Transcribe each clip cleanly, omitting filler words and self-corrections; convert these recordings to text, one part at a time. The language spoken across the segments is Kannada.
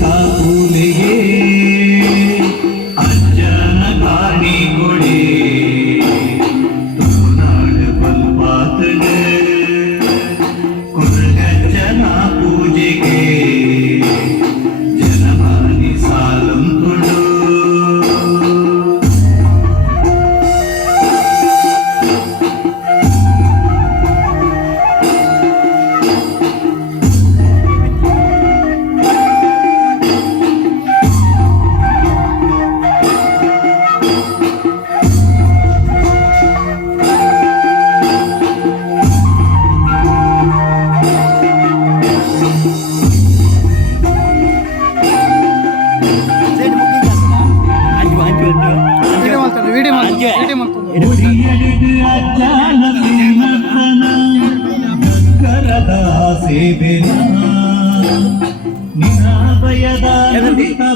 ಕಾಪುಲಿಗೆ ಅಜ್ಜನ ಕಾಣಿ ಕೊಡಿ ತುಳುನಾಡು ಬಲ್ಪಾತನ ಕುರುಗಜ್ಜನ ಪೂಜೆಗೆ ಜನಮಾನಿ ಸಾಲಂತುಡು ಸೇವೆನ ನಿನಾಭಯದ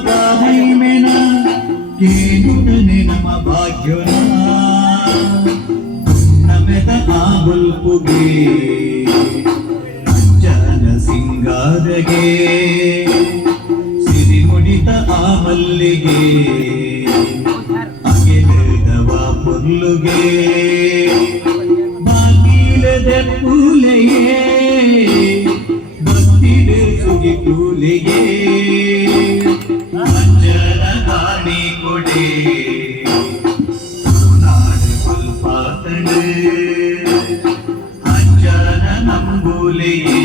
ಮಹಿಮೆನ ಕೇನುಡನೆ ನಮ ಭಾಗ್ಯನ ನಮೆದ ಆ ಮುಲ್ಪುಗೆ ಅಜ್ಜನ ಸಿಂಗಾರಗೆ ಸಿರಿಮುಡಿತ ಆ ಮಲ್ಲಿಗೆ ಅಗೆದವ ಪೊರ್ಲುಗೆ ಬಾಗಿಲದ ಪೂಲೆಯೇ ಕೂಲಿಗೆ ಅಜ್ಜನ ಕಾಣಿ ಕೊಡೆ ನಾಡು ಬಲ್ಪಾತಣ ಅಜ್ಜನ ನಂಬೂಲಿಗೆ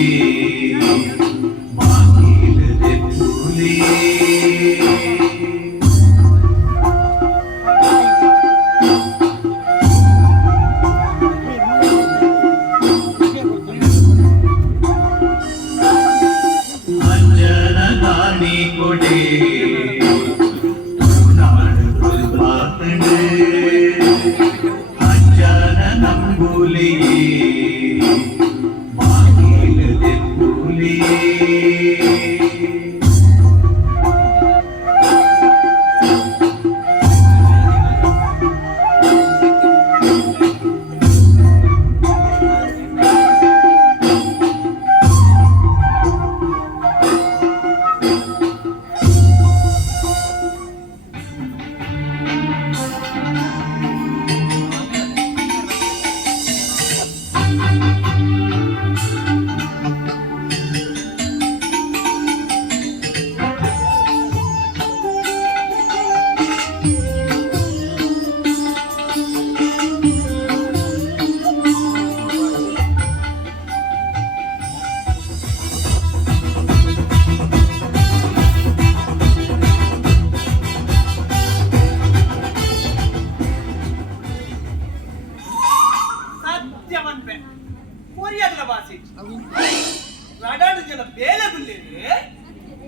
ಬಾಗಿಲದೆ ಕೂಲಿಗೆ ನಾಡು ಬಲ್ಪಾತಣ ಅಜ್ಜನ ನಂಬೂಲಿಗೆ ಬಾಗಿಲದೆ ಕೂಲಿಗೆ ರಾಡಾಡು ಜನ ಬೇಲೆ ಬಿಲ್ಲೇನೆ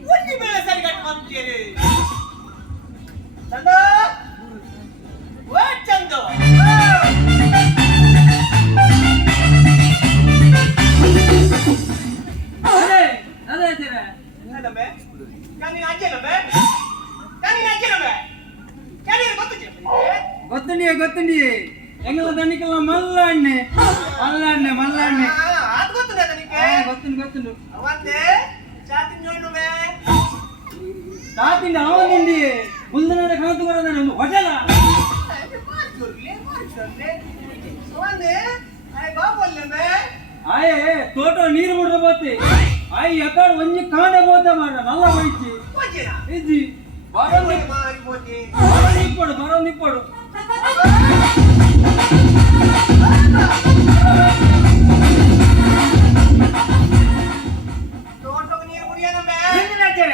ಒಂದು ಬೇಳೆ ಸರಿಗಟ್ಟು ಮಾಡ್ತೀರಿ ಚಂದ ಓ ಚಂದ ಅದೇ ಅದೇ ಇದ್ದೀರ ಏನಮ್ಮೆ ಕಾನಿ ಅಜ್ಜನಮ್ಮೆ ಕಾನಿ ಅಜ್ಜನಮ್ಮೆ ಕಾನಿ ಗೊತ್ತುಂಡಿ ಎಂಗಲ ದನಿಕಲ್ಲ ಮಲ್ಲಣ್ಣೆ ಮಲ್ಲಣ್ಣೆ ಮಲ್ಲಣ್ಣೆ ಅದು ಗೊತ್ತುಂಡ ದನಿಕೆ ಗೊತ್ತುಂಡು ಅವತ್ತೆ ಚಾತಿನ ಜೋಣ್ಣುವೆ ಚಾತಿನ ಅವನಿಂದಿ ಮುಂದನಡೆ ಕಾಂತು ಬರೋದ ನಮ್ಮ ಹೋಟೆಲ ಅವನ್ನೆ ಆಯ್ ಬಾಬಲ್ಲಮ್ಮೆ ಆಯ್ ತೋಟ ನೀರು ಮುಡ್ದ ಬೋತಿ ಆಯ್ ಯಕಾಡ್ ಒಂಜಿ ಕಾಂಡೆ ಬೋತ ಮಾಡ ನಲ್ಲ ಬೈಚಿ ಇಜ್ಜಿ ಬರೋ ನಿಪ್ಪಡು ತೋಟಕ್ಕೆ ನೀರು ಕುಡಿಯೋಣಮ್ಮೆ ಅಜ್ಜನ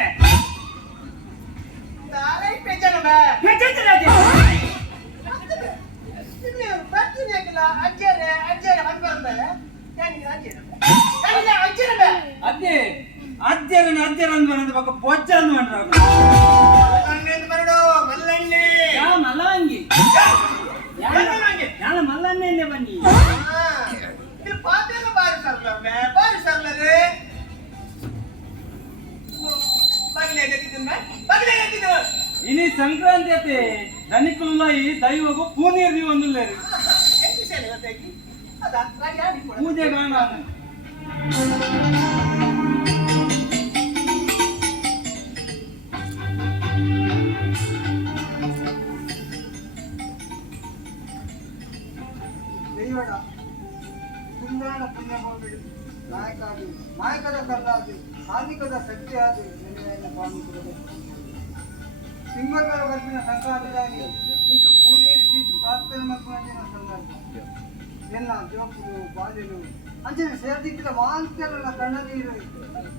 ಅಂದ್ ಬಕ್ಕ ಪೊಚ್ಚ ಅಂದ್ ಬರಡು ಮಲ್ಲಣ್ಣೆ ಮಲ್ಲಂಗಿ ನಾನು ಮಲ್ಲಣ್ಣೆ ಬನ್ನಿ ಪಾತೆಲ್ಲ ಬಾರಿ ಸರ್ಲರೆ ಇನಿ ಸಂಕ್ರಾಂತಿ ಅತೆ ದನಿಕುಲ್ಲ ಈ ದೈವಗೂ ಪೂನೀರ್ ನೀವು ಒಂದಿಲ್ಲ ಪೂಜೆ ಕಾಣ ದುಃಖದ ಶಕ್ತಿಯಾದ ನೆಲೆಯನ್ನು ಪಾಲಿಸುವುದು ಸಿಂಹಗಳ ವರ್ಗಿನ ಸಂಕ್ರಾಂತಿಗಾಗಿ ಈಗ ಪೂನೀರಿಸಿ ಪ್ರಾರ್ಥನೆ ಮಕ್ಕಳಂಜಿನ ಸಂದರ್ಭ ಎಲ್ಲ ಜೋಕುಗಳು ಬಾಲ್ಯಗಳು ಅಂಚಿನ ಸೇರ್ದಿಕ್ಕಿದ ವಾಂತ್ಯಗಳ ಕಣ್ಣ ನೀರು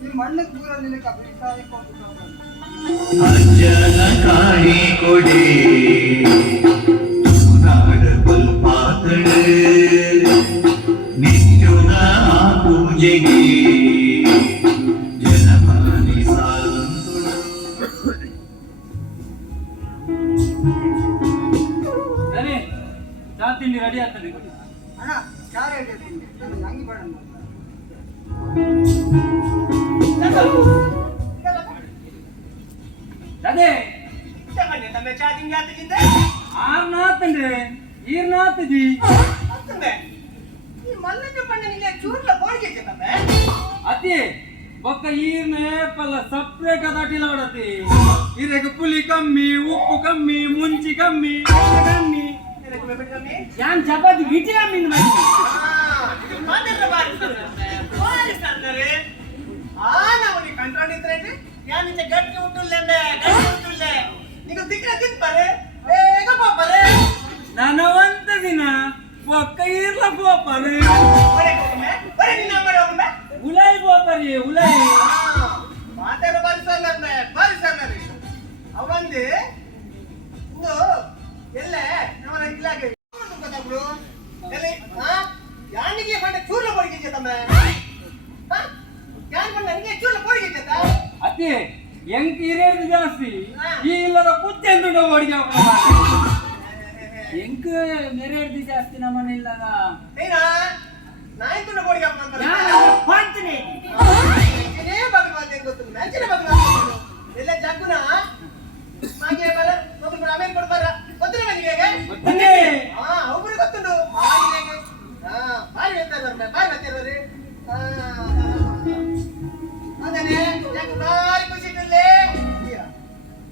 ಈ ಮಣ್ಣು ಪೂರ ನಿಲಕ ಬಿಸಾಡಿಕೊಂಡು ಅಂಜನ ಕಾಯಿ ಕೊಡಿ ನಾಡ ಬಲ್ಪಾತಳ ನಿತ್ಯುನ ಪೂಜೆಗೆ ಜನಮಾನಿ ಸಾಲಂತುಳು ಸರಿ ಚಾ ತಿಂಡಿ ರೆಡಿ ಆಗ್ತದೆ ಅಣ್ಣ ಚಾರ ಹೇಳ್ತೀನಿ ನಾನು ಅಂಗಿ ಬೇಡ ಅದೇ તમે ચા દિન જાતે જીતે ಆರ್ನಾತಂದ್ರೆ ಈರ್ನಾತದಿ તમે ಈ ಮಲ್ಲಕ್ಕೆ ಪಣ್ಣ ನಿಗೆ ಚೂರ್ಲ ಬೋಳಿಗೆ તમે ಅತಿ ಬೊಕ್ಕ ಈರ್ನೆ ಪಲ್ಲ ಸಪ್ರೇಟ್ ಅದಾಟಿಲ ಹೊಡತಿ ಇರೆಗೆ ಪುಲಿ ಕಮ್ಮಿ ಉಪ್ಪು ಕಮ್ಮಿ ಮುಂಚಿ ಕಮ್ಮಿ ಕಮ್ಮಿ எனக்கு ಬೆಬಿಡ್ಕಮ್ಮಿ ಯಾನ್ ಚಪಾತಿ ಗಿಟಿ ಕಮ್ಮಿ ಮಾಡಿ ಇದು ಮಾತೆಲ್ಲ ಬಾರಿ ಸರ್ದಾರೆ ನವನಿ ಕಂಟ್ರೋಲ್ ಇದ್ರೆ ಯಾನ್ ನಿಂಗೆ ಗಟ್ಟಿ ಉಂಟುಲ್ಲೆಂದೆ ಗಟ್ಟಿ ಉಂಟುಲ್ಲೆ ನಿಗೆ ದಿಕ್ರ ತಿನ್ಪಾರೆ ಬೇಗ ಪಾಪರೆ ನನವಂತ ದಿನ ಬೊಕ್ಕ ಈರ್ಲ ಪೋಪರೆ ಒರೆ ಹೋಗಮೆ ಒರೆ ನಿನ್ನ ಅಮ್ಮರೆ ಹೋಗಮೆ ಉಲೈ ಪೋಪರಿ ಉಲೈ ಮಾತೆಲ್ಲ ಬಾರಿ ಸರ್ದಾರೆ ಅವಂದೆ ಇಂದು ಎಲ್ಲ ನಮ್ಮನ ಇಲ್ಲಾಗೆ ಗೊತ್ತಾಗ್ರು ಎಲ್ಲಿ ಯಾನಿಗೆ ಪಂಡ ಚೂರ್ಲ ಬೋಳಿಗೆ ತಮ್ಮ ಯಾನ್ ಪಂಡ ನಿಗೆ ಚೂರ್ಲ ಬೋಳಿಗೆ ಅತಿ ಎಂಕ್ ಹಿರಿಯರ್ದು ಜಾಸ್ತಿ ಈ ಇಲ್ಲದ ಕುತ್ತೆ ಅಂತ ಓಡಿಗೆ ಎಂಕ್ ನೆರೆಯರ್ದು ಜಾಸ್ತಿ ನಮ್ಮನೆ ಇಲ್ಲದ ಏನ ನಾಯಕನ ಬೋಳಿಗೆ ಪಾಂಚನೆ ನೇ ಬಗ್ಗೆ ಮಾತೆ ಗೊತ್ತು ಮ್ಯಾಚಿನ ಬಗ್ಗೆ ಮಾತು ಎಲ್ಲ ಜಗ್ಗುನ ಮಾಗೆ ಬರ ಒಬ್ಬರು ಆಮೇಲೆ ಕೊಡ್ಬಾರ ಗೊತ್ತಿಲ್ಲ ನನಗೆ ಗೊತ್ತೇ ಒಬ್ಬರು ಗೊತ್ತುಂಡು ಮಾಗಿನೆಗೆ ಬಾರಿ ಹೇಳ್ತಾರೆ ಬಾರಿ ಹೇಳ್ತಾರೆ ಅದನ್ನೇ ಯಾಕೆ ಬಾರಿ ಖುಷಿ ಇಟ್ಟಲ್ಲೇ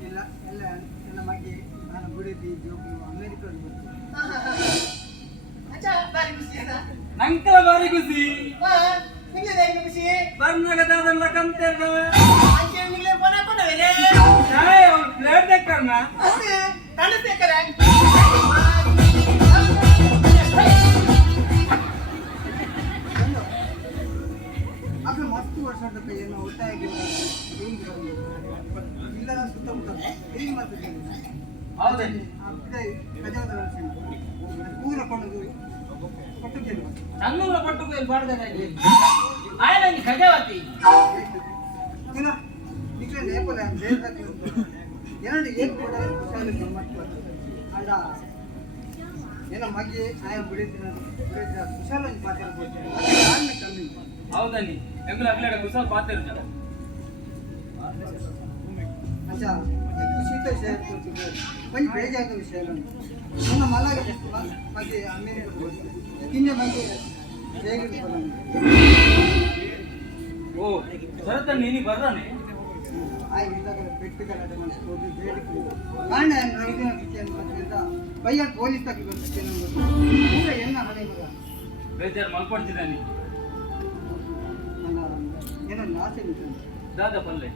ಎಲ್ಲ ಎಲ್ಲ ನನ್ನ ಮಗೆ ನಾನು ಬಿಡಿದಿ ಜೋಕು ಅಮೆರಿಕದಲ್ಲಿ ಬರ್ತೀನಿ ಅಚ್ಚ ಬಾರಿ ಖುಷಿ ಅದ ನಂಕಲ ಬಾರಿ ಖುಷಿ ನಿಂಗೆ ಹೆಂಗೆ ಖುಷಿ ಬರ್ನಗದಾದಲ್ಲ ಕಂತೇರ್ದವ ಅಂಚೆ ನಿಂಗೆ ಫೋನ್ ಹಾಕೊಂಡವೇನೆ ಚಾಯ್ ಪ್ಲೇಟ್ ದೇಕ್ಕರ್ನ ಅದೇ ಕಾಣಿಸ್ತೇಕರೆ ಆಗ ಮಸ್ತ್ ವರ್ಷದ ಕೈಯನ್ನು ಒತ್ತಾಯ ಇಲ್ಲದ ಸುತ್ತಮುತ್ತ ಹೇಗೆ ಮಾತಾಡ್ತೀನಿ ಹೌದನಿ ಪೂರ ಕೊಂಡದು ಕೊಟ್ಟಿದ್ದೇನೆ ನನ್ನುಲ್ಲ ಪಟ್ಟು ಬಾರ್ದಾಗಿ ಆಯ್ತು ಖಜಾವತಿ ದಿನ ನಿಖಿಲ ನೇಪಲ ದೇಶದಲ್ಲಿ ಎರಡು ಏನ್ ಕೂಡ ಕುಶಾಲ ಗಮ್ಮತ್ತು ಅಲ್ಲ ಏನ ಮಗೆ ಆಯ ಬಿಡಿದಿನ ಕುಶಾಲ ಮಾತಾಡ್ಬೋದು ನಾನು ಕಮ್ಮಿ ಹೌದನಿ ಎಂಗುಲ ಅಗ್ಲಡ ಕುಸಲ್ ಪಾತಿರ್ತಾರೆ अच्छा ಖುಷಿ तो शेअर करतो पण ಬೇಜಾಗ ವಿಷಯ ನನ್ನ ಮಲಗೆ ಮಗೆ ಅಮೆರಿಕ ತಿನ್ನೆ ಮಗೆ ಹೇಗೆ ಓ ಸರತ ನೀನಿ ಬರ್ರಾನೆ ಆಯ್ ಇದ್ದಾಗ ಪೆಟ್ಟಿಗೆಲ್ಲ ಮನಸ್ಸು ಹೋಗಿ ಬೇಡಿ ಕಾರಣ ರೈತನ ವಿಷಯ ಅಂತ ಬಯ್ಯ ಪೊಲೀಸ್ ತಕ್ಕ ಬರ್ತೀನಿ ಪೂರ ಎನ್ನ ಹಣೆ ಮಗ ಬೇಜಾರು ಮಲ್ಪಡ್ತಿದ್ದಾನೆ ನನ್ನ ಏನೋ ನಾಸೆ ನಿಂತ ದಾದ ಪಲ್ಲೆ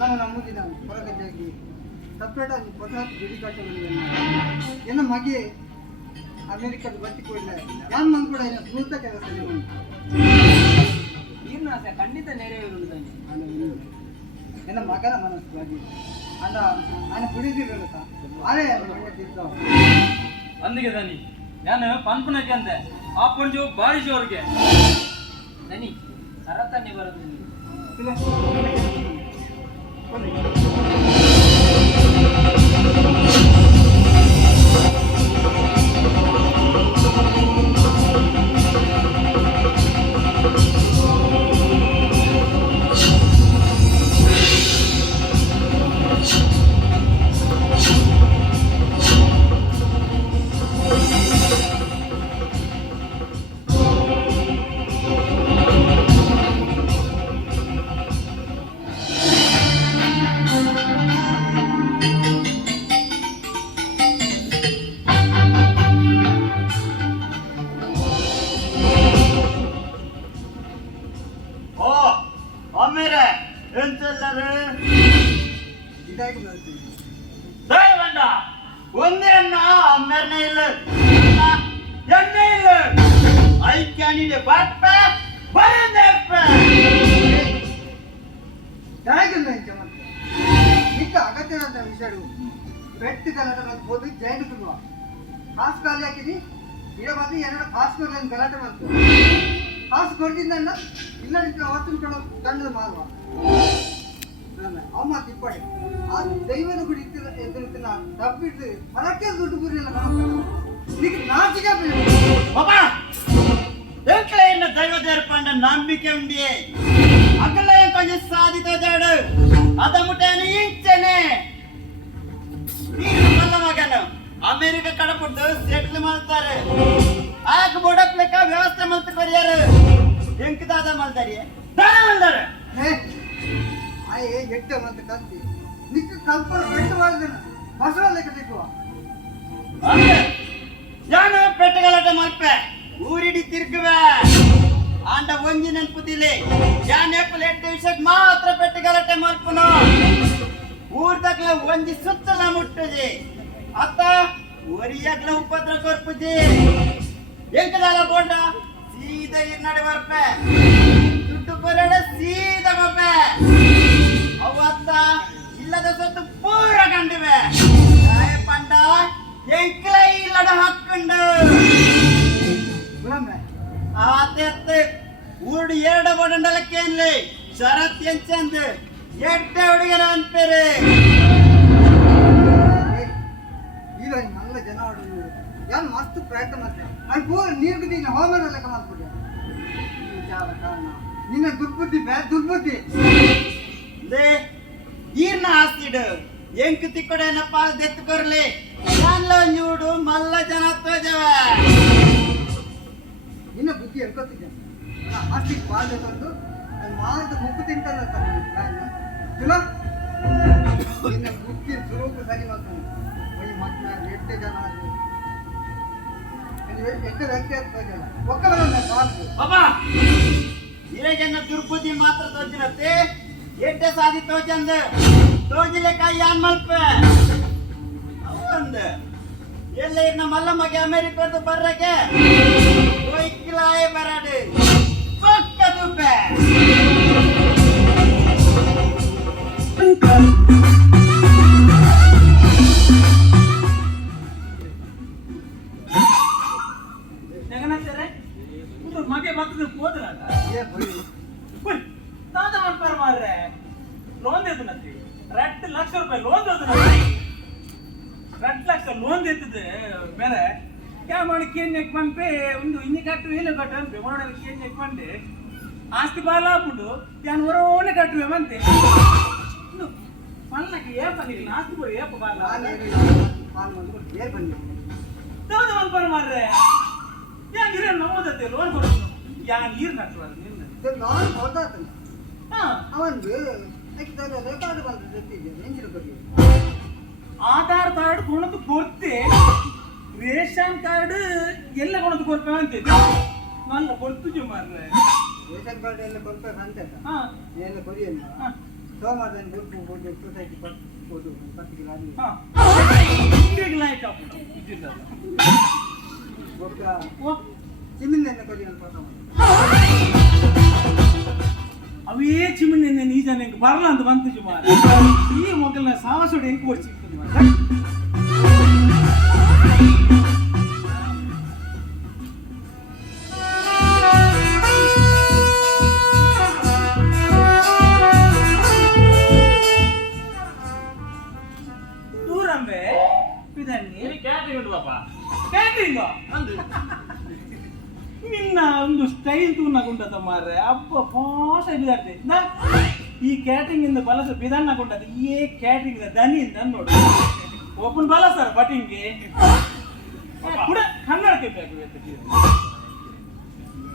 ನಾವು ನಮ್ಮದಿನ ಹೊರಗಡೆಯಾಗಿ ಸಪ್ರೇಟ್ ಆಗಿ ಹೊಸ ಬಿಡಿ ಕಟ್ಟಲು ಏನ ಮಗೆ ಅಮೆರಿಕದ ಬತ್ತಿಕೊಳ್ಳ ಯಾನ್ ಮಂಗ್ ಕೂಡ ಏನ ಸ್ಮೂತ ಕೆಲಸ ನೀನು ಆಸೆ ಖಂಡಿತ ನೆರವೇರುವುದಾನೆ ಏನ ಮಗನ ಮನಸ್ಸು ಆಗಿ ಅಂದ ನಾನು ಬಿಡಿದಿರಲ್ಲ ಆರೆ ತಿರ್ತಾವ ಅಂದಿಗೆ ದನಿ ನಾನು ಪನ್ಪನಕ್ಕೆ ಅಂತೆ ಆ ಪಂಜು ಬಾರಿ ಜೋರ್ಗೆ ದನಿ ಸರತನ್ನೇ ಬರೋದು ಇಲ್ಲ ಇದಾಗಿ ಬರ್ತೀನಿ ದಯವಂಡ ಒಂದೇ ಅನ್ನ ಅಮ್ಮೆರ್ನೇ ಇಲ್ಲ ಎಣ್ಣೆ ಇಲ್ಲ ಐಕ್ಯಾನಿದೆ ಬಾಪ್ಪ ಬರದಪ್ಪ ಹೇಗಿಲ್ಲ ಇಂಚ ಮತ್ತೆ ನಿಕ್ಕ ಅಗತ್ಯವಾದ ವಿಷಯಗಳು ಬೆಟ್ಟು ಗಲಾಟೆ ಮಾಡ್ಬೋದು ಜೈನ್ ತುಂಬುವ ಕಾಸು ಖಾಲಿ ಹಾಕಿನಿ ಇಡ ಬಂದು ಎರಡು ಕಾಸು ಕೊಡಲಿ ಗಲಾಟೆ ಮಾಡ್ತಾರೆ ಕಾಸು ಕೊಡ್ದಿಂದ ಇಲ್ಲ ಅವತ್ತಿನ ಕಡೆ ತಂಡದ ಮಾಡುವ ಅಮ್ಮ ತಿಪ್ಪಡೆ ಆ ದೈವದ ಗುಡಿ ಎದುರಿನ ತಪ್ಪಿಟ್ಟು ಹೊರಕ್ಕೆ ದುಡ್ಡು ಗುರಿಯಲ್ಲ ನಿಕ್ಕೆ ನಾಚಿಕೆ ಬಾಬಾ ಎಂಕಲ என்ன ದೈವ ದೇರ್ಪಂಡ ನಂಬಿಕೆ ಉಂಡಿ ಅಗಲ ಕೊಂಚ ಸಾಧಿತ ಜಾಡು ಅದ ಮುಟ್ಟೇನೆ ಇಂಚನೆ ನೀನು ಮಲ್ಲ ಮಗನು ಅಮೆರಿಕ ಕಡಪಟ್ಟು ಸೆಟ್ಲ್ ಮಾಡ್ತಾರೆ ಆಗ ಬೋಡಕ್ ಲೆಕ್ಕ ವ್ಯವಸ್ಥೆ ಮಾಡ್ತ ಕೊರಿಯಾರು ಎಂಕದಾದ ಮಾಡ್ತಾರೆ ದಾನ ಮಾಡ್ತಾರೆ ಆಯೇ ಎಟ್ಟ ಮತ್ತೆ ಕಲ್ತಿ ನಿಕ್ಕ ಕಲ್ಪನ ಬೆಟ್ಟ ಮಾಡಿದನ ಬಸವ ಲೆಕ್ಕ ತಿಕ್ಕುವ ಯಾನು ಪೆಟ್ಟಗಲಾಟ ಮಾಡ್ಪೆ ಊರಿಡಿ ತಿರ್ಗುವೆ ಆಂಡ ಒಂಜಿ ನೆನ್ಪುದಿಲೆ ಯಾನೆ ಪ್ಲೇಟ್ ವಿಷಯಕ್ಕೆ ಮಾತ್ರ ಪೆಟ್ಟಗಲಾಟೆ ಮಾಡ್ಪುನು ಊರ್ದಾಗ್ಲ ಒಂಜಿ ಸುತ್ತಲ ಮುಟ್ಟುಜಿ ಅತ್ತ ಒರಿಯಾಗ್ಲ ಉಪದ್ರ ಕೊರ್ಪುಜಿ ಎಂಕದಾಲ ಬೋಂಡ ಸೀದಾ ಇರ್ನಾಡಿ ಬರ್ಪೆ ದುಡ್ಡು ಕೊರಡ ಸೀದಾ ಬಪ್ಪೆ ಅವು ಅತ್ತ ಇಲ್ಲದ ಸೊತ್ತು ಪೂರ ಕಂಡಿವೆ ಪಂಡ ಎಂಕ್ಲ ಇಲ್ಲಡ ಹಾಕೊಂಡು ಗುಲಾಮೆ ಆತೆತ್ತೆ ಊರು ಎರಡು ಬಡಂಡಲಕ್ಕೇನ್ಲಿ ಶರತ್ ಎಂಚಂದ ಎಟ್ಟೆ ಹುಡುಗನ ಅನ್ಪೇರೆ ಈಗ நல்ல ಜನ ಹೊಡೆದು ಯಾರು ಮಸ್ತ್ ಪ್ರಯತ್ನ ಮಾಡ್ತಾರೆ ಅದು ಪೂರ ನೀರು ಬಿದ್ದು ಹವಾಮಾನ ಲೆಕ್ಕ ಮಾಡ್ಬಿಟ್ಟೆ ವಿಚಾರ ಕಾರಣ ನಿನ್ನ ದುರ್ಬುದ್ಧಿ ದುರ್ಬುದ್ಧಿ ಈರ್ನ ಆಸ್ತಿಡು ಎಂಕ್ ತಿಕ್ಕೊಡೇನಪ್ಪ ದೆತ್ತು ಕೊರ್ಲಿ ನಾನ್ಲ ಒಂಜೂಡು ಮಲ್ಲ ಜನ ತೋಜವ ನಿನ್ನ ಬುದ್ಧಿ ಎಳ್ಕೊತಿದ್ದೆ ಆಸ್ತಿ ಬಾಲ್ಯ ತಂದು ಅದು ಮಾರ್ದ ಮುಕ್ಕು ತಿಂತಾನೆ ಚಲೋ ನಿನ್ನ ಬುದ್ಧಿ ಸ್ವರೂಪ ಸರಿ ಮಾಡ್ತಾನೆ ಒಯ್ಯಿ ಮಕ್ಕಳ ಎಷ್ಟೇ ಜನ ಆದ್ರು ಎಷ್ಟು ವ್ಯಕ್ತಿ ಆಗ್ತದಲ್ಲ ಒಕ್ಕಲನ್ನ ಕಾಸು ಬಾಬಾ ಇರೇಜನ್ನ ದುರ್ಬುದ್ಧಿ ಮಾತ್ರ ತೋಜಿನತ್ತೆ ಎಟ್ಟೆ ಸಾದಿ ತೋಜಂದ ತೋಜಿಲೆಕ್ಕ ಯಾನ್ ಮಲ್ಪ ಅವಂದ ಎಲ್ಲ ಇರ್ನ ಮಲ್ಲಮ್ಮಗೆ ಅಮೆರಿಕದ್ದು ಬರ್ರಕ್ಕೆ ಒಯ್ಕಿಲಾಯ ಬರಾಡು ಪಕ್ಕ ದುಪ್ಪೆ ಮಗೆ ಬರ್ತದೆ ಹೋದ್ರ ಏ ಬರೀ ತಾತ ಮಾಡ್ತಾರ ಮಾರ್ರೆ ಲೋನ್ ಎತ್ತನತ್ತಿ 2 ಲಕ್ಷ ರೂಪಾಯಿ ಲೋನ್ ಎತ್ತನ 2 ಲಕ್ಷ ಲೋನ್ ಎತ್ತದೆ ಬೇರೆ क्या ಮಾಡಿ ಕೇನ್ ನೆಕ್ ಬಂಪೆ ಒಂದು ಇನ್ನಿ ಕಟ್ಟು ಇಲ್ಲ ಕಟ್ಟು ಅಂತ ಮಾಡೋಣ ಕೇನ್ ನೆಕ್ ಬಂದೆ ಆಸ್ತಿ ಬಾಲ ಹಾಕ್ಬಿಟ್ಟು ಯಾನ್ ಹೊರವನೆ ಕಟ್ಟುವೆ ಮಂತೆ ಮಲ್ಲಕ್ಕೆ ಏಪ ನೀನು ಆಸ್ತಿ ಬರೋ ಏಪ ಬಾಲ ಪಾಲ್ ಮಾಡ್ಕೊಂಡು ಏ ಬನ್ನಿ ತಾತ ಮಾಡ್ತಾರ ಮಾರ್ರೆ ಯಾನ್ ಇರ ನಮ್ಮದತ್ತೆ ಲೋನ್ ಕೊಡ್ತೀನಿ ಯಾನ್ ನೀರು ಕಟ್ಟುವ ನಿನ್ನ ನಾನು ಹೊರದಾತನ ಹಾ ಅವನ್ಗೆ ರೆಕಾರ್ಡ್ ಬಂದಿದ್ದೆ ನೆಂಚಿನ ಬಗ್ಗೆ ಆಧಾರ್ ಕಾರ್ಡ್ ಕೊಣದು ಕೊಡ್ತೆ ರೇಷನ್ ಕಾರ್ಡ್ ಎಲ್ಲ ಕೊಣದು ಕೊಡ್ತೇವೆ ಅಂತಿದ್ದೆ ನಾನು ಕೊಡ್ತಿದ್ದೆ ಮಾರ್ರೆ ರೇಷನ್ ಕಾರ್ಡ್ ಎಲ್ಲ ಕೊಡ್ಬೇಕು ಅಂತ ಹಾ ಎಲ್ಲ ಕೊರಿಯಲ್ಲ ಸೋಮವಾರ ಗುರುಪು ಬೋರ್ಡು ಸೊಸೈಟಿ ಕೊಟ್ಟು ಪತ್ತಿಗೆ ಆಗಲಿ ಹಾ ಇಂಡಿಗೆ ಲೈಕ್ ಆಗ್ಬಿಟ್ಟು ಇದ್ದಿಲ್ಲ ಒಬ್ಬ ಓ ಚಿಮಿನ್ನ ಕೊರಿಯಲ್ಲ ಪಾಠ ಅವೇ ಚಿಮಣ್ಣೆ ನೀಜ ನಂಗೆ ಬರಲ್ಲ ಅಂತ ಬಂತು ಸುಮಾರು ಈ ಮೊಗಲ್ನ ಸಾವಸೋಡು ಹೆಂಗೆ ಕೊಡ್ಸಿ ದೂರಂಬೆ ಇದನ್ನಿ ಕ್ಯಾಟ್ರಿಂಗ್ ಉಂಟು ಪಾಪ ಕ್ಯಾಟ್ರಿಂಗ್ ನಿನ್ನ ಒಂದು ಸ್ಟೈಲ್ ತೂನಗುಂಡದ ಮಾರ್ರೆ ಅಪ್ಪ ಫಾಸ್ ಬಿದ್ದಾಡ್ತೆ ಈ ಕ್ಯಾಟ್ರಿಂಗ್ ಇಂದ ಬಲಸ ಬಿದಣ್ಣಗುಂಡದ ಈ ಕ್ಯಾಟ್ರಿಂಗ್ ದನಿಯಿಂದ ನೋಡು ಓಪನ್ ಬಲ ಸರ್ ಬಟಿಂಗ್ಗೆ ಕೂಡ ಕನ್ನಡಕ್ಕೆ ಬೇಕು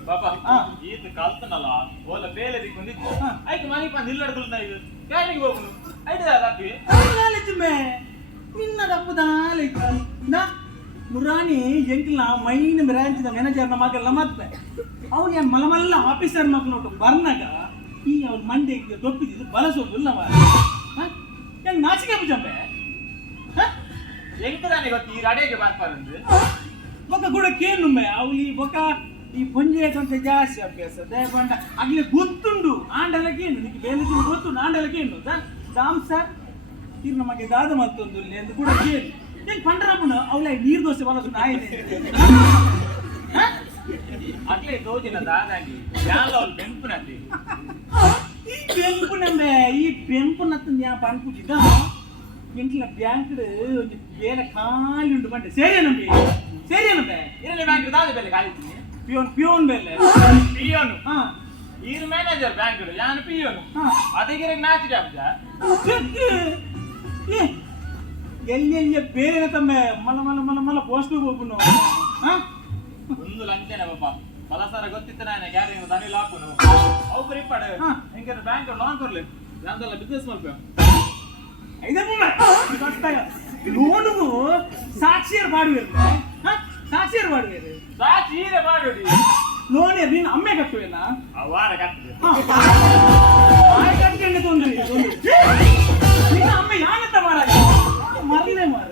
ಪಾಪ ಹಾ. ಈತ ಕಲ್ತನಲ್ಲ ಓಲ ಬೇಲೆ ದಿಕ್ಕೊಂದಿತ್ತು ಹಾ. ಆಯ್ತು ಮನೆಗೆ ಬಂದು ನಿಲ್ಲಡ್ಕೊಳ್ತಾ ಇದು ಕ್ಯಾಟ್ರಿಂಗ್ ಹೋಗುನು ಐಡಿಯಾ ಹಾಕಿ ನಿನ್ನ ತಪ್ಪದಾಲೆ ನಾ ಮುರಾನಿ ಎಂಕ್ಲ ಮೈನ್ ಬ್ರಾಂಚ್ ಮ್ಯಾನೇಜರ್ನ ಮಗಲ್ಲ ಮತ್ತೆ ಅವ್ನು ಏನು ಮಲಮಲ್ಲ ಆಫೀಸರ್ ಮಕ್ಕಳು ನೋಟು ಬರ್ನಾಗ ಈ ಅವ್ರ ಮಂಡೆಗೆ ದೊಪ್ಪಿದ್ದು ಬಲಸೋದು ಇಲ್ಲ ಹೆಂಗ್ ನಾ ನಾಚಿಕೆ ಬುಜಂಬೆ ಎಂಕದಾನೆ ಗೊತ್ತಿ ಈ ರಡೆಗೆ ಬರ್ಪಾರಂದು ಬೊಕ್ಕ ಕೂಡ ಕೇನುಮ್ಮೆ ಅವಲಿ ಬೊಕ್ಕ ಈ ಪಂಚಾಯತ್ ಅಂತ ಜಾಸ್ತಿ ಅಭ್ಯಾಸ ದಯಪಂಡ ಆಗ್ಲಿ ಗೊತ್ತುಂಡು ಆಂಡಲಕೇನು ನಿಮಗೆ ಬೇಲೆ ಗೊತ್ತುಂಡು ಆಂಡಲಕೇನು ದಾಮ್ ಸರ್ ಇದು ನಮಗೆ ದಾದ ಮತ್ತೊಂದು ಅಂತ ಕೂಡ ಕೇಳಿ ಏನು ಪಂಡ್ರಪ್ಪನ ಅವಳ ನೀರು ದೋಸೆ ಬರೋದು ನಾಯಿನೇ ಅಟ್ಲೇ ತೋಜಿನ ದಾದಾಗಿ ಯಾಲ ಬೆಂಪುನತಿ ಈ ಬೆಂಪುನಂಬೆ ಈ ಬೆಂಪುನತ್ತ ಯಾ ಪಂಪುಜಿದ ಎಂಟ್ಲ ಬ್ಯಾಂಕ್ ಬೇರೆ ಖಾಲಿ ಉಂಟು ಬಂಡೆ ಸೇರೇನಂಬಿ ಇರಲಿ ಬ್ಯಾಂಕ್ ದಾದ ಬೆಲೆ ಕಾಲಿತೀನಿ ಪಿಯೋನ್ ಬೇಲೆ ಪಿಯೋನು ಹಾ ಈರ್ ಮ್ಯಾನೇಜರ್ ಬ್ಯಾಂಕ್ ಯಾನು ಪಿಯೋನು ಹಾ ಅದಕ್ಕೆ ನಾಚಿಕೆ ಅಬ್ಜ ಎಲ್ಲಿ ಬೇರೆ ತಮ್ಮೆ ಮಲ ಪೋಸ್ಟ್ ಹೋಗ್ನು ಒಂದು ಲಂಚನೆ ಪಾಪ ಪಲಸರ ಗೊತ್ತಿತ್ತು ನಾನು ಗ್ಯಾರಿಂಗ್ ದನಿಲ್ ಹಾಕುನು ಅವು ಬರಿಪಾಡು ಹೆಂಗೆ ಬ್ಯಾಂಕ್ ಲೋನ್ ಕೊರ್ಲಿ ನಂದೆಲ್ಲ ಬಿಸ್ನೆಸ್ ಮಾಡ್ಬೇಕು ಲೋನ್ಗೂ ಸಾಕ್ಷಿಯರ್ ಮಾಡುವೇರು ಸಾಕ್ಷಿಯರ್ ಮಾಡುವೇರು ಸಾಕ್ಷೀರೆ ಮಾಡೋಡಿ ಲೋನ್ ನೀನು ಅಮ್ಮೆ ಕಟ್ಟುವೇನ ವಾರ ಕಟ್ಟಿದೆ ಕಟ್ಟಿ ತೊಂದ್ರೆ ನಿನ್ನ ಅಮ್ಮ ಯಾನಂತ ಮಾರಾಯ ಮರಲೇ ಮಾರ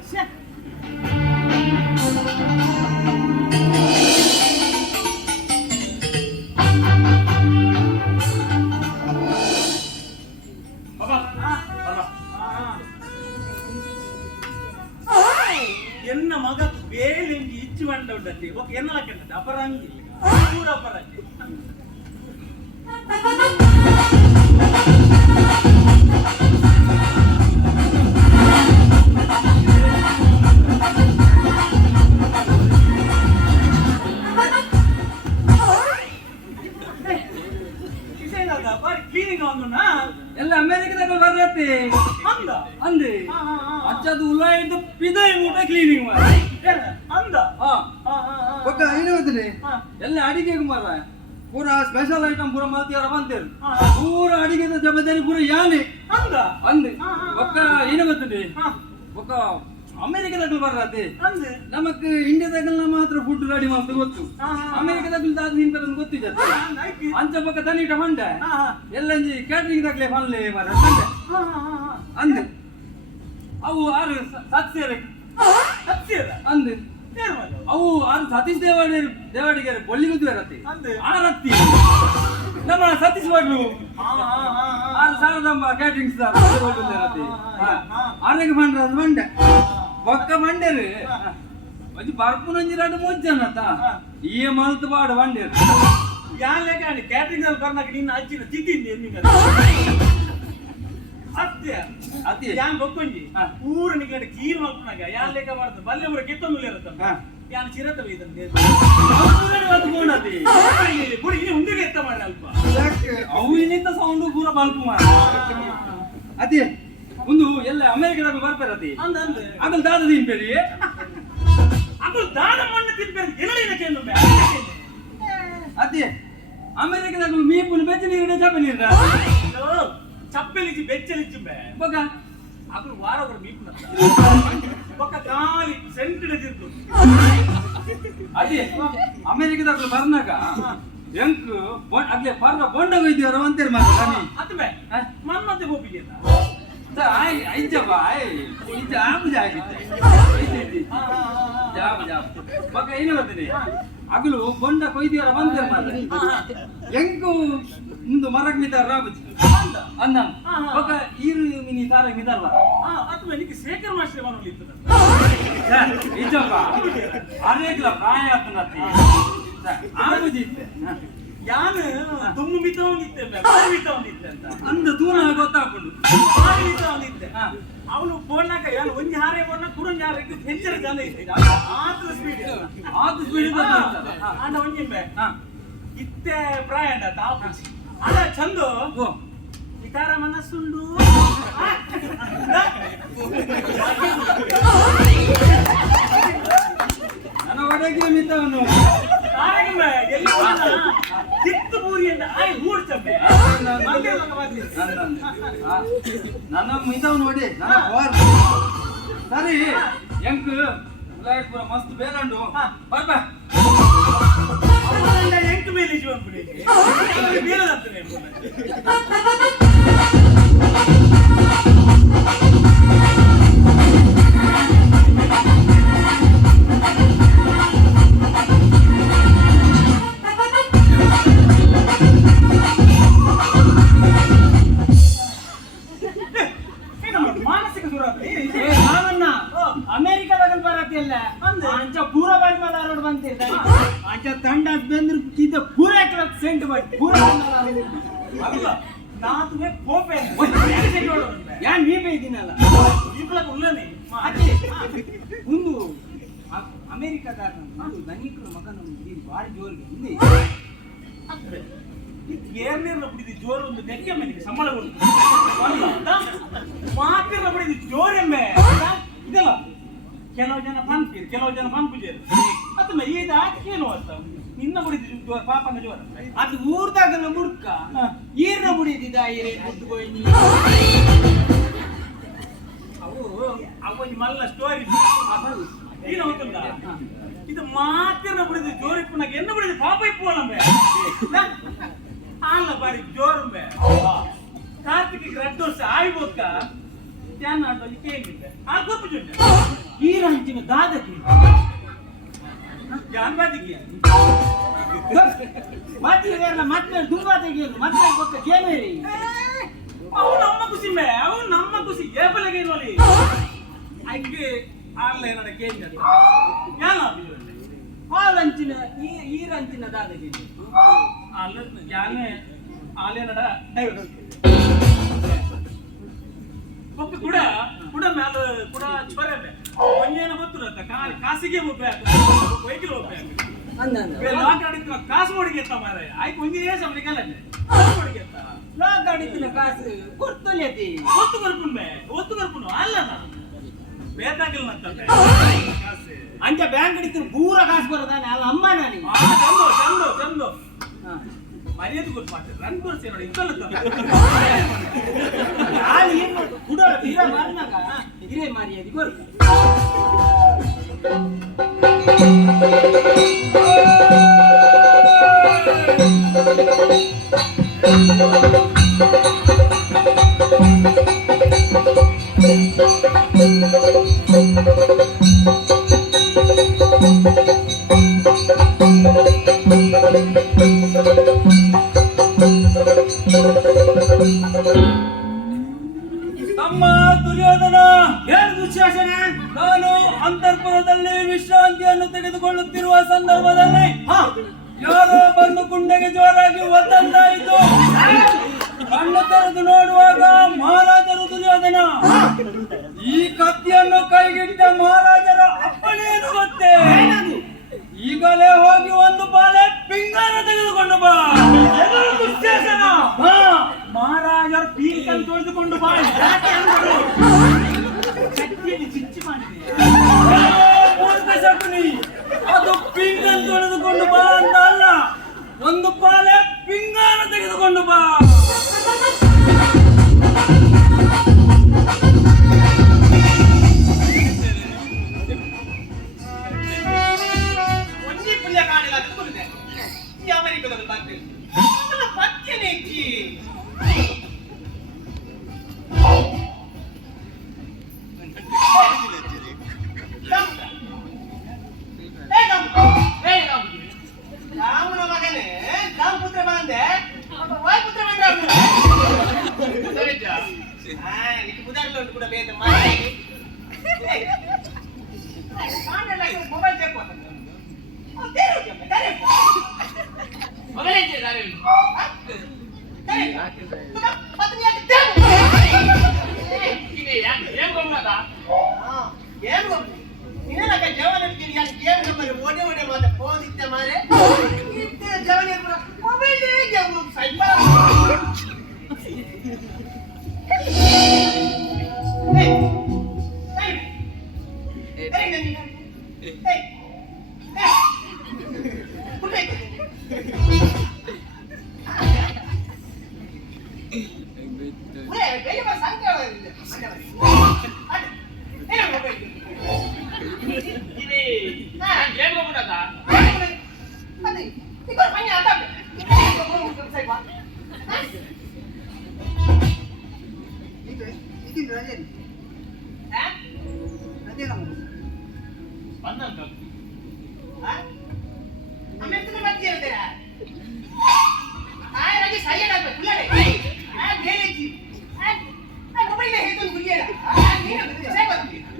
ಎನ್ನ ಮಗ ಬೇಲೆ ಇಚ್ಚು ಬಂಡ ಉಂಟತಿ ಎನ್ನಲ ಕೆಂಡತಿ ಅಪರಂಗಿ ಪೂರ ಅಪರಂಗಿ ಕ್ಲೀನಿಂಗ್ ವಾಂಗುನಾ ಎಲ್ಲ ಅಮೆರಿಕದಾಗ ಬರತ್ತೆ ಅಂದ ಅಂದೆ ಅಚ್ಚದು ಉಲಾಯಿದ್ದು ಪಿದೈ ಊಟ ಕ್ಲೀನಿಂಗ್ ಮಾಡಿ ಅಂದ ಒಕ್ಕ ಏನು ಗೊತ್ತಿದೆ ಎಲ್ಲ ಅಡಿಗೆಗೆ ಮಾರ ಪೂರ ಸ್ಪೆಷಲ್ ಐಟಮ್ ಪೂರ ಮಾತಿಯವರ ಬಂತೇರು ಪೂರ ಅಡಿಗೆದ ಜವಾಬ್ದಾರಿ ಪೂರ ಯಾನೆ ಅಂದ ಅಂದೆ ಒಕ್ಕ ಏನು ಗೊತ್ತಿದೆ ಒಕ್ಕ ಅಮೆರಿಕದಾಗ ಬರತ್ತೆ ಅಂದ ನಮಕ್ ಇಂಡಿಯಾದಾಗ ಮಾತ್ರ ಫುಡ್ ರೆಡಿ ಮಾಡ್ತು ಗೊತ್ತು ಅಮೆರಿಕದಾಗ ದಾದ ನಿಂತ ಗೊತ್ತಿದೆ ಅಂಚ ಪಕ್ಕ ತನೀಟ ಮಂಡ ಎಲ್ಲ ಕ್ಯಾಟ್ರಿಂಗ್ ದಾಗ್ಲೆ ಫನ್ಲೆ ಮಾರ ಅಂದೆ ಅವು ಆರು ಸತ್ಸೇರ ಅಂದೆ ಅವು ಆರು ಸತೀಶ್ ದೇವಾಡಿಗೆ ಬೊಳ್ಳಿಗುದ್ದು ಇರತ್ತೆ ಆರತ್ತಿ ನಮ್ಮ ಸತೀಶ್ ಬಾಗ್ಲು ಆರು ಸಾರದಂಬ ಕ್ಯಾಟ್ರಿಂಗ್ಸ್ ಇರತ್ತೆ ಆರೆಗೆ ಮಂಡ್ರ ಮಂಡೆ ಬೊಕ್ಕ ಮಂಡ್ಯರು ಅದು ಬರ್ಪುನಂಜಿ ಎರಡು ಮುಜ್ಜನತ ಈ ಮಲ್ತು ಬಾಡು ಮಂಡ್ಯರು ಯಾನ್ ಲೆಕ್ಕ ಕ್ಯಾಟ್ರಿಂಗ್ ಅಲ್ಲಿ ಬರ್ನಾಕ ನಿನ್ನ ಅಜ್ಜಿನ ತಿಂದಿದ್ದೆ ನಿನ್ನ ಸತ್ಯ ಅತಿ ಯಾನ್ ಗೊತ್ತೊಂಜಿ ಪೂರ ನಿಗಡೆ ಕೀಲ್ ಮಲ್ಪನಾಗ ಯಾನ್ ಲೆಕ್ಕ ಮಾಡ್ತಾನೆ ಬಲ್ಲೆ ಊರ ಕೆತ್ತೊಂದು ಇರತ್ತಲ್ಲ ಯಾನ್ ಚಿರತ ಬೈದಂತೆ ಪೂರ ಇಲ್ಲಿ ಮುಂದಿಗೆ ಎತ್ತ ಮಾಡಿ ಅಲ್ಪ ಅವು ಇನ್ನಿಂದ ಸೌಂಡು ಪೂರ ಬಲ್ಪು ಮಾಡ ಅತಿ ಒಂದು ಎಲ್ಲ ಅಮೆರಿಕದಾಗ ಬರ್ತಾರತಿ ಅಂದ ಅದನ್ನ ದಾದ ತಿನ್ಬೇಡಿ ಅದು ದಾನ ಮಣ್ಣು ತಿನ್ಬೇಕು ಎಲ್ಲಿನ ಕೇಳು ಅತಿ ಅಮೆರಿಕದಾಗ ಮೀಪುನ ಬೆಚ್ಚ ನೀರಿನ ಚಪ್ಪ ನೀರ ಚಪ್ಪೆಲಿಚ್ಚಿ ಬೆಚ್ಚಲಿಚ್ಚುಂಬೆ ಬೊಕ್ಕ ಅದು ವಾರ ಕೂಡ ಮೀಪುನ ಬೊಕ್ಕ ಖಾಲಿ ಸೆಂಟಿನ ತಿರ್ತು ಅದೇ ಅಮೆರಿಕದಾಗ ಬರ್ನಾಗ ಎಂಕ್ ಅದ್ಲೆ ಪರ್ರ ಬೊಂಡ ಒಯ್ದಿವರ ಅಂತೀರಿ ಮಾತ್ರ ಅತ್ತಮೆ ಮನ್ಮತ್ತೆ ಹೋಗಿಗೆ ಐಜಪ್ಪ ಇದು ಆಪುಜ ಆಗಿತ್ತೆ ಜಾಬ್ ಬೊಕ್ಕ ಏನು ಬರ್ತೀನಿ ಅಗಲು ಬೊಂಡ ಕೊಯ್ದಿವರ ಬಂತೀರಿ ಮಾತ್ರ ಎಂಕು ಮುಂದು ಮರಕ್ ಮಿತಾರ ರಾಬುಜಿ ಅಂದ ಬೊಕ್ಕ ಈರು ಮಿನಿ ತಾರಕ್ ಮಿತಾರ್ವ ಅತ್ತಮೆ ನಿಕ್ಕೆ ಶೇಖರ್ ಮಾಸ್ಟರ್ ಮನೋಲಿ ಇದ್ದಪ್ಪ ಅರೇಗ್ಲ ಪ್ರಾಯ ಆತನತ್ತಿ ಆಪುಜಿ ಇತ್ತೆ ಯಾನು ತುಂಬ ಮಿತವನಿದ್ದೆ ಮಿತವನಿದ್ದೆ ಅಂತ ಅಂದ ದೂರ ಗೊತ್ತಾಕೊಂಡು ಮಿತವನಿದ್ದೆ ಅವನು ಬೋರ್ನಾಕ ಯಾನು ಒಂಜಿ ಹಾರೆ ಬೋರ್ನ ಕುಡೊಂಜಿ ಹಾರೆ ಹೆಚ್ಚರ ಜನ ಇದ್ದೆ ಆತು ಸ್ಪೀಡ್ ಅಂಡ ಒಂಜಿಂಬೆ ಇತ್ತೆ ಪ್ರಾಯ ಅಂಡ ತಾಪುಜಿ ಅದ ಚಂದು ಇತರ ಮನಸ್ಸುಂಡು ನನ್ನ ಒಡಗಿನ ಮಿತವನು ಕಿತ್ತು ಬೂರಿ ಅಂತ ಆಯ್ ಹೂಡ್ತಂಬೆ ನನ್ನ ಮಿತವನು ನೋಡಿ ನನ್ನ ಬೋರ್ ಸರಿ ಎಂಕ್ ಲೈಟ್ ಪೂರ ಮಸ್ತ್ ಬೇರಂಡು ಬರ್ಬ ಎಂಟು ಮೇಲೆ ಜೀವನ ಬೇರೆ ಮಾಮನ್ನ ಅಮೆರಿಕದಾಗ ಬರತ್ತಿಲ್ಲ ಅಂಚ ಪೂರ ಬಂಡವಾಳ ರೋಡ್ ಬಂತಿದ್ದ ಅಂಚ ತಂಡ ಬೆಂದ್ರು ಇದ್ದ ಪೂರ ಸೆಂಟ್ ಮಾಡಿ ಪೂರ ಅಲ್ಲ ನಾತುವೆ ಕೋಪೆ ಯಾನ್ ನೀ ಬೈದಿನಲ್ಲ ಇಬ್ಲಕ ಉಲ್ಲನೆ ಒಂದು ಅಮೆರಿಕದಾಗ ಧನಿಕರ ಮಗನ ಬಾರಿ ಜೋರಿಗೆ ಹಿಂದೆ ಏರ್ನೀರ್ನ ಬಿಡಿದಿ ಜೋರು ಒಂದು ನೆಕ್ಕೆ ಮನೆಗೆ ಸಂಬಳ ಕೊಡ್ತು ಮಾತಿರ್ನ ಬಿಡಿದಿ ಜೋರೆಂಬೆ ಇದಲ್ಲ ಕೆಲವು ಜನ ಪನ್ಪೀರ್ ಕೆಲವು ಜನ ಪನ್ಪುಜೇರು ಅದನ್ನ ಈಗ ಏನು ಅಂತ ನಿನ್ನ ಬಿಡಿದಿ ಜೋರ ಪಾಪನ ಜೋರ ಅದು ಊರ್ದಾಗಲ್ಲ ಮುಡ್ಕ ಈರ್ನ ಬಿಡಿದಿದ್ದ ಈರೇ ಮುದ್ದುಗೋಯ್ ನೀ ಅವು ಅವನಿ ಮಲ್ಲ ಸ್ಟೋರಿ ಏನು ಹೋಗ್ತಂದ ಇದು ಮಾತಿರ್ನ ಬಿಡಿದಿ ಜೋರಿಪ್ಪನಾಗ ಎನ್ನ ಬಿಡಿದಿ ಪಾಪ ಇಪ್ಪುವಳಂಬೆ ಆಲ್ಲ ಬಾರಿ ಜೋರಂಬೆ ಕಾರ್ತಿಕ್ 2 ವರ್ಷ ಆಯ್ಬೋದ್ಕ ಧ್ಯಾನ ಆಟೋಲಿ ಕೇಳಿದ್ದೆ ಆ ಗೊತ್ತಿದ್ದೆ ಈರ ಹಂಚಿನ ದಾದಕ್ಕೆ ಜಾನ್ ಬಾದಿಗೆ ಮತ್ತೆ ಮತ್ತೆ ದುರ್ಬಾ ತೆಗಿಯೋದು ಮತ್ತೆ ಗೊತ್ತ ಕೇಮೇರಿ ಅವು ನಮ್ಮ ಖುಷಿ ಮೇ ಅವು ನಮ್ಮ ಖುಷಿ ಏಪಲೆಗೆ ಇರೋಲಿ ಹಂಗೆ ಆಲ್ಲ ಏನಡ ಕೇಂದ್ರ ಯಾನ ಹಾಲಂಚಿನ ಈರಂಚಿನ ದಾದಕ್ಕೆ ಆಲ್ಲ ಯಾನೆ ಆಲೇನಡ ಒಪ್ಪಿ ಕೂಡ ಮ್ಯಾಲ ಕೂಡ ಚೊರೆ ಒಂದೇನ ಗೊತ್ತಿರತ್ತ ಕಾಸಿಗೆ ಹೋಗ್ಬೇಕು ವೆಹಿಕಲ್ ಹೋಗ್ಬೇಕು ಲಾಕ್ ಆಡಿತ್ರ ಕಾಸು ಹೊಡಿಗೆತ್ತ ಮಾರೆ ಆಯ್ತು ಒಂದೇ ಸಮಯ ಕಲನೆ ಕಾಸು ಹೊಡಿಗೆತ್ತ ಲಾಕ್ ಆಡಿತ್ತಿನ ಕಾಸು ಕೊಡ್ತೊಲೆತಿ ಒತ್ತು ಕರ್ಕೊಂಡು ಅಲ್ಲ ಬೇಕಾಗಿಲ್ಲ ಅಂತಂದ್ರೆ ಕಾಸು ಅಂಚ ಬ್ಯಾಂಕ್ ಹಿಡಿತೀನಿ ಪೂರ ಕಾಸು ಬರೋದಾನೆ ಅಲ್ಲ ಅಮ್ಮ ನಾನಿ ಚಂದು ಮರ್ಯಾದೆ ಗೊತ್ತು ಮಾಡ್ತಾರೆ ರನ್ ಕೊಡ್ಸಿ ನೋಡಿ ಇತ್ತಲ್ಲ ಹಾಲು ಏನ್ ಮಾಡ್ತು ಕುಡೋಳ ತೀರಾ ಮಾರಿನಾಗ ಇರೇ ಮರ್ಯಾದೆ ಗೊತ್ತ ತಮ್ಮ ದುರ್ಯೋಧನ ಏನು ದುಶ್ಯಾಸನ ನಾನು ಅಂತರ್ಪುರದಲ್ಲಿ ವಿಶ್ರಾಂತಿಯನ್ನು ತೆಗೆದುಕೊಳ್ಳುತ್ತಿರುವ ಸಂದರ್ಭದಲ್ಲಿ ಯಾರೋ ಬಂದು ಗುಂಡೆಗೆ ಜೋರಾಗಿ ಒತ್ತಂದಾಯಿತು ಕಣ್ಣು ತೆರೆದು ನೋಡುವಾಗ ಮಹಾರಾಜರು ದುರ್ಯೋಧನ ಈ ಕತ್ತಿಯನ್ನು ಕೈಗಿಟ್ಟ ಮಹಾರಾಜರ ಅಪ್ಪಣೆಯನ್ನು ಗೊತ್ತೇ ಈಗಲೇ ಹೋಗಿ ಒಂದು ಬಾಲೆ ಪಿಂಗಾರ ತೆಗೆದುಕೊಂಡು ಬಾ ದುಶ್ಯಾಸನ ಮಹಾರಾಜರು ಪೀಕನ್ನು ತೊಳೆದುಕೊಂಡು ಬಾ ಕತ್ತಿಯಲ್ಲಿ ಚಿಚ್ಚಿ ಮಾಡಿದೆ ಅದು ಪಿಂಗನ್ನು ತೊಳೆದುಕೊಂಡು ಬಾ ಅಂತ ಅಲ್ಲ ಒಂದು ಬಾಲೆ ಪಿಂಗಾರ ತೆಗೆದುಕೊಂಡು ಬಾ ಒಂದೇ ಪುಣ್ಯ ಕಾಣಿಲ್ಲ ಅಂದ್ಕೊಂಡಿದ್ದೆ ಈ ಅಮೆರಿಕದಲ್ಲಿ ಬರ್ತೀನಿ ಅವನ ಪತ್ಯನೇ ಇಕ್ಕಿ ರಾಮನ ಮಗನೇ ರಾಮಪುತ್ರ ಬಂದೆ ವಾಯುಪುತ್ರ ಬಂದ್ರೆ ನಿಕ್ಕೆ ಉದಾಹರಣೆ ಕೂಡ ಬೇಡ ಮಾಡಿ ಮೊಬೈಲ್ ಬೇಕು ಓಡೆ ಮಾತ ಫೋನ್ ಇತ್ತೆ ಮಾರೆ ಜವನಿ ಮೊಬೈಲ್ ಮೊಬೈಲ್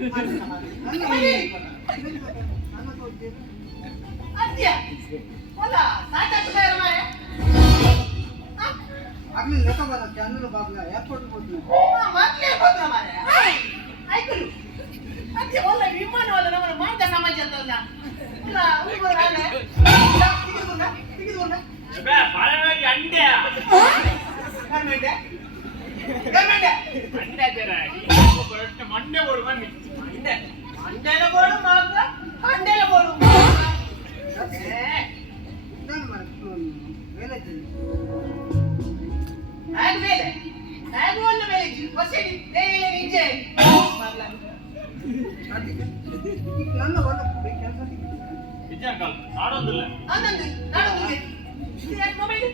ನನ್ನ ತೋರಿಸಿ ಅದ್ಯ ಅಲ್ಲ ಸಾಕಾಗ್ತದೆ ಮಾರೆ ಆಗ್ಲಿ ಲೆಕ್ಕ ಬರ ಚಾನಲ್ ಬಾಗ್ಲ ಏರ್ಪೋರ್ಟ್ ಹೋಗ್ತೀನಿ ಮತ್ತೆ ಹೋದ್ರ ಮಾರೆ ಆಯ್ಕಲು ಅದ್ಯ ಒಳ್ಳೆ ವಿಮಾನ ವಲ್ಲ ನಮ್ಮ ಮಾರ್ಗ ಸಮಾಜ ಅಂತ ಅಲ್ಲ ಇಲ್ಲ ಉಳ್ಬರ ಹಾಗೆ ತೆಗೆದುಕೊಂಡ ಬೇ ಬಾಳೆವಾಗಿ ಅಂಡೆ ಗರ್ಮೆಂಟ್ ಅಂಡೆ ಜರ ಬರಟ್ಟ ಮಂಡೆ ಓಡು ಬನ್ನಿ ಅಂಡೆ ಅಂಡೆಲ ಬೋಡು ಮಾರ್ಗ ಅಂಡೆಲ ಬೋಡು ನಾನು ಮಾಡ್ತೀನಿ ಮೇಲೆ ಆಗ ಮೇಲೆ ಆಗ ಒಂದು ಮೇಲೆ ಬಸ್ಸಡಿ ಡೈಲಿ ನಿಂಜೆ ಮಾರ್ಲ ನನ್ನ ಹೊಲ ಕೆಲಸ ವಿಜಯ ಅಂಕಲ್ ನಾಡೊಂದಿಲ್ಲ ಆನಂದ್ ನಾಡೊಂದಿಗೆ ಇದು ಯಾಕೆ ಮೊಬೈಲ್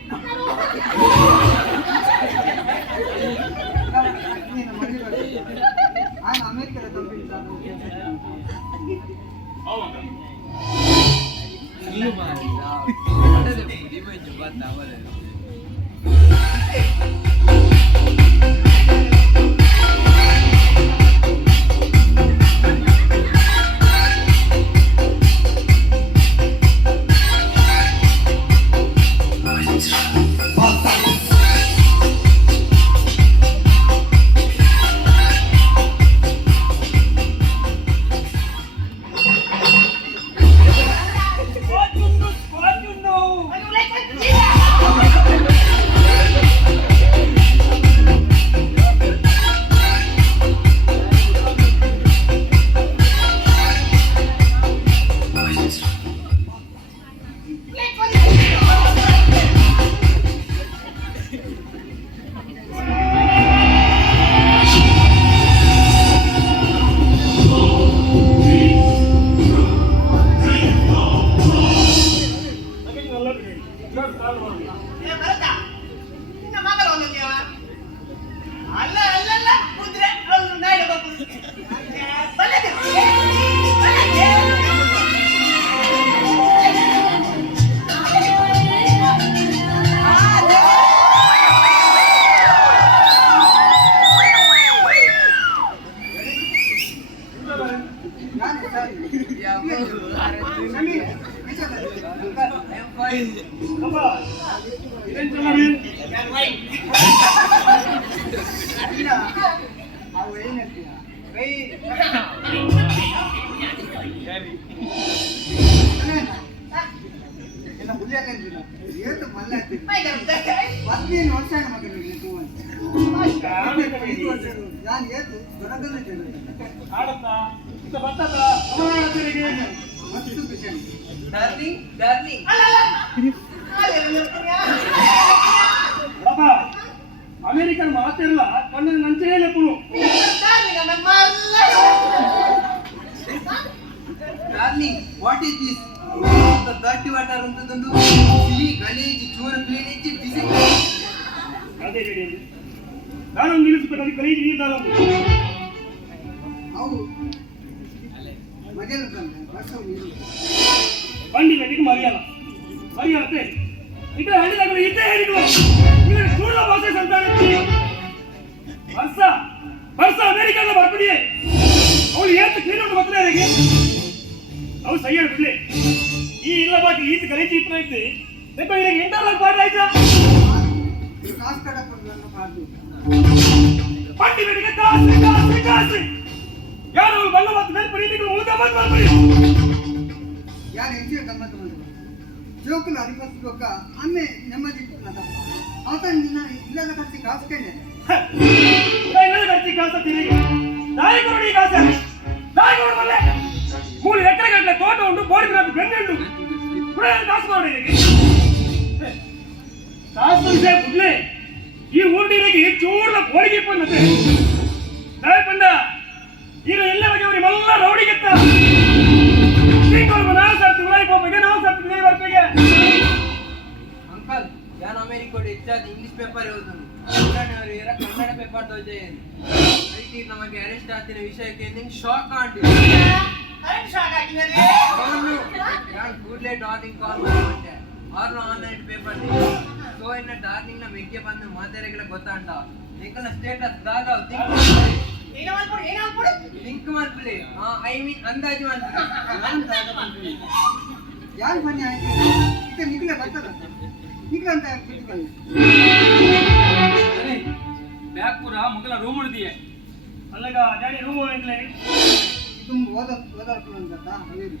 ನೀನು ಮನೆ ನಾನು ಅಮೆರಿಕದ ಕಂಪನಿ ಹೌದು ಅಂಕಲ್ ಅವು ಏನಂತೀಯ ಕೈ ಎಲ್ಲ ಹುಲ್ಲಿಯಾಗ ಏತು ಮಲ್ಲ ಹದಿನೈದು ವರ್ಷ ಮಗನಿಗೆ ನಾನು ಏತು ದೊರಕಲ್ಲಿದ್ದೇನೆ ಮಸ್ತು ಖುಷಿ ಡಾರ್ಲಿಂಗ್ ಡಾರ್ಲಿಂಗ್ ಅಮೆರಿಕನ್ ಮಾತಿರಲ್ಲ ಕಣ್ಣು ನಂಚೇ ಲೆಪ್ಪುನು Darling, what is this? The dirty water ಉಂಟದೊಂದು ಸಿಹಿ ಗಲೀಜು ಚೂರು ಕ್ಲೀನಿಚ್ಚಿ ಬಿಸಿ ಅದೇ ರೆಡಿ ನಾನೊಂದು ನಿಲ್ಲಿಸ್ಬೇಕು ಗಲೀಜು ನೀರು ನಾನು ಅವು ಮಜಲು ಬಂದ ಬಸ್ಸವು ನೀರು ಬಂಡಿ ಗಟ್ಟಿಗೆ ಮರಿಯಲ್ಲ ಇದ್ರೆ ಹಳ್ಳಿದಾಗ ಇದ್ದೇ ಹೇಳಿದ್ರು ಚೂಡ ಭಾಷೆ ಸಂತಾನಕ್ಕೆ ವರ್ಷ ಅಮೆರಿಕದ ಬರ್ಬಿಡಿ ಅವಳು ಏತು ಕ್ಲೀನ್ ಮಕ್ಕಳಿಗೆ ಅವು ಸೈಯಡ್ ಬಿಡ್ಲಿ ಈ ಇಲ್ಲ ಬಾಕಿ ಈತ ಗಲೀಜು ಇತ್ತು ಐತಿ देखो ये इंटरलॉक पाड़ रहा था ಕಾಸು ಕಡಕೊಂಡು ಮಾಡ್ದು पंडी बेटी के कास यार वो बल्ला मत मेरे प्रीति को मुंह मत मार पड़ी ಯಾರು ಹೆಚ್ಚು ಗಮ್ಮತ್ತು ಮಾಡಿದ್ರು ಜೋಕುಲು ಅರಿಪಸ್ಗೋಕ ಆಮೆ ನೆಮ್ಮದಿ ಇರ್ತದ ಅವತ ನಿನ್ನ ಇಲ್ಲದ ಖರ್ಚು ಕಾಸ್ಕೊಂಡೆ इन्हें करती कास तेरे दाई करोड़ी कास दाई करोड़ बल्ले ಮೂರು ಎಕರೆ ಗಟ್ಟಲೆ ತೋಟ ಉಂಟು ಬೋಡಿ ಬಿಡೋದು ಬೆಣ್ಣೆ ಉಂಟು ಕೂಡ ಕಾಸು ಮಾಡಿ ಕಾಸು ವಿಷಯ ಬಿಡ್ಲಿ ಈ ಊರಿನಿಗೆ ಚೂರ್ಲ ಬೋಡಿಗೆ ಬಂದತೆ ನಾಳೆ ಬಂದ ಈಗ ಎಲ್ಲ ಬಗ್ಗೆ ಅವ್ರಿಗೆ ಎಲ್ಲ ರೌಡಿಗೆತ್ತ ತಿಂಗಳು ನಾವು ಸರ್ತಿ ಉಳಾಯಿ ಹೋಗ್ಬೇಕು ನಾವು ಸರ್ತಿ ನೀವು ಬರ್ಬೇಕೆ अंकल यान अमेरिका ಹೆಚ್ಚಾದ ಇಂಗ್ಲಿಷ್ ಪೇಪರ್ ಓದುನು ಅವರು ಇರ ಕನ್ನಡ ಪೇಪರ್ ತೋಜೆ ಐಟಿ ನಮಗೆ ಅರೆಸ್ಟ್ ಆಗ್ತಿರೋ ವಿಷಯಕ್ಕೆ ನಿಂಗೆ ಶಾಕ್ ಆಂಟಿ ಕರೆಂಟ್ ಶಾಕ್ ಆಗಿದ್ದಾರೆ ಅವನು ಯಾನ್ ಕೂಡಲೇ ಡಾರ್ಲಿಂಗ್ ಕಾಲ್ ಮಾಡಿಬಿಟ್ಟೆ ಅವ್ರನ್ನ ಆನ್ಲೈನ್ ಪೇಪರ್ ಸೊ ಇನ್ನ ಡಾರ್ಲಿಂಗ್ ನ ಮೆಗ್ಗೆ ಬಂದು ಮಾತಾಡಿಗಳ ಗೊತ್ತಾಂಟ ನಿಂಕಲ ಸ್ಟೇಟಸ್ ದಾಗ ಏನ ಮಾಡ್ಕೊಡು ಏನ ಮಾಡ್ಕೊಡು ಲಿಂಕ್ ಮಾಡ್ಕೊಳ್ಳಿ ಐ ಮೀನ್ ಅಂದಾಜು ಮಾಡ್ಕೊಳ್ಳಿ ಯಾರು ಬನ್ನಿ ಆಯ್ತು ಈಗ ನಿಖಿಲ ಬರ್ತದ ನಿಖಿಲ ಅಂತ ಬಿಟ್ಟು ಬನ್ನಿ ಬ್ಯಾಗ್ ಪೂರ ಮಗಳ ರೂಮ್ ಉಳಿದಿಯೇ ಅಲ್ಲಗ ಡ್ಯಾಡಿ ರೂಮ್ ಹೋಗಿಲ್ಲ ತುಂಬ ಓದಾಡ್ಕೊಂಡು ಅಂತ ಅದೇನು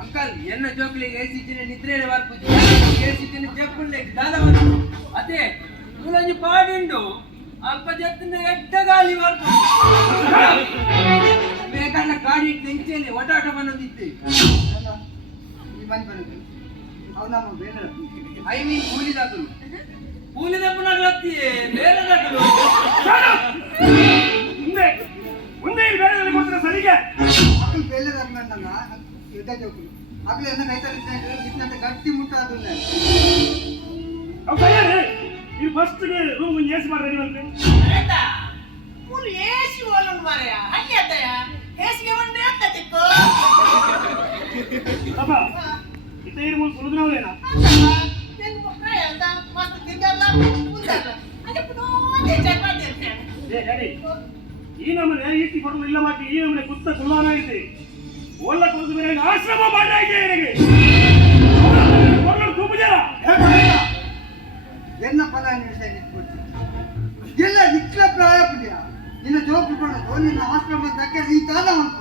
ಅಂಕಲ್ ಎನ್ನ ಜೋಕ್ಲಿಗೆ ಏಸಿಟ್ಟಿನ ನಿದ್ರೆನೆ ಬರ್ಪುಜಿ ಏಸಿಟ್ಟಿನ ಜಪ್ಪುಳ್ಳೆ ದಾದ ಬರ್ಪು ಅದೇ ಮೂಲಂಜಿ ಪಾಡಿಂಡು ಅಲ್ಪ ಜತ್ತಿನ ಎಡ್ಡ ಗಾಲಿ ಬರ್ಪು ಬೇಕನ್ನ ಗಾಡಿ ತೆಂಚೇಲಿ ಒಟಾಟ ಬಂದಿದ್ದೆ ಅಲ್ಲ ಈ ಮನೆ ಬಂದಿದ್ದೆ ಅವು ನಮ್ಮ ಬೇರೆ ಐ ಮೀನ್ ಕೂಲಿದಾಕರು ಕೂಲಿದಪ್ಪನಾಗ್ಲತ್ತಿ ಬೇರೆದಾಕರು అక్కడ పేర్లేదు అట్లా యుద్ధ జోకులు అక్కడ ఎన్న రైతాలు ఇచ్చినంత గట్టి ముట్టాదు ಈ ಫಸ್ಟ್ ರೂಮ್ ಏಸಿ ಮಾಡಿ ಅರೆತ ಫುಲ್ ಏಸಿ ಓಲನ್ ಮಾರಯ ಹಂಗೆ ಅತ್ತಯ ಏಸಿಗೆ ಒಂದೇ ಅಂತ ತಿಕ್ಕು ಅಪ್ಪ ಇತೈರು ಮುಲ್ ಸುರುದ್ರವಲೇನಾ ಏನು ಮಕ್ಕಳ ಅಂತ ಮಸ್ತ್ ತಿಂದಲ್ಲ ಮುಂದಲ್ಲ ಅದೇ ಪುನೋದೆ ಚಪಾತಿ ಅಂತ ಏ ಡ್ಯಾಡಿ ಈ ನಮ್ಮನೆ ಈಟಿ ಕೊಡಲು ಇಲ್ಲ ಮಾತಿ ಈ ನಮ್ಮನೆ ಕುತ್ತ ಕುಲ್ಲಾನ ಐತಿ ಒಳ್ಳೆ ಕುಡಿದು ಬೇರೆ ಆಶ್ರಮ ಮಾಡಾಯ್ತೆ ನನಗೆ ಕೊಡಲು ತುಂಬಜರ ఎన్న పదాన్ని ಎಲ್ಲ ನಿಖಿಲ ಪ್ರಾಯ ಪುಣ್ಯ ನಿನ್ನ ಜೋಕಿಕೊಳ್ಳೋದು ನಿನ್ನ ಆಶ್ರಮ దగ్గర ಈ ಕಾಲ ಅಂತ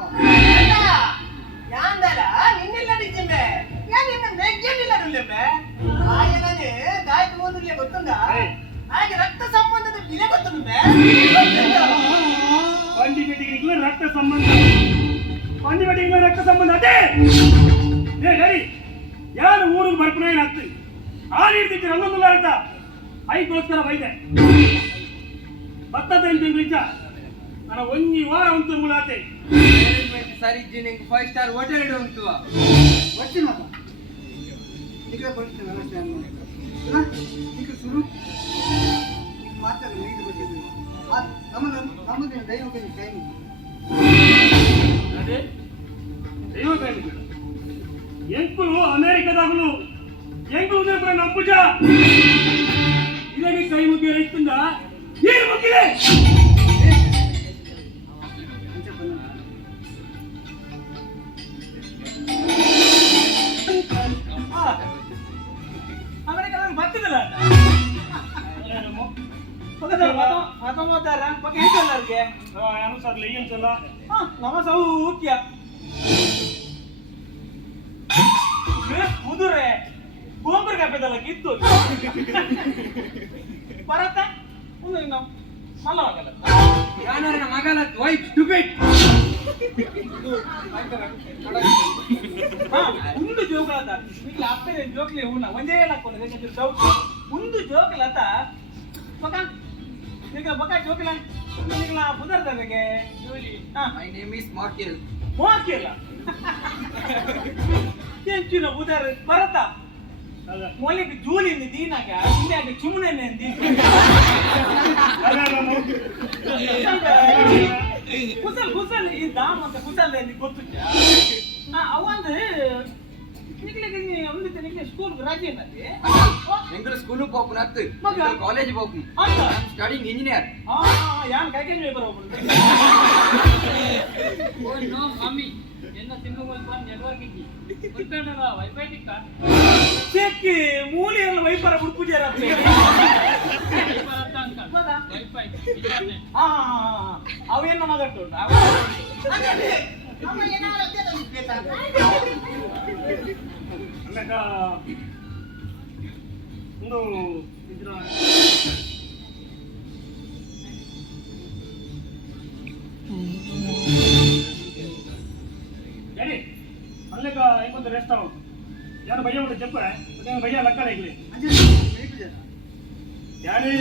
ಯಾಂದಲ ನಿನ್ನೆಲ್ಲ ನಿಜಮೆ ಯಾನ್ ನಿನ್ನ ನೆಗ್ಗೆನಿಲ್ಲ ನುಲ್ಲೆಮೆ ಆಯನನೆ ಗಾಯಕ ಓದುಲೆ ಗೊತ್ತುಂದ ಹಾಗೆ ರಕ್ತ ಸಂಬಂಧದ ಬೆಲೆ ಗೊತ್ತುಂದೆ ಪಂಡಿ ಬೆಟ್ಟಿಗೆ ರಕ್ತ ಸಂಬಂಧ ಪಂಡಿ ಬೆಟ್ಟಿಗೆ ರಕ್ತ ಸಂಬಂಧ ಅದೇ ಏ ಡ್ಯಾಡಿ ಯಾರು ಊರಿಗೆ ಬರ್ಪನ ಏನಾಗ್ತದೆ ಆ ರೀತಿ ಹನ್ನೊಂದು ಅರ್ಥ ಐಗೋಸ್ಕರ ಬೈದೆ ಬತ್ತದೈದು ತಿಂಗಳು ಇದ್ದ ನನ್ನ ಒಂಜಿ ವಾರ ಉಂಟು ಮುಲಾತೆ ಸರಿ ಇಜ್ಜಿ ನಿಂಗೆ 5 ಸ್ಟಾರ್ ಹೋಟೆಲ್ ಉಂಟು వచ్చిన నిఖిల పడుతుంది వ్యవస్థ నీకు సురు నీకు మాట్లాడు నీకు వచ్చింది నమ్మదు దైవం టైం ಅದೇ ದೈವ ಕೈಲಿ ಎಂಕುಲು ಅಮೇರಿಕದಾಗಲು ಎಂಕು ಉದಯಪುರ ನಂಬುಜ ಇದಾಗಿ ಕೈ ಮುಗಿಯ ರೈತಂದ ಏನು ಮುಗಿಲೆ ಅಮೆರಿಕದಲ್ಲಿ ಬರ್ತಿದ್ದಲ್ಲ ಅನುಸಾರ ಏನ್ಸಲ್ಲ ನಮ್ಮ ಸೌಖ್ಯ ಮುದುರೆ ಗೋಂಬರ್ ಕಪ್ಪೆದಲ್ಲ ಕಿತ್ತು ಬರತ್ತ ಒಂದು ಇನ್ನು ಮಲ್ಲವಾಗಲ್ಲ ಯಾನರ ಮಗಲ ವೈಫ್ ಸ್ಟುಪಿಡ್ ಒಂದು ಜೋಕಲತ ಈಗ ಅಪ್ಪೆ ಜೋಕ್ಲಿ ಉಣ್ಣ ಒಂದೇ ಹಾಕೊಂಡು ಡೌಟ್ ಒಂದು ಜೋಕಲತ ಬಕ ಈಗ ಬಕ ಜೋಕಲ ಈಗ ಬುದರ್ದಗೆ ಮೈ ನೇಮ್ ಇಸ್ ಮಾರ್ಕೆಲ್ ಮೋಕಿಲ್ಲ ಎಂಚಿನ ಬುದರ್ ಬರತ್ತ ಮೊಲಿಗೆ ಜೂಲಿನ ದೀನಾಗ ಇಂಡಿಯಾಗ ಚುಮ್ನೆ ಕುಸಲ್ ಕುಸಲ್ ಈ ದಾಮ್ ಅಂತ ಕುಸಲ್ ಗೊತ್ತು ಅವಂದು ನಿಕ್ಲಿಗೆ ಒಂದು ನಿಕ್ಲಿ ಸ್ಕೂಲ್ ರಾಜಿ ಏನಂತೆ ಎಂಗಲ ಸ್ಕೂಲ್ ಹೋಗ್ಬೇಕು ನತ್ತು ಮಗ ಕಾಲೇಜ್ ಹೋಗ್ಬೇಕು ಅಂತ ಸ್ಟಡಿಂಗ್ ಇಂಜಿನಿಯರ್ ಯಾನ್ ಕೈಕಂಜ್ ಬರೋಬರು Oh no, mummy. Enna ತಿನ್ನುವ ನೆಟ್ವರ್ಕ್ ಇಕ್ಕಿ ಉಲ್ಪೇಂಡಲ ವೈಫೈ ಟಿಕ್ಕ ಚೆಕ್ಕಿ ಮೂಲಿ ಎಲ್ಲ ವೈಪರ ಬುಡ್ಪುಜಾರ ಬರತ್ತ ಅಂಕಲ್ ಮಗ ವೈಫೈ ಅವೇನ ಮಗಟ್ಟು ಅಲ್ಲಕ ಒಂದು ಇದ್ರ ಡ್ಯಾಡಿ ಅಲ್ಲಕ ಇಂకొಂದು ರೆಸ್ಟ್ ಹೌಸ್ ಯಾರು ಭಯ್ಯ ಉಂಟು చెప్ప ಭಯ್ಯ ಲಕ್ಕಲ ಇಗ್ಲಿ ಡ್ಯಾಡಿ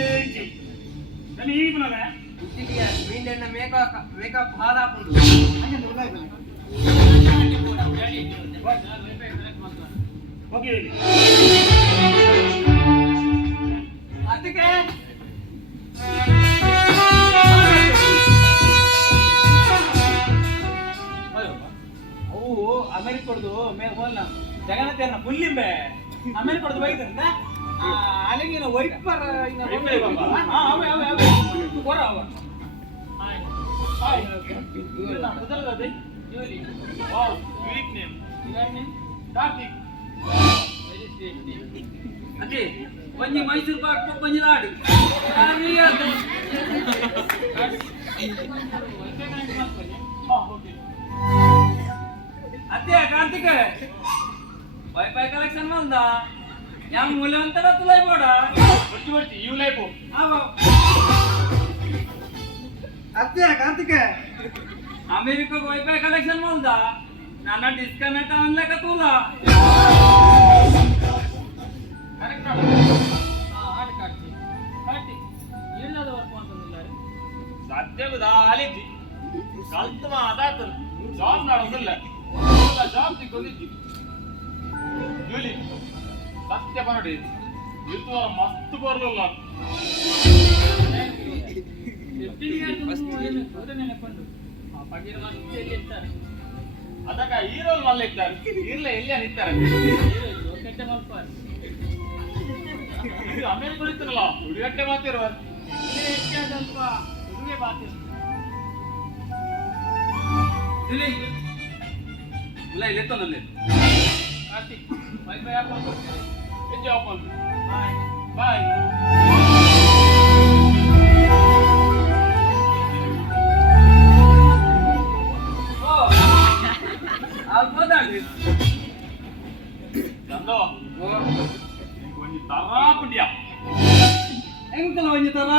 ಡ್ಯಾಡಿ ಈಗ ನಾನು ಇಂಜಿನಿಯರ್ ಮೀಂಡೆನ್ನ ಮೇಕಪ್ ಹಾಲಾಪುಂಡು ವೈಫೈ ಕನೆಕ್ಟ್ ಮಾಡ್ತಾರೆ ಓಕೆ ಅದಕ್ಕೆ ಅವು ಅಮೆರಿಕದ್ದು ಮೇಲೆ ಹೋಲ್ನ ಜಗನ್ನತಿಯನ್ನ ಮುಲ್ಲಿಂಬೆ ಅಮೆರಿಕದ ಬೈದ್ರಿಂದ ಅಲ್ಲಿಗಿನ ವೈಪರ್ Wiper ಬಾಬಾ? ಅವೇ ಅವೇ ಅವೇ ಕೊರ ಅವ ಕುದರದದೆ ಜೋಲಿ wow sweet name your name Karthik very sweet name ಅದೇ ಒಂಜಿ ಮೈಸೂರು ಪಾಕ್ ಒಂಜಿ ಲಾಡು ಅದೇ ಕಾರ್ತಿಕ್ ವೈಫೈ ಕಲೆಕ್ಷನ್ ಮಂದ ಯಾವ ಮೂಲೆ ಅಂತಾರ ತುಲೈ ಬೋಡ ಬರ್ತಿ ಬರ್ತಿ ಇವ್ ಲೈಫು ಅತ್ತೆ ಕಾರ್ತಿಕ ಅಮೆರಿಕಾಗ ವೈಫೈ ಕಲೆಕ್ಷನ್ ಮಂದ ನನ್ನ ಡಿಸ್ಕನೆಕ್ಟ್ ಅನ್ಲಕ ತೂಲ ಕರೆಕ್ಟ್ ಹಾಡು ಕಾಡ್ತಿ ಕಾಡ್ತಿ ಎಲ್ಲದ ವರ್ಕ್ ಮಾಡ್ಕೊಂಡಿಲ್ಲ ಸದ್ಯಕ್ಕೆ ದಾಲಿದ್ದಿ ಕಲ್ತು ಮಾತಾಡ್ತಾರೆ ಜಾಬ್ ಮಾಡೋದಿಲ್ಲ ಜಾಬ್ ಸಿಕ್ಕೋದಿದ್ದಿ ಜೂಲಿ ಸತ್ಯ ನೋಡಿ ಇದು ಮಸ್ತ್ ಬರಲಿಲ್ಲ ನೆನಕೊಂಡು ಆ ಪಗೀರ್ ಮತ್ತೆ ಎಲ್ಲಿ ಇರ್ತಾರೆ ಅದಕ್ಕ ಹೀರೋಲ್ ಮಲ್ಲ ಇದ್ದಾರೆ ಇರ್ಲ ಎಲ್ಲಿ ನಿಂತಾರೆ ಕೆಟ್ಟ ಮಲ್ಪಾರ್ ಇದು ಆಮೇಲೆ ಬರೀತಾರಲ್ಲ ಹುಡುಗಟ್ಟೆ ಮಾತಿರುವ ಸ್ವಲ್ಪ ಹುಡುಗೆ ಬಾತಿ ಇಲ್ಲ ಇಲ್ಲೆತ್ತನಲ್ಲಿ ಕಾರ್ತಿಕ್ ವೈಫೈ ಹಾಕೊಂಡು ಜಾಬ್ ಬಂದು ಬಾಯ್ ಬಾಯ್ ಚಂದು ಒಂಜಿ ತರಾಪುಂಡಿಯ ಹೆಂಗಲ್ಲ ಒಂಜಿ ತರ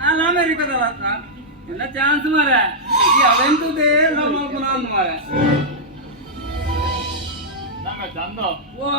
ನಾನು ಅಮೆರಿಕದಲ್ಲ ಎಲ್ಲ ಚಾನ್ಸ್ ಮಾರ ಈ ಅವೆಂತದೇ ಲವ್ ಮಾಡ್ಕೊಂಡು ಅಂದ್ ಮಾರ ನಂಗ ಚಂದು ಓ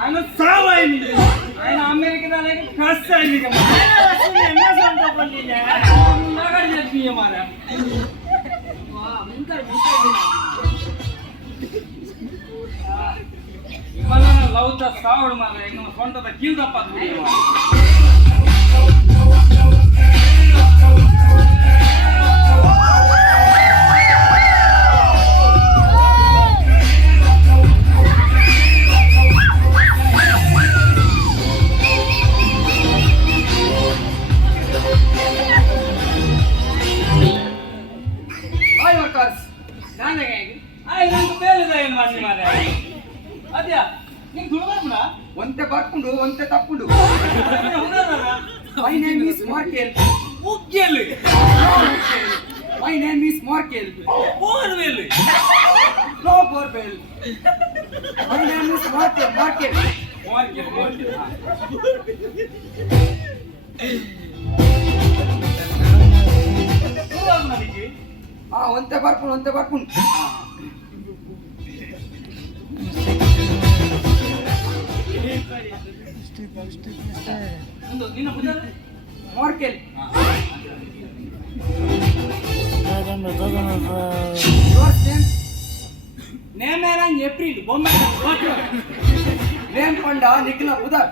ఆయన సావైంది ఆయన అమెరికాలో ఖర్చు అయింది చెప్పి మారా లవ్ సావుడు మారా సొంత కీల్ తప్పదు ಒಂತೆ ಬರ್ಕೊಂಡು ಒಂತೆ ತಪ್ಪುಂಡು ಮೈ ನೇಮ್ ಇಸ್ ಮಾರ್ಕೆಲ್ ಮುಗ್ಗೆಲ್ my name is Markel borewell no borewell my name is Markel Markel Markel Markel ಒಂತೆ ಬರ್ಕೊಂಡು ಮಾರ್ಕೆಲ್ ನೇಮ್ ಏನಾಂಗ್ ಏಪ್ರಿಲ್ ಬೊಂಬೆ ನೇಮ್ ಪಂಡ ನಿಖಿಲ ಬುಧರ್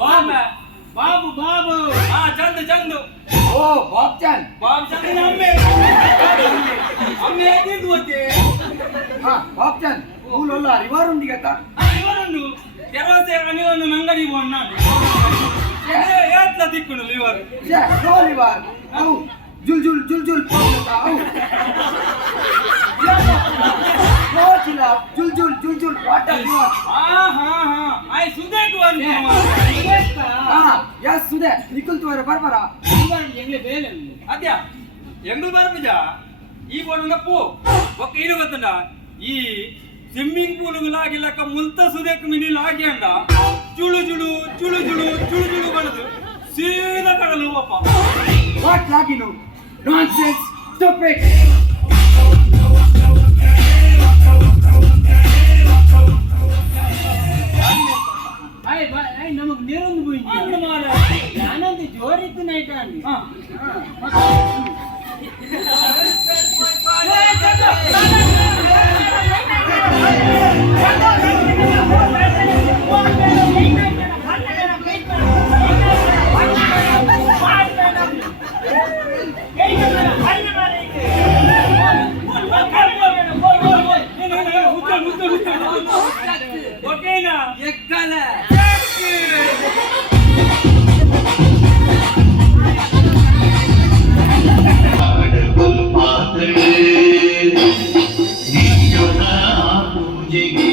ಬಾಬು ಬಾಬು ಬಾಬು ಹಾ ಚಂದು ಚಂದು ಓ ಬಾಬ್ ಚಂದ್ ಅಮ್ಮೆ ಅಮ್ಮೆ ಹೇಗಿದ್ದು ಗೊತ್ತೇ ಹಾ ಬಾಬ್ ಚಂದ್ ಊಲೊಲ್ಲ ರಿವರ್ ಉಂಡಿ ಗತ್ತ ರಿವರ್ ಕೆರವಸೆ ಅನಿಲನ್ನು ನಂಗಡಿ ಬಣ್ಣ ಏತ್ಲ ತಿಕ್ಕುನು ಲಿವರ್ ನೋ ಲಿವರ್ ಅವು ಜುಲ್ ಜುಲ್ ಜುಲ್ ಜುಲ್ ಅವು Watchila, jul, what are you? I ಸುದೇಕ್ ಒಂದು Yes, Sudhe, Nikul Tuare Barbara. ಅದ್ಯ ಎಂಗ್ಳು ಬರ್ಬಿಜ ಈ ಬೋಡಪ್పు ఒక ఇది వద్దండ ఈ స్విమ్మింగ్ పూల్ లాగిలక ముంత సుదేక్ మిని లాగి అండ జుಳು ಬಡದು ಸೀದಾ ಕಡಲು ಅಪ್ಪ What laginu? Nonsense, stupid. ನಮಗ್ ನೀರೊಂದು ಅಂದ ಮಾರ ನಾನಂದು ಜೋರಿತ್ತು ನೈಟ್ ಅಂడి ಓಕೆನಾ ಎಕ್ಕಲ ಕಡಲ್ ಪಾತಳೆ ನಿಜನ ಪೂಜೆಗೆ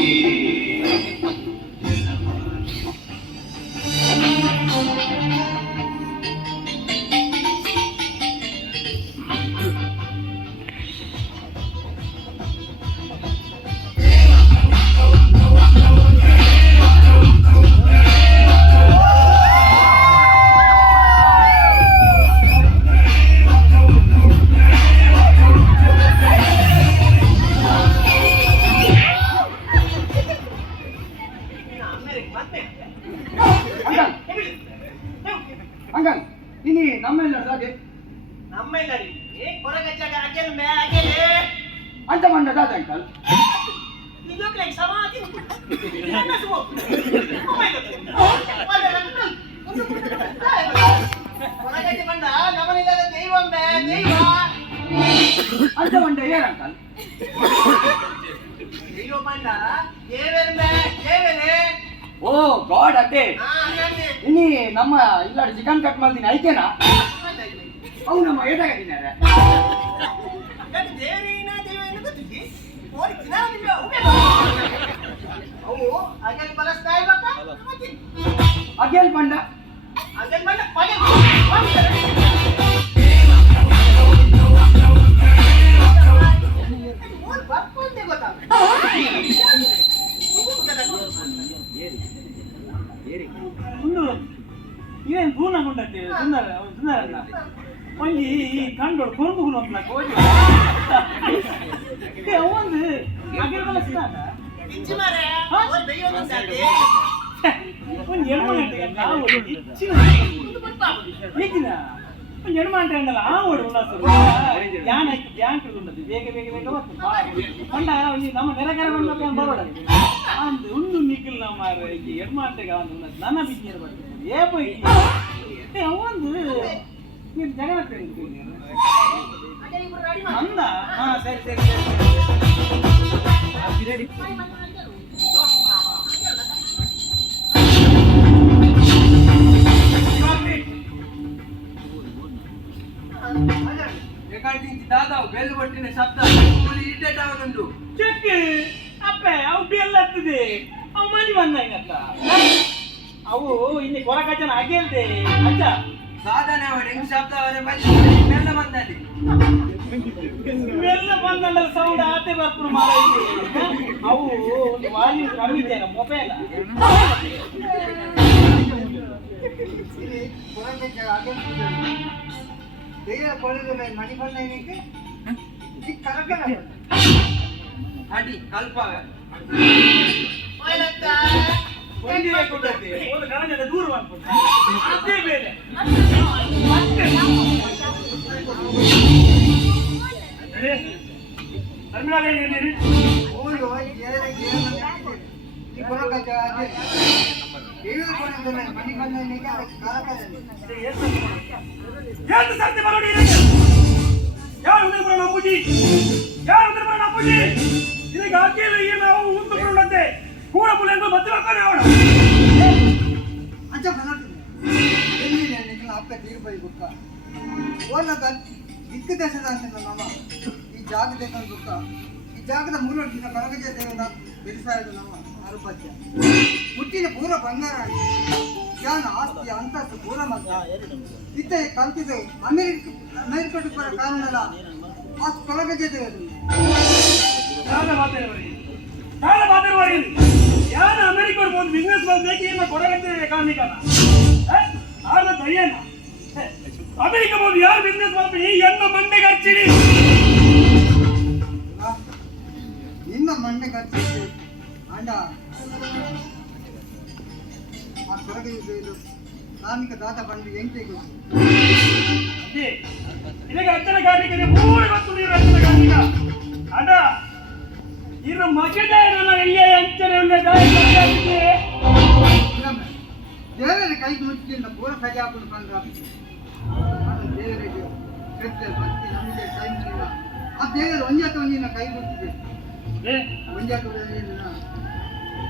ಅಂಗಲ್ ಇನಿ ನಮ್ಮೆಲ್ಲ ಹಾಗೆ ನಮ್ಮೆಲ್ಲರಿ ಹೊರಗಜ್ಜಾಗ ಅಗೆಲ್ ಅಂತ ಮಂಡದ uncle You look like Samadhi. ಹೊರಗಜ್ಜೆ ಬಂದ ನಮ್ಮನಿಲ್ಲದ ದೈವ ಅಂತ ಮಂಡ ಏರ್ ಅಂಕಲ್ ದೈವ ಬಂದ ದೇವೇನೆ ಓ ಗಾಡ್ ಅದೇ ಹಾಗೆ ಇನಿ ನಮ್ಮ ಇಲ್ಲ ಚಿಕನ್ ಕಟ್ ಮಾಡ್ತೀನಿ ಐತೇನಾ ಅವು ನಮ್ಮ ಏಟಾಗಿದ್ದಾರೆ ದೇವರೇನ ದೇವೇನ ಗೊತ್ತಿದ್ದಿ ಓರಿ ತಿನ್ನೋದಿಲ್ಲ ಅವು ಅಗಲ್ ಬಳಸ್ತಾ ಇಲ್ವಾ ಅಗೆಲ್ ಬಂಡ ಅಗಲ್ ಬಂದ ಪಗೆ ಬರ್ಕೊಂಡೆ ಗೊತ್ತಾ ಒಂದು ಇದೇನು ಗೂನಗೊಂಡತ್ತೆ ಸುಂದರಣ್ಣ ಒಂಜಿ ಈ ಕಂಡೋಡು ಕುರುಂಬುಗಳು ಅಂತ ಹೋಗಿ ಒಂದು ಅಗೆ ಬಳಸ್ತಾನ ಇಂಚಿ ಮಾರೆ ಓರ್ ಬೆಯ್ಯೋದು ಸಾಧ್ಯ ಒಂದು ಎಣ್ಮಗಂಟೆ ನಾವು ಇಚ್ಚಿನ ಈಗಿನ ಒಂದು ಎಣ್ಮಗಂಟೆ ಅಂಡಲ್ಲ ಆ ಓಡು ಯಾನ್ ಆಯ್ತು ಬ್ಯಾಂಕ್ ಉಂಟದು ಬೇಗ ಬರ್ತದೆ ಪಂಡ ಒಂಜಿ ನಮ್ಮ ನೆರೆಕರ ಬಂದ ಬರೋಡ ಅಂದು ಒಂದು ನಿಖಿಲ್ ನಮ್ಮ ಈ ಎಣ್ಮಗಂಟೆಗೆ ಒಂದು ನನ್ನ ಬಿಜ್ಞಾನ ಬರ್ತದೆ ಏ ಬೈ ಒಂದು ನೀನು ಜಗನ್ನ ಅಂದ ಹಾ ಸರಿ ದಾದಾವು ಬೆಲ್ಲು ಕೊಟ್ಟಿನ ಶಬ್ದ ಇರಿಟೇಟ್ ಆಗೋದುಂಟು ಚೆಕ್ ಅಪ್ಪೆ ಅವು ಬೆಲ್ಲ ಹತ್ತದೆ ಅವು ಮನಿ ಬಂದಂಗತ್ತ ಅವು ಇಲ್ಲಿ ಕೊರಕಜನ ಆಗಿಲ್ದೆ ಅಜ್ಜ ಸಾಧನೆ ಮಾಡಿ ಹೆಂಗ್ ಶಬ್ದ ಅವರೇ ಬೆಲ್ಲ ಬಂದಲ್ಲಿ ಬೆಲ್ಲ ಬಂದಂಡ ಸೌಂಡ್ ಆತೆ ಬರ್ಪುರು ಮಾರ ಅವು ಒಂದು ವಾಲ್ಯೂಮ್ ಕಮ್ಮಿ ಇದೆಯಲ್ಲ ಮೊಬೈಲ್ ಇಲ್ಲಿ ಹೊರಗಜ್ಜೆ ಅಗೆಲ್ ದೇಯ ಕೊಳೆದ ಮಣಿ ಬಂದ ಏನಕ್ಕೆ ಈ ಕರಕಲ ಅಡಿ ಕಲ್ಪಾಗ ಓಯಲತ್ತ ಒಂದಿದೆ ಕೊಟ್ಟೆ ಒಂದು ಗಣನೆಲ್ಲ ದೂರ ಮಾಡ್ಕೊಂಡು ಅದೇ ಬೇರೆ ಓಯೋ ಏರೆ ಈ ಹೊರಗಜ್ಜೆ ಅಗೆಲ್ ದೇಯ ಕೊಳೆದ ಮಣಿ ಬಂದ ಏನಕ್ಕೆ ಕರಕಲ ಏನು ಸತ್ಯ ಬರೋಡಿ ಯಾರು ಉದಯಪುರ ನಮ್ಮುಜಿ ಇದಕ್ಕೆ ಹಾಕಿಲ್ಲ ಈಗ ನಾವು ಉಂಟುಕೊಂಡಂತೆ ಕೂಡ ಪುಲೆಂದು ಮಧ್ಯ ಹಾಕೋಣ ಅವಳ ಅಂಚ ಬರತೀನಿ ಎಲ್ಲಿ ನಿನ್ನ ಅಪ್ಪ ತೀರ್ಪೈ ಬುಕ್ಕ ಓರ್ನ ದಿಕ್ಕು ದೇಶದ ಅಂತ ನಮ್ಮ ಈ ಜಾಗ ದೇಶ ಬುಕ್ಕ ಈ ಜಾಗದ ಮೂಲೊಟ್ಟಿನ ಬರಗಜ ದೇವದ ಬಿಡಿಸಾಯದ ನಮ್ಮ ಅರುಪತ್ಯ ಹುಟ್ಟಿನ ಪೂರ ಬಂಗಾರ ಜ್ಞಾನ ಆಸ್ತಿ ಅಂತಸ್ತು ಪೂರ ಮಧ್ಯ ಇದ್ದ ಕಲ್ತಿದ್ದು ಅಮೆರಿಕಟ್ಟು ಬರ ಕಾರಣಲ್ಲ ಆ ಬರಗಜ ದೇವರು ಯಾರು ಅಮೆರಿಕ ಒಂದು ಬಿಸ್ನೆಸ್ ಮಾಡ್ಬೇಕು ಇನ್ನ ಕೊಡಗಂತ ಕಾರಣಿಕನ ಆಗ ದಯ್ಯನ ಅಮೆರಿಕ ಬಂದು ಯಾರು ಬಿಸ್ನೆಸ್ ಮಾಡ್ಬೇಕು ಈ ಎನ್ನ ಮಂಡೆಗೆ ಹಚ್ಚಿಡಿ ನಿನ್ನ ಮಂಡೆ ಖರ್ಚಿದ್ದು ಅಂಡ ಆ ಬರಗಜ ದೇವರು ಕಾರ್ಮಿಕ ದಾತ ಬಂದು ಎಂಟೆಗೂ ಇದಕ್ಕೆ ಅಚ್ಚನ ಕಾರ್ಮಿಕ ಮೂರು ಗೊತ್ತು ನೀರು ಅಚ್ಚನ ಕಾರ್ಮಿಕ ಅಡ ಇನ್ನು ಮಗದೇ ನನ್ನ ಎಲ್ಲಿಯೇ ಅಂಚನೆ ಉಳ್ಳೆ ದೇವರ ಕೈ ಮುಚ್ಚಿಂದ ಪೂರ ಸಜಾ ಕೊಡ್ಕೊಂಡ್ರ ದೇವರಿಗೆ ಶ್ರದ್ಧೆ ಭಕ್ತಿ ನಮಗೆ ಕೈ ಮುಚ್ಚಿಲ್ಲ ಆ ದೇವರು ಒಂಜಾತ ಒಂದಿನ ಕೈ ಮುಚ್ಚಿದೆ ಒಂಜಾತ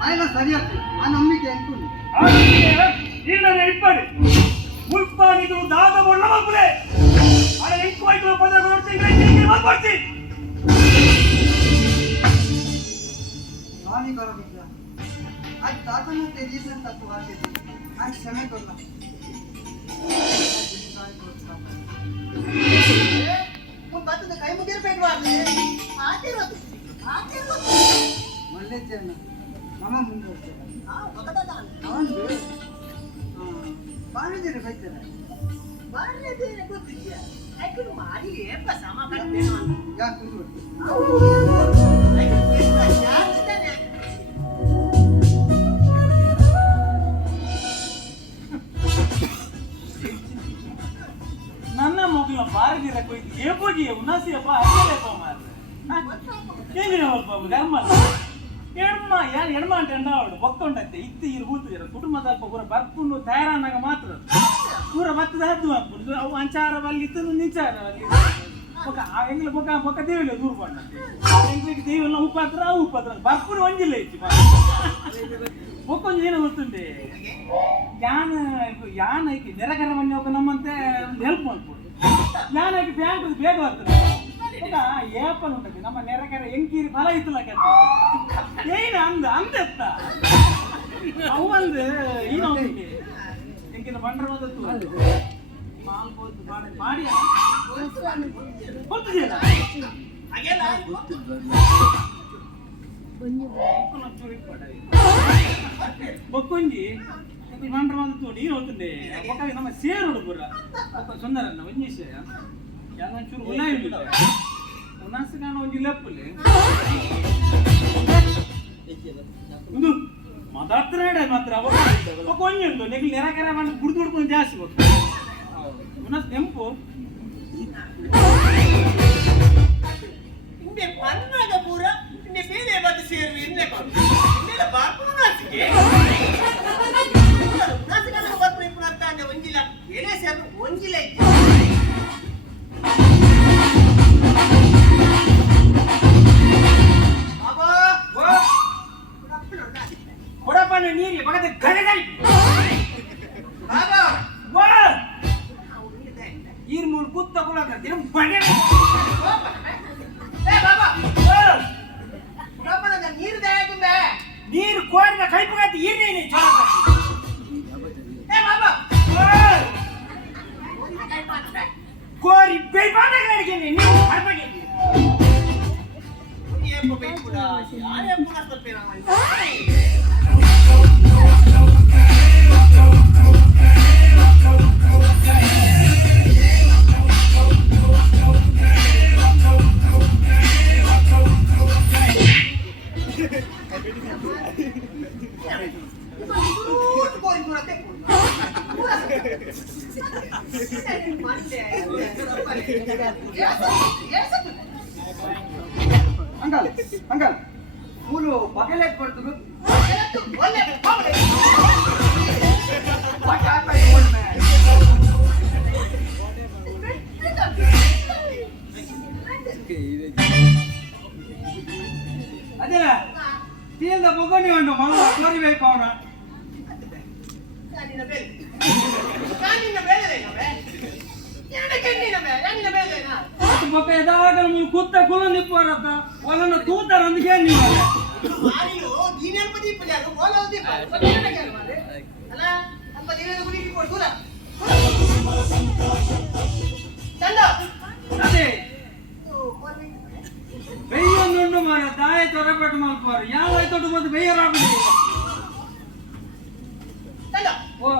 ಆಯ್ನ ಸರಿಯಾಗ್ತದೆ ಆ ನಂಬಿಕೆ ಎಂಟುಂಟು ಈಗ ಇಪ್ಪಡಿ ಮುಲ್ಪಾನಿದು ದಾದ ಒಳ್ಳ ಮಕ್ಕಳೇ ಅಡ ಎಂಟು ಪದ ನೋಡ್ತೀನಿ ಮಾಡ್ಕೊಡ್ತಿ ನಾನೇ ಬರೋದಿಲ್ಲ ಅದು ತಾತನ ರೀಸನ್ ತಪ್ಪು ಹಾಕಿದ್ದೆ ಅದು ಕ್ಷಮೆ ಕೊಡಲ್ಲ ಬರ್ತದೆ ಕೈ ಮುಗಿರ್ಬೇಕು ಆತಿರೋದು ಒಳ್ಳೆ ಜನ ನಮ್ಮ ಮುಂದೆ ಅವನು ಬಾಳಿದ್ರೆ ಬೈತಾರೆ ಗೊತ್ತಿದ್ಯಾ ಮಾಡಿ ಸಮ ಕಟ್ತೇನೆ ಯಾಕೆ ನನ್ನ ಮಗಳ ಬಾರದಿರ ಕೊಯ್ದು ಏಪೋಗಿ ಉನಾಸಿಯಪ್ಪ ಅಯ್ಯಪ್ಪ ಮಾರ್ರೆ ಹೆಂಗಿನ ಬಾಬು ಧರ್ಮ ಎಣ್ಮ ಯಾರು ಎಣ್ಮ ಅಂತ ಎಂಡಾವಡು ಬೊಕ್ಕೊಂಡಂತೆ ಇತ್ತು ಇರು ಹೂತಿರ ಕುಟುಂಬದ ಅಲ್ಪ ಪೂರ ಬರ್ಪುಂಡು ತಯಾರಾನಾಗ ಮಾತ್ರ ಪೂರ ಬತ್ತದ ಹದ್ದು ಹಾಕ್ಬಿಡುದು ಅವು ಅಂಚಾರ ಬಲ್ಲಿತ್ತು ನಿಚಾರ ಬಲ್ಲಿ ಬೊಕ್ಕ ಎಂಗ್ಲ ಬೊಕ್ಕ ಬೊಕ್ಕ ದೇವಿಲ್ಲ ದೂರ ಬಂಡಂತೆ ಎಂಗ್ಲಿಗೆ ದೇವಿಲ್ಲ ಉಪ್ಪಾತ್ರ ಉಪ್ಪಾತ್ರ ಬರ್ಪುಡು ಒಂಜಿಲ್ಲ ಇತ್ತು ಬೊಕ್ಕೊಂದು ಏನೋ ಗೊತ್ತುಂಡೆ ಯಾನ ಐಕಿ ನೆರಕರ ಮನೆ ಹೋಗ ನಮ್ಮಂತೆ ಹೆಲ್ಪ್ ಮಾಡ್ಕೊಡು ಯಾನ ಐಕಿ ಬ್ಯಾಂಕ್ ಬೇಗ ಬರ್ತದೆ ಏಪಲ್ ಉಂಟది ನಮ್ಮ ನೆರಕರ ಎಂಕೀರಿ ಫಲ ಇತ್ತಲ್ಲ ಕತ್ತೆ ಏನು ಅಂದೆತ್ತ ಅವು ಅಂದು ಏನು ಎಂಕಿನ ಬಂಡ್ರ ಬಂದತ್ತು ಮಾಲ್ ಹೋಯ್ತು ಮಾಡಿ ಗೊತ್ತಿದೆಯಲ್ಲ ಬೊಕ್ಕೊಂಜಿ ಬಂಡ್ರ ಬಂದತ್ತು ನೀನು ಹೋಗ್ತಂಡೆ ಬೊಕ್ಕ ನಮ್ಮ ಸೇರು ಪೂರ ಸುಂದರನ್ನ ಒಂಜೀಶ ಯಾವಂಚೂರು ಉನ ಇಲ್ಲ ಉನಾಸಗಾನ ಒಂಜಿ ಲೆಪ್ಪಲೆ ಒಂದು ಮಾತಾಡ್ತಾರೆ ಮಾತ್ರ ಕೊಂಜುಂಟು ನೆಗ್ಲಿ ನೆರಕರ ಮಾಡಿ ಗುಡ್ದು ಹುಡ್ಕೊಂಡು ಜಾಸ್ತಿ ಗೊತ್ತು ಉನಾಸ್ ನೆಂಪು ಹಿಂದೆ ಪನ್ನಾಗ ಪೂರ ಹಿಂದೆ ಬೇರೆ ಬದ್ದು ಸೇರ್ವಿ ಹಿಂದೆ ಹಿಂದೆ ಬಾರ್ಪುಣ ನಾಸಿಗೆ ನಾಸಿಗೆ ಬಾರ್ಪುಣ ఇప్పుడు ಅರ್ಥ ಅಂದ್ರೆ ಒಂಜಿಲ್ಲ ಎಲೆ ಸೇರ್ನು ಒಂಜಿಲ್ಲ ಇತ್ತು ಕೊಡಪ್ಪನ ನೀರಿಗೆ ಬಗದ ಗಡಗಡಿ ಬಾಬಾ ವಾ ಈರ್ ಮೂಲ್ ಕೂತ್ ತಗೊಳ್ಳೋದ ದಿನ ಬಣೆ ಏ ಬಾಬಾ ಬಾಬಾ ನೀರು ದಾಯಕುಂಬೆ ನೀರು ಕೋರಿನ ಕೈಪಗತ್ತಿ ಈರ್ನೇನೆ ಚಲೋ ಏ ಬಾಬಾ ಕೋರಿ ಬೇಯ್ಪಾನಾಗ ನೀವು ಅರ್ಬಗೆ ಏಪ್ಪ ಬೇಕುಡ ಯಾರೇ ಪುನಃ ಬರ್ತೀರಾ ಅಂಕಲ್ ಅಂಕಲ್ ಮೂರು ಬಗೆಲೆಟ್ ಬರ್ತದೆ ಒಳ್ಳೆ ಬಾಬಳೆ ಅದೇ ತೀಲ್ದ ಬೊಗ್ಗಣಿ ಉಂಟು ಮಗ ತೋರಿಬೇಕು ಅವನ ಕಾನಿನ ಬೇಳೆ ಎರಡಕ್ಕೆ ನಿನ್ನ ಬೇಳೆ ಬೇಳೆನಾ ಬೊಕ್ಕ ಎದಾಗ ಕೂತ ಕುಲ ನಿಪ್ಪರತ್ತ ಒಲನ ತೂತಾರೊಂದಿಗೆ ನೀವು ಮಾರಿಯೋ ನೀನೇನ್ ಪದಿ ಪದಿ ಅದು ಬೋಲ ಹೋದಿ ಅಲ್ಲ ಅಪ್ಪ ದೇವರ ಗುಡಿಗೆ ಕೊಡು ದೂರ ಚಂದ ಅದೇ ಬೆಯ್ಯೊಂದುಂಡು ಮಾಡ ದಾಯ ತೊರಪಟ್ಟು ಮಲ್ಪಾರು ಯಾವ ತೊಟ್ಟು ಬಂದು ಬೆಯ್ಯರಾಗುದು ಚಂದ ಓ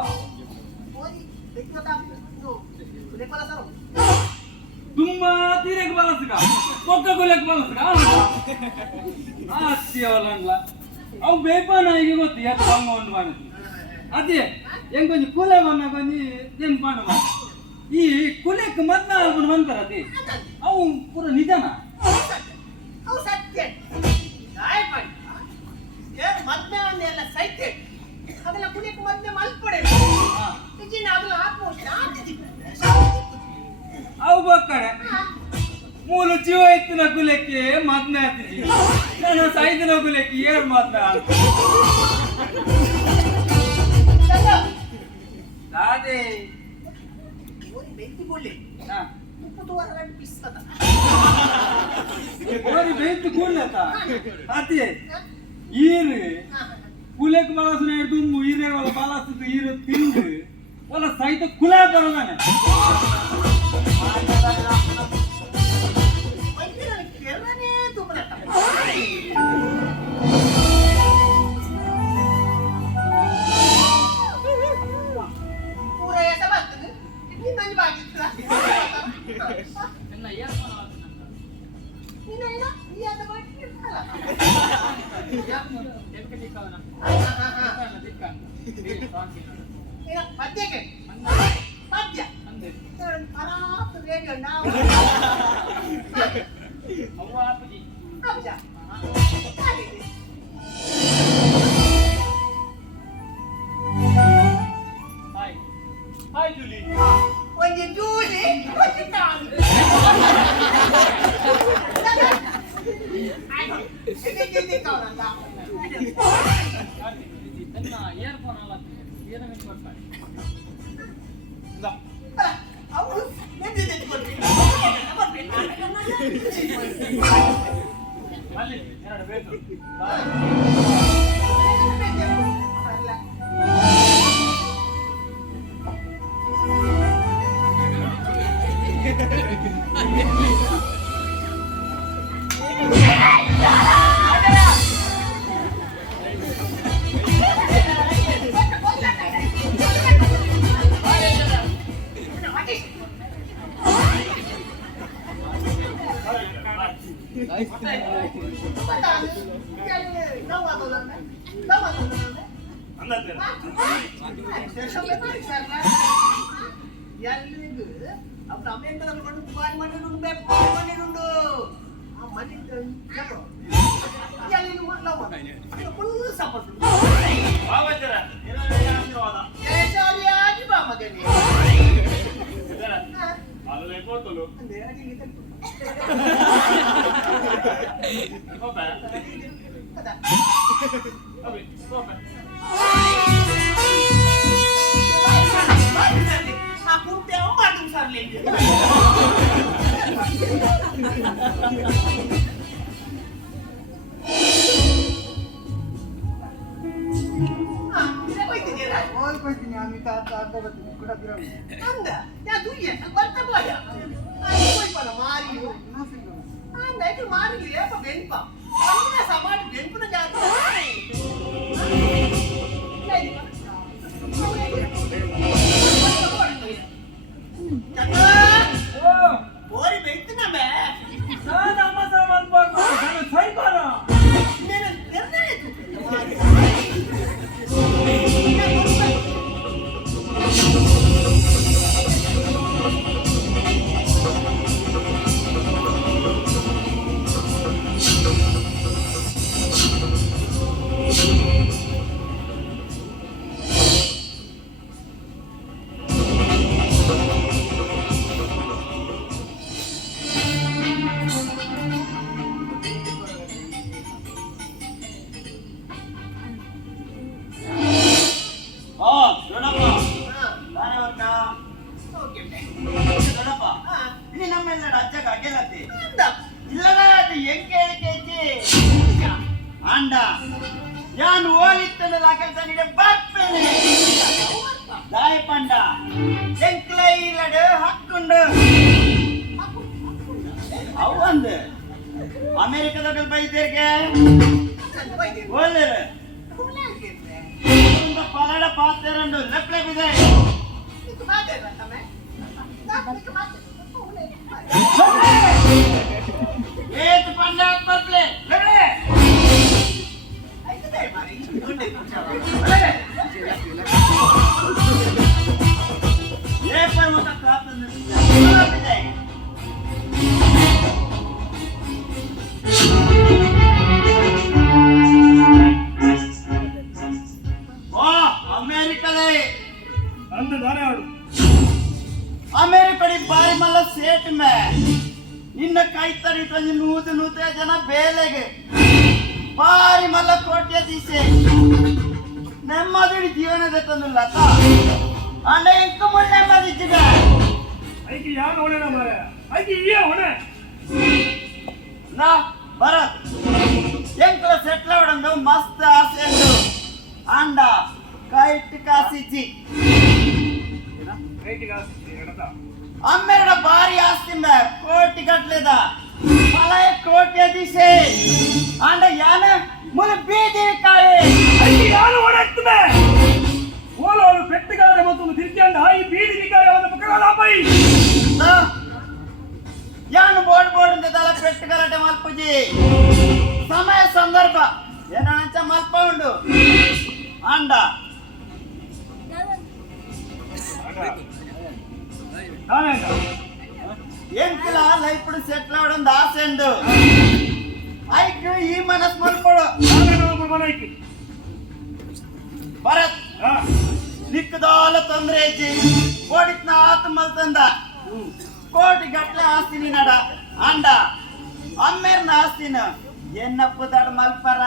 ಓದಿ ಬೆಕ್ಕದ ಇದು ಲೇಪಲ ಸರ್ ತುಂಬಾ ತೀರಕ್ಕೆ ಬಲಸ್ಗ ಪೊಕ್ಕ ಕೊಲೆಕ್ಕೆ ಬಲಸ್ಗ ಆಸ್ತಿಯವಲ್ಲ ಅವು ಬೇಪಾನ ಈಗ ಗೊತ್ತು ಯಾಕೆ ಬಂಗ ಒಂದು ಮಾಡುದು ಅದೇ ಹೆಂಗ್ ಕೊಂಚ ಕುಲೆ ಬಣ್ಣ ಕೊಂಚಿ ನೆನ್ಪಾಡು ಮಾಡ ಈ ಕುಲೆಕ್ಕೆ ಮದ್ನ ಅಲ್ಕೊಂಡು ಬಂತಾರ ಅದೇ ಅವು ಪೂರ ನಿಜನ ಅವು ಸತ್ಯ ಗಾಯ ಮಾಡಿ ಏನ್ ಮದ್ನೆ ಅನ್ನೆಲ್ಲ ಸೈತೆ ಅದೆಲ್ಲ ಕುಡಿಯಕ್ಕೆ ಮದ್ನೆ ಮಲ್ಪಡೆ ಇಜಿನ ಅದೆಲ್ಲ ಹಾಕ್ಬೋದು ಅವು ಬಕ್ಕಡೆ ಮೂಲ ಜೀವ ಎತ್ತಿನ ಕುಲಕ್ಕೆ ಮದ್ನ ಹಾಕ್ತಿದ್ವಿ ನಾನು ಸೈದಿನ ಕುಲಕ್ಕೆ ಏನ್ ಮಾತ ಅದೇ ಓರಿ ಬೆಂಕಿ ಕೊಳ್ಳಿ ಮುಪ್ಪತ್ತು ವಾರ ಪಿಸ್ತದ ಓರಿ ಬೆಂತು ಕೂಡ್ಲತ್ತ ಅದೇ ಈರು ಕುಲಕ್ಕೆ ಬಲಸನ ತುಂಬ ಈರೇ ಒಳ ಬಲಸದು ಈರು ತಿಂದು ಒಲ ಸಹಿತ ಕುಲ ಬರೋದಾನೆ ಕೆರನೇ ತುಂಬಲತ್ತ ಪೂರ ಎಸ ಬರ್ತದೆ ನೀನು ನಂಗೆ ಬಾಗಿತ್ತು ಎಲ್ಲ ಇಯರ್ಫೋನ್ ಆಗುತ್ತೆ ನೀನು ಏನ ಈ ಅದ ಬಾಗಿತ್ತಲ್ಲ ಏನ ಪದ್ಯಕ್ಕೆ ಪದ್ಯ ಪರಾತ್ ರೇಡಿಯೋ ನಾವು ಅವ್ವ ಅಪ್ಪಜಿ ಅಬ್ಜ ಹಾಯ್ ಹಾಯ್ ಜೂಲಿ ಒಂದು ಜೂಲಿ ಒಂದು ಕಾಲು ನನ್ನ ಇಯರ್ಫೋನ್ ಅಲ್ಲ ಏನು ಮಿಸ್ ಮಾಡ್ತಾರೆ ಅವರು ಅಲ್ಲಿ ಎರಡು ಬೇಕು ಎಲ್ಲಿಗೂ ಅప్పుడు అమ్మేందరూ కొడు బాయ్ మనిరుండే ఆ మని చెప్పు ఎల్లిను మాట్లావు ఫుల్ సపోర్ట్ ಬಾಬಾಜರ ಆಶೀರ್ವಾದ ఏచాలియాని బామగని ಅಲ್ಲೇ ಕೋತಲು ಅಂದೆ ಅಡಿಗೆ ತಪ್ಪು ಹೋಗ ಅದ ಅವಿ ಹೋಗ ఆ కుంటే అమ్మాడు సర్లేండి ಓಲ್ ಕೊಯ್ತೀನಿ ಆಮೇಲೆ ಅರ್ಧ ಬರ್ತೀನಿ ಕೂಡ ಬಿಡೋಣ ಅಂದ ಯಾ ದುಯ್ಯ ಬರ್ತ ಬೋಯ ಹೋಯ್ ಪರ ಮಾರಿ ಇನ್ನೂ ಸಿಗೋಣ ಅಂದ ಇದು ಮಾರಿ ಏಪ ಬೆಂಪ ಅಂದ ಸಮಾಜ ಬೆಂಪನ ಜಾತಿ ಓರಿ ಬೆಂತನ ಬೇ ನಾನು ಅಮ್ಮ ಸಾಮಾನು ಬಾಕು ನಾನು ಸೈಬಾರ నేను నిర్ణయం ಅಂಡ ಯಾನು ಓಲಿತ್ತನ ಲಾಕಲ್ತಾನಿಡೆ ಬಾಪ್ಪನೆ ದಾಯ ಪಂಡ ಎಂಕ್ಲೈಲಡೆ ಹಕ್ಕೊಂಡು ಅವಂದು ಅಮೆರಿಕದ ಬೈದೇರ್ಗೆ ಓಲರು ಪಲಡ ಪಾತ್ರೆಂಡು ಲೆಪ್ಲೆ ಬಿದೆ ಏತ್ ಪಂಡ ಬರ್ಪ್ಲೆ ಲೆಪ್ಲೆ ಏ ಪೈ ಮತ ಕಾತನ ಬಿದೆ अमेरिकड़ी बारी मल्ल सेट में इन कई तरीक नूत नूते जन बेलेगे बारी मल्ल कोट्य तीसे नेम्मदी जीवन देतनु लता अंडे इंक मुल नेम्मदी जिगा ಐಕಿ ಯಾರು ಓಣೆ ಮಾರೆ ಐಕಿ ಇಯೇ ಓಣೆ ना भरत ಎಂಕಲ ಸೆಟ್ಲ್ ಅವಡಂದು ಮಸ್ತ್ ಆಸೆಂದು ಅಂಡ ಕೈಟ್ ಕಾಸಿಚಿ ಅಮ್ಮೆರಡ ಭಾರಿ ಆಸ್ತಿ ಮೇ ಕೋಟಿ ಗಟ್ಲೆದ ಮಲಯ ಕೋಟಿ ದಿಸೆ ಅಂಡ ಯಾನ ಮುಲ ಬೀದಿ ಕಾಳೆ ಐಕಿ ಯಾರು ಓಣೆ ಮೇ ಓಲೋಳು ಪೆಟ್ಟಗಾರೆ ಮತ್ತು ತಿರ್ಚಂಡ ಈ ಬೀದಿ ನಿಕಾರೆ ಅವನ ಪಕ್ಕಗಾಲಾಪೈ ಯಾನು ಬೋರ್ಡ್ ಬೋರ್ಡ್ ದಲ ಪೆಟ್ಟಗರಟೆ ಮಲ್ಪುಜಿ ಸಮಯ ಸಂದರ್ಭ ಏನಂಚ ಮಲ್ಪ ಉಂಡು ಅಂಡ ಎಂಕಲ ಲೈಫ್ ಸೆಟ್ಲ್ ಅವಡೊಂದು ಆಸೆ ಉಂಡು ಐಕ್ ಈ ಮನಸ್ ಮಲ್ಪಡು ಭರತ್ ನಿಕ್ಕದಾಲ ತೊಂದ್ರೆ ಐತಿ ಕೋಡಿತ್ನ ಆತ ಮಲ್ತಂದ ಕೋಟಿ ಗಟ್ಲೆ ಆಸ್ತಿನಿ ನಡ ಅಂಡ ಅಮ್ಮೇರ್ನ ಆಸ್ತಿನ ಎನ್ನಪ್ಪ ದಡ ಮಲ್ಪರ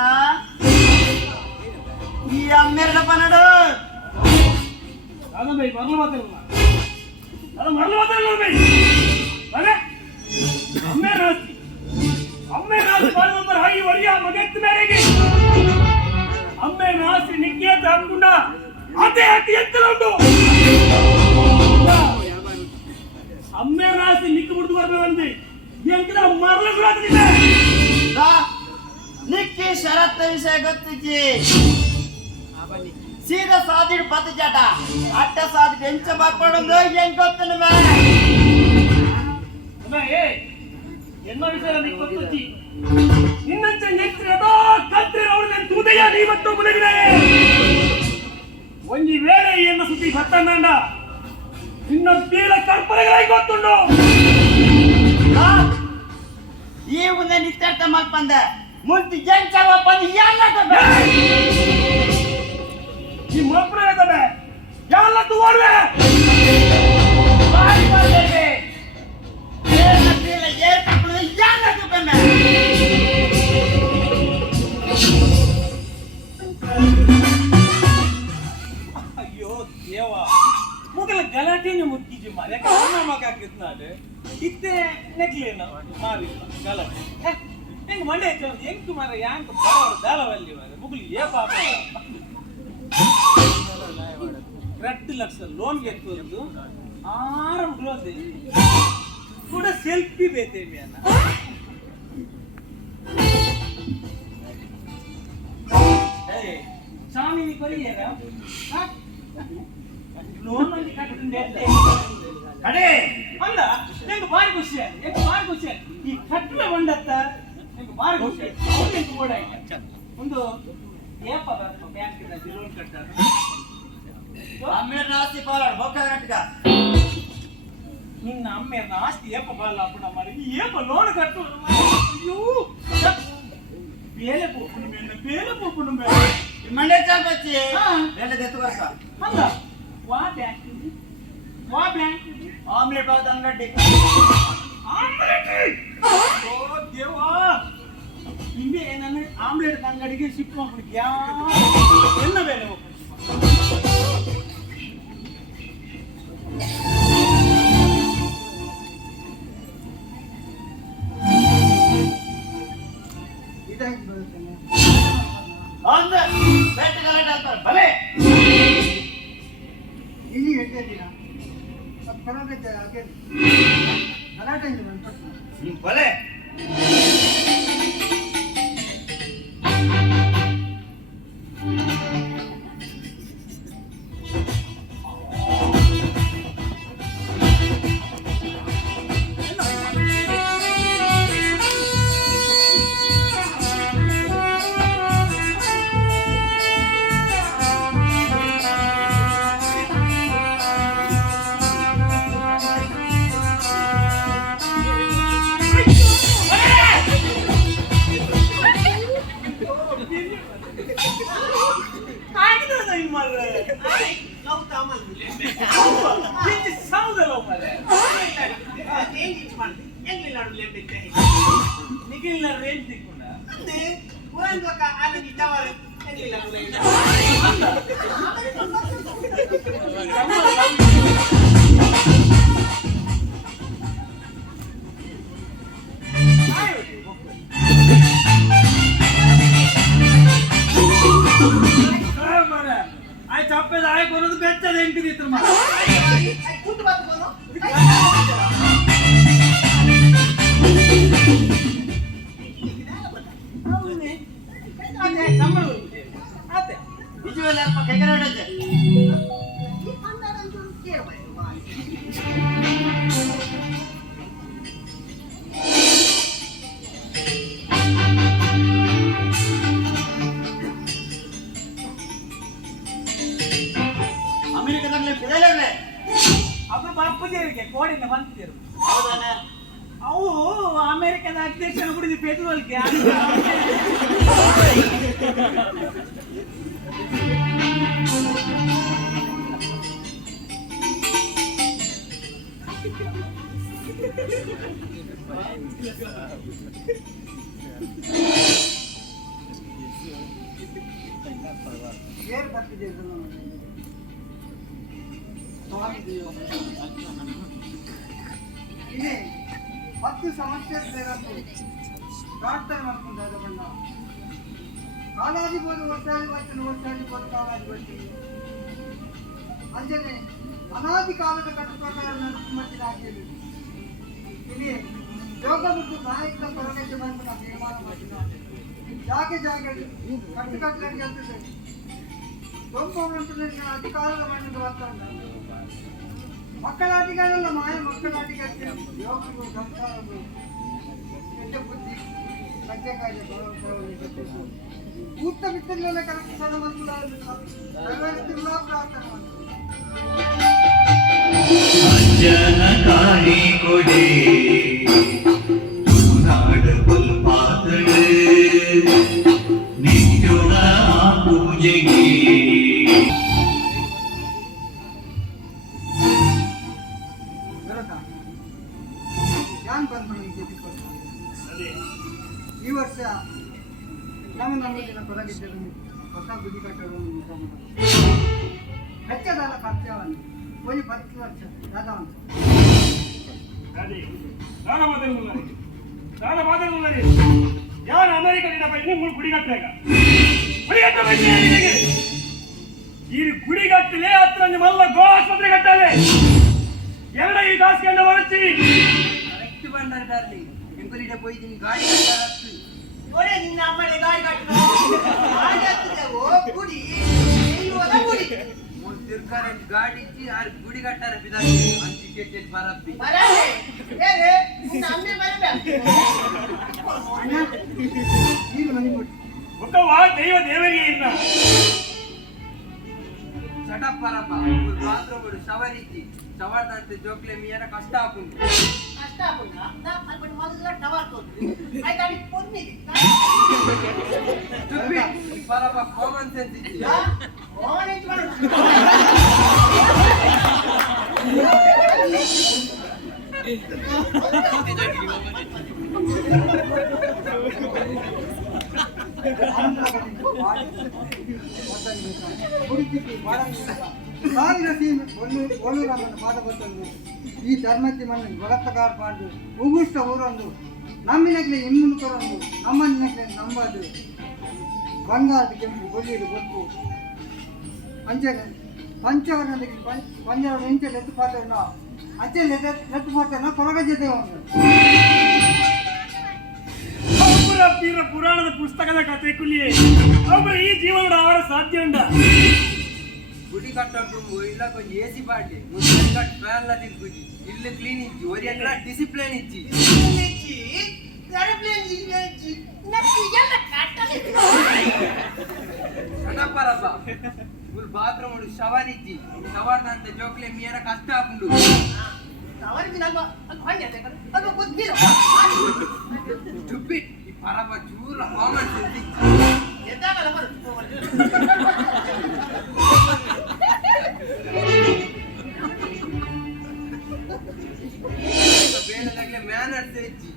ಈ ಅಮ್ಮೇರ್ನ ಪನಡು ಅದ ಬೈ ಮರಳು ಮಾತಾಡಲ್ಲ ಅದ ಮರಳು ಮಾತಾಡಲ್ಲ ಬೈ ಅರೆ ಅಮ್ಮೆ ನಾಸ್ತಿ ಬಾಲ್ ನಂಬರ್ ಹಾಯಿ ವರಿಯಾ ಮಗೆತ್ ಮೇರೆಗೆ ಅಮ್ಮೆ ನಾಸ್ತಿ ನಿಕ್ಕೆ ತಕ್ಕುಂಡ ಅದೇ ಅತಿ ಎತ್ತಲ ಉಂಟು ಅಮ್ಮೆ ನಾಸ್ತಿ ನಿಕ್ಕೆ ಬಿಡ್ತು ಬರ್ಬೇಕಂತೆ ಎಂಕಿನ ಮರಳು ಸುರಾತಿದೆ ನಿಕ್ಕಿ ಶರತ್ ವಿಷಯ ಗೊತ್ತಿಚ್ಚಿ ಸೀದಾ ಸಾದಿಡ್ ಪತ್ತು ಜಾಟ ಅಟ್ಟ ಸಾದಿಡ್ ಎಂಚ ಬರ್ಪಡೊಂದು ಹೆಂಗ್ ಗೊತ್ತನು ಬೇ ಏ ಎನ್ನ ವಿಷಯ ನಿಕ್ಕೆ ಗೊತ್ತುಚ್ಚಿ ನಿನ್ನಂಚ ನೆಚ್ಚಿರದೋ ಕತ್ರಿ ಅವಳ ತೂದೆಯ ನೀವತ್ತು ಮುಲಗಿದೆ ಒಂಜಿ ವೇಳೆ ಎನ್ನ ಸುದ್ದಿ ಭತ್ತನಂಡ ನಿನ್ನ ತೀರ ಕಲ್ಪನೆಗಳಾಗಿ ಗೊತ್ತುಂಡು ಈ ಮುಂದೆ ನಿತ್ಯರ್ಥ ಮಲ್ಪಂದೆ ಮುಲ್ತಿ ಜಂಚವ ಬಂದು ಎಲ್ಲ ಈ ಮಲ್ಪನೆ ಎಲ್ಲ ತೂರ್ವೆ ಬಾರಿ ಬಂದೇವೆ ಏನ ತೀರ ಏರ್ಪುಳು ಎಲ್ಲ ತುಪ್ಪೆ ಅಯ್ಯೋ ದೇವ ಮೊದಲ ಗಲಾಟೆನೆ ಮುತ್ತಿಜಿ ಮಾರೆ ಕಣ್ಣ ಮಗ ಕಿತ್ನಾಡೆ ಇತ್ತೆ ನೆಗ್ಲೇನ ಮಾರಿಲ್ಲ ಗಲಾಟೆ ಹೆಂಗ್ ಮಂಡೆ ಹೆಂಗ್ ಮಾರ ಯಾಂಕ ಬರೋರು ದಾಲವಲ್ಲಿ ಮಾರೆ ಮುಗುಲಿ ಏ ಪಾಪ 2 ಲಕ್ಷ ಲೋನ್ ಗೆತ್ತುವುದು ಆರಾಮ್ ಗ್ರೋತ್ ಕೂಡ ಸೆಲ್ಫಿ ಬೇತೇಮಿ ಅನ್ನ ಏ ಶಾಮಿನಿ ಕೊರಿಯರ ಲೋನ್ ಅಲ್ಲಿ ಕಟ್ಟಿದ್ದೆ ಅಡೆ ಅಂದ ನಿಂಗೆ ಬಾರಿ ಖುಷಿ ಈ ಕಟ್ಟಲೆ ಒಂಡತ್ತ ನಿಂಗೆ ಬಾರಿ ಖುಷಿ ಅವನಿಗೆ ಕೂಡ ಒಂದು ಏಪ ಬರ್ತು ಬ್ಯಾಂಕ್ ಲೋನ್ ಕಟ್ಟಾರ ಅಮ್ಮೇರ್ ನಾಸ್ತಿ ಪಾಲಾಡ್ ಬೊಕ್ಕ ಗಟ್ಗ ನಿನ್ನ ಅಮ್ಮೇರ್ನ ಆಸ್ತಿ ಏಪ ಬಾಲ ಅಪ್ಪಣ ಮಾರಿ ಈ ಏಪ ಲೋನ್ ಕಟ್ಟು ಅಯ್ಯೋ ಬೇಲೆ ಪೋಪುಣ ಮೇಲೆ ಮಂಡೆ ಚಾಲ್ ಬಚ್ಚಿ ಬೇಲೆ ದೆತ್ತು ವರ್ಷ ಅಲ್ಲ ವಾ ಬ್ಯಾಂಕ್ ಆಮ್ಲೆಟ್ ಬಾತ್ ಅಂಗಡಿ ಆಮ್ಲೆಟ್ ಓ ದೇವಾ ಹಿಂಗೆ ನನ್ನ ಆಮ್ಲೆಟ್ ಅಂಗಡಿಗೆ ಶಿಫ್ಟ್ ಮಾಡ್ಬಿಡಿ ಎನ್ನ ಬೇಲೆ ಇದಾಗಿ ಬರುತ್ತೇನೆ ದಿನ ಪರವಾಗಿದ್ದೆ ಹಾಗೆ ಗಲಾಟೆ ಇದೆ ಬಂದ್ಬಿಟ್ಟು ಬಲೆ ಆಗಿದ್ರೆ ಹಿಂಗ್ ಮಾಡ್ರೆ ಲವ್ ತಾಮಲ್ ಹೆಚ್ಚು ಸಾವುದಲ್ಲ ಮಾರ್ರೆ ಹೆಂಗ್ ಮಾಡ್ತಿ ಹೆಂಗ್ ನಾಡು ಲೇಟ್ ನಿಖಿಲ್ ರೇಂಜ್ ತಿಕ್ಕೊಂಡ ಅಂದ್ರೆ ಪುರಾಂದ್ವಕ ಆಲಗಿ ಟವರ್ ಹೆಂಗಿಲ್ಲ ಆಯ್ ಚಪ್ಪೆದ ಆಯ್ ಕೊನೋದು ಬೆಚ್ಚದ ಹೆಂಗಿದಿತ್ತು ಮಾರ ಕೂತು ಬಾತು ಅದೇ ಸಂಬಳ ಅದೇ ನಿಜವಲ್ಲ ಅಪ್ಪ ಕೈಕರಾಡತ್ತೆ ಅಮೆರಿಕದಲ್ಲಿ ಫಿದೆಲೇ ಅದು ಬಾಪುಜಿಯವರಿಗೆ ಕೋಡಿನ ಬಂತಿರು ಹೌದಾನ ಅವು ಅಮೆರಿಕದ ಅಧ್ಯಕ್ಷನ ಕುಡಿದು ಪೆಟ್ರೋಲ್ಗೆ ಏರ್ ಬರ್ತಿದೆ ಇಲ್ಲಿ 10 ಸಮಸ್ಯೆ ಸೇರತ್ತು ಪ್ರಾರ್ಥನೆ ಮಾಡ್ಕೊಂಡಾಗ ಬಣ್ಣ ಕಾಲಾಧಿಪತಿ ವರ್ಷಾದಿ ಬರ್ತೀನಿ ವರ್ಷಾಧಿಪತಿ ಕಾಲಾದಿ ಬರ್ತೀನಿ ಅಂಜನೆ ಅನಾದಿ ಕಾಲದ ಕಟ್ಟುಪಾಡ ಮಟ್ಟಿದ ಹಾಕಿದೆ ಇಲ್ಲಿ ಯೋಗ ಮತ್ತು ನಾಯಕ ಹೊರಗಡೆ ಬಂದು ನಾವು ತೀರ್ಮಾನ ಮಾಡಿದ ಜಾಗೆ ಕಟ್ಟುಕಟ್ಟಲೆ ಗೆಲ್ತಿದೆ ಅಧಿಕಾರದ ಮಣ್ಣಿಗೆ ಬರ್ತಾನೆ ಮಕ್ಕಳ ಆಟಿಗಳಲ್ಲ ಮಾಯ ಮಕ್ಕಳ ಆಟಿಗೆ ಯೋಗಗಳು ಸಂಸ್ಕಾರಗಳು ಕೆಟ್ಟ ಬುದ್ಧಿ ಸತ್ಯಕಾರ್ಯ ಕೂತ ಬಿಟ್ಟಿರಲಿಲ್ಲ ಕರೆಕ್ಟ್ ಸಲ ಪ್ರಾರ್ಥನೆ ಅಂಜನ ಕಾಳಿ ಕೊಡೆ ತುಳುನಾಡ ಪಾತಳು ನಿಜುಣ ಪೂಜೆಗೆ ಯಾನ್ ಬಂದ್ಕೊಂಡು ಈ ವರ್ಷ ನಮ್ಮ ದಿನ ಹೊರಗಿದ್ದರು ಹೊಸ ಗುಡಿ ಕಟ್ಟಲು ವೆಚ್ಚದಾದ ಖರ್ಚವನ್ನು ಒಂದು 10 ವರ್ಷ ಯಾದವಂತ ಯಾರು ಅಮೆರಿಕದಿಂದ ಬೈದು ಮೂರು ಗುಡಿ ಕಟ್ಟಾಗ ಈ ಗುಡಿ ಕಟ್ಟಲೆ ಹತ್ರ ನಿಮ್ಮಲ್ಲ ಗೋ ಆಸ್ಪತ್ರೆ ಕಟ್ಟಾಲೆ ಎರಡ ಈ ದಾಸ್ಕಂಡ ಮಾಡ್ತೀವಿ ಕರೆಕ್ಟ್ ಬಂದಾರ ಡಾರ್ಲಿಂಗ್ ಎಂಕುಲಿಡೆ போய்ದಿನಿ ಗಾಡಿ ಕಟ್ಟಾರತ್ತು ಒರೆ ನಿನ್ನ ಅಮ್ಮಳೆ ಗಾಡಿ ಕಟ್ಟು ಗಾಡಿ ಹತ್ತಿದೆವು ಗುಡಿ ಇಲ್ಲವಲ್ಲ ಗುಡಿ ಮೂರು ತಿರ್ಕಾರ ಗಾಡಿ ಇಚ್ಚಿ ಆರು ಗುಡಿ ಕಟ್ಟಾರ ಬಿದಾಗಿ ಅಂಚಿ ಕೆಟ್ಟೆ ಬರಪ್ಪಿ ಬರಲೇ ಬೇರೆ ನಿನ್ನ ಅಮ್ಮೆ ಬರಬೇಕು ಈಗ ಮನೆ ಕೊಟ್ಟು ಒಕ್ಕವ ದೈವ ದೇವರಿಗೆ ಇಲ್ಲ ಚಟಪ್ಪರಪ್ಪ ಬಾತ್ರೂಮ್ ಶವರಿಚ್ಚಿ ಶವರ್ದಂತೆ ಜೋಕ್ಲೆ ಮೀಯನ ಕಷ್ಟ ಹಾಕೊಂಡು ಕಷ್ಟ ಆಗುಂಡ ನಾ ಅಲ್ಪಟ್ಟು ಮೊದಲ ಟವರ್ ತೋದ್ರಿ ಆಯ್ತು ಅಲ್ಲಿ ಪೊನ್ನಿದೆ ಪರಪ್ಪ ಕಾಮನ್ ಸೆನ್ಸ್ ಇಚ್ಚಿ ಓನ್ ಇಟ್ ಮಾಡು ಈ ಧರ್ಮಕ್ಕೆ ಮಣ್ಣು ಬಲತ್ತಗಾರ ಪಾಡು ಉಗುಷ್ಟ ಊರೊಂದು ನಮ್ಮಿನಗ್ಲೆ ಇಮ್ಮುನುಕರೊಂದು ನಮ್ಮನಿನಗ್ಲೆ ನಂಬದು ಬಂಗಾರದ ಕೆಂಪು ಬೊಲಿಯರು ಗೊತ್ತು ಅಂಚನೆ ಪಂಚವರ್ಣದಲ್ಲಿ ಒಂದೆರಡು ಇಂಚೆ ಲೆತ್ತು ಪಾತ್ರ ಅಚ್ಚೆ ಲೆತ್ತು ಪಾತ್ರ ಕೊರಗ ಜೊತೆ ಒಂದು ಅವರ ಪೀರ ಪುರಾಣದ ಪುಸ್ತಕದ ಕಥೆ ಕುಲಿ ಅವರ ಈ ಜೀವನದ ಅವರ ಸಾಧ್ಯ ಉಂಡ ಗುಡಿ ಕಟ್ಟೋದು ಇಲ್ಲ ಕೊಂಚ AC party Muslim cut fan ಲ ತಿರ್ಗುಜಿ ಇಲ್ಲ ಕ್ಲೀನ್ ಇಜ್ಜಿ ಒರಿ ಎಲ್ಲ ಡಿಸಿಪ್ಲಿನ್ ಇಜ್ಜಿ ಕಟಪರಪ್ಪ ಫುಲ್ ಬಾತ್ರೂಮ್ ಉಂಡು ಶವರ್ ಇಜ್ಜಿ ಶವರ್ ದಂತ ಜೋಕ್ಲೆ ಮಿಯರ ಕಷ್ಟ ಆಪುಂಡು ಸ್ಟುಪಿಡ್ ಈ ಪರಪ್ಪ ಚೂರ ಕಾಮನ್ ಸೆನ್ಸ್ ಬೇಡದಾಗಲೇ ಮ್ಯಾನರ್ಸ್ ಇಜ್ಜಿ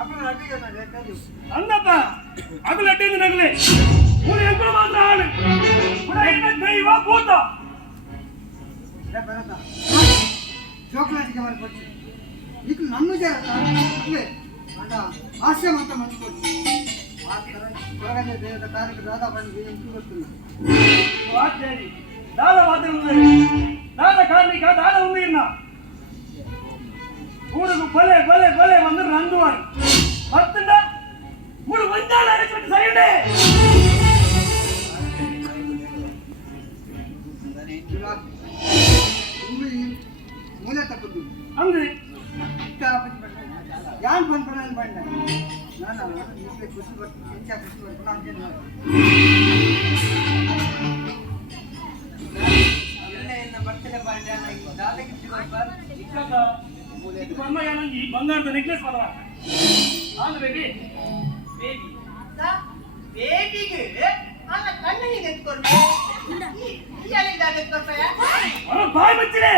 ಅಪ್ಪನ ಅಡ್ಡಿಗೆ ನಾನು ಅಂದಪ್ಪ ಅದು ಲಡ್ಡಿಂದ ನಗಲೆ ಮೂರು ಎಂಕುಳು ಮಾತ್ರ ಆಳು ದೈವ ಭೂತ ಬರತ್ತ ಚೋಕ್ಲೇಟ್ಗೆ ಮಾಡಿ ಕೊಡ್ತೀನಿ నీకు నన్ను చేయాలి అంట ఆశయం అంతా మంచిపోతుంది త్వరగా దేవత కార్యక్రమం దాదాపు ఇంటికి వస్తున్నా వాద్యాది దాన వాద్యం ఉన్నది దాన కార్మిక దాన ఉంది ఇన్న ఊరుకు భలే భలే భలే వంద రంగువారు మత్తుండ మూడు వందాలు అరేంజ్మెంట్ సరియండి ಮೂಲ ತಪ್ಪು ಅಂದ್ರಿ ಯಾನ್ ಬಂದ್ಬಿಡ ಬಂಡ ನಾನು ಖುಷಿ ಬರ್ತೀನಿ ಖುಷಿ ಬರ್ತೀನಿ ನಾನು ಬರ್ತೇನೆ ಬಾಂಡೆ ದಾದಕ್ಕೆ ಈ ಬಂಗಾರದ ನೆಕ್ಲೆಸ್ ಬರವ ಆನ್ ಬೇಬಿ ಬೇಬಿಗೆ ಅಲ್ಲ ಕಣ್ಣಿಗೆ ಎತ್ಕೊಂಡು ಎತ್ಕೊಳ್ತಾಯ ಬಾಯ್ ಬಚ್ಚಿದೆ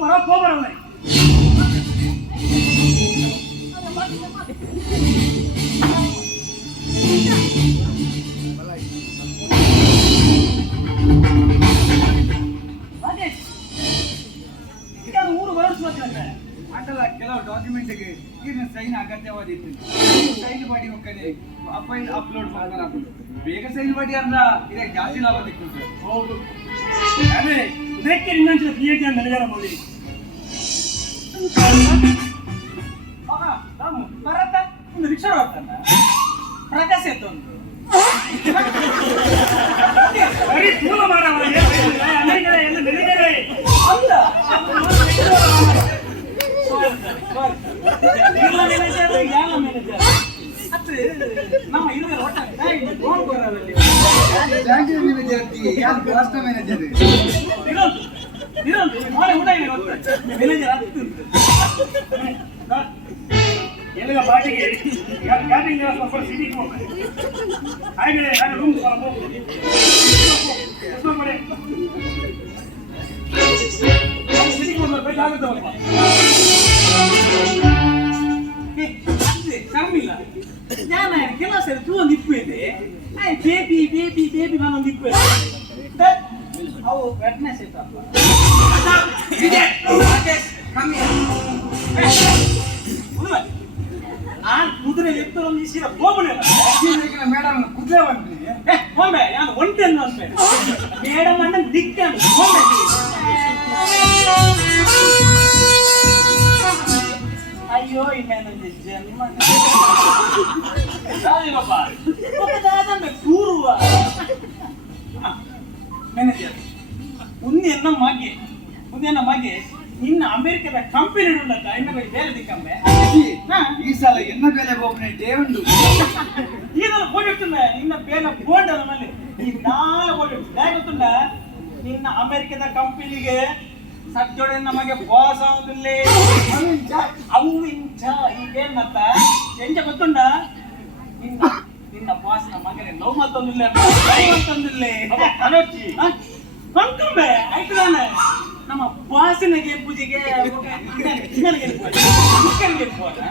ಮರ ಹೋಗ್ಬರವ ಊರು ಹೊರಡಿಸ್ಬೇಕಂತೆ ಅಡ್ಡಲ್ಲ ಕೆಲವು ಡಾಕ್ಯುಮೆಂಟ್ಗೆ ಈಗ ಸೈನ್ ಅಗತ್ಯವಾದಿತ್ತು ಸೈನ್ ಮಾಡಿ ಹೋಗ್ತದೆ ಫೈಲ್ ಅಪ್ಲೋಡ್ ಮಾಡ್ತಾರೆ ಬೇಗ ಸೈನ್ ಮಾಡಿ ಅಲ್ಲ ಇದಕ್ಕೆ ಜಾಸ್ತಿ ಲಾಭ ಸಿಗ್ತದೆ ಸರ್ ಹೌದು ಅದೇ ಇದಕ್ಕೆ ಇನ್ನೊಂದು ಕ್ರಿಯೇಟಿ ಅಂತ ನನಗಾರ ನೋಡಿ ರಾಮು ಬರತ್ತ ಒಂದು ರಿಕ್ಷಾ ಬರ್ತಾನ ಪ್ರಕಾಶ ಎತ್ತೊಂದು ಬರೀ ಸ್ಥೂಲ ಮಾರವ ಅಮೆರಿಕ ಎಲ್ಲ ಬೆಳೆದರೆ ಅಲ್ಲ ಮ್ಯಾನೇಜರ್ ಯಾರ ಮ್ಯಾನೇಜರ್ ಅತ್ರ ನಮ್ಮ ಇರುವೆ ಒಟ್ಟಾಗಿ ಲೋನ್ ಕೊಡರಲ್ಲಿ ಬ್ಯಾಂಕಿನ ಮ್ಯಾನೇಜರ್ ಯಾರು ರಾಷ್ಟ್ರ ಮ್ಯಾನೇಜರ್ ಇರೋದು ನಾಳೆ ಊಟ ಮ್ಯಾನೇಜರ್ ಹತ್ತು ಎಲ್ಲ ಬಾಟಿಗೆ ಕ್ಯಾಬಿನ್ ಸ್ವಲ್ಪ ಸಿಟಿಗೆ ಹೋಗ್ಬೇಕು ಹಾಗೆ ನಾನು ರೂಮ್ ಹೋಗ್ತೀನಿ ಸಿಟಿಗೆ ಹೋಗ್ಬೇಕು ಬೇಕಾಗುತ್ತವಲ್ಲ ಕಮ್ಮಿಲ್ಲ ನಾನು ಕೆಲಸ ತೂ ಒಂದು ಇಪ್ಪು ಇದೆ ಬೇಬಿ ಬೇಬಿ ಬೇಬಿ ನಾನೊಂದು ಇಪ್ಪು ಇದೆ ಅವು ಫಿಟ್ನೆಸ್ ಇತ್ತಪ್ಪ ನಾನು ಕುದುರೆ ಎತ್ತರೊಂದು ಇಸಿರ ಹೋಗ್ಬಿಡಲ್ಲ ಮೇಡಮ್ ಕುದುರೆ ಬಂದ್ರಿ ಒಮ್ಮೆ ನಾನು ಒಂಟೆನ್ನು ಅಂತ ಮೇಡಮ್ ಅಣ್ಣ ದಿಕ್ಕಂಡು ಒಮ್ಮೆ ಅಯ್ಯೋ ಇನ್ನೇನೊಂದು ಜನ್ಮ ಕೂರುವ ಮ್ಯಾನೇಜರ್ ಉಂದಿಯನ್ನ ಮಗೆ ನಿನ್ನ ಅಮೆರಿಕದ ಕಂಪನಿ ಉಳ್ಳಕ್ಕ ಇನ್ನ ಬೇರೆ ದಿಕ್ಕಂಬೆ ಈ ಸಲ ಎನ್ನ ಬೆಲೆ ಹೋಗ್ನೆ ದೇವಂಡು ಇದನ್ನು ಬೋಡಿಡ್ತುಂಡೆ ನಿನ್ನ ಬೇಲೆ ಬೋರ್ಡ್ ಅದ ಮೇಲೆ ಈ ನಾಳೆ ಬೋಡಿಡ್ತು ಗೊತ್ತುಂಡ ನಿನ್ನ ಅಮೆರಿಕದ ಕಂಪನಿಗೆ ಸಜ್ಜೋಡೆ ನಮಗೆ ಬಾಸ್ ಆಗುದಿಲ್ಲ ಅವು ಇಂಚ ಈಗೇನತ್ತ ಎಂಚ ಗೊತ್ತುಂಡ ನಿನ್ನ ಬಾಸ್ ಮಗನೇ ನೋವು ಮತ್ತೊಂದಿಲ್ಲ ಕಣ್ಕೊಂಬೆ ಆಯ್ತು ನಾನು ನಮ್ಮ ಬಾಸಿನಿಗೆ ಪೂಜೆಗೆ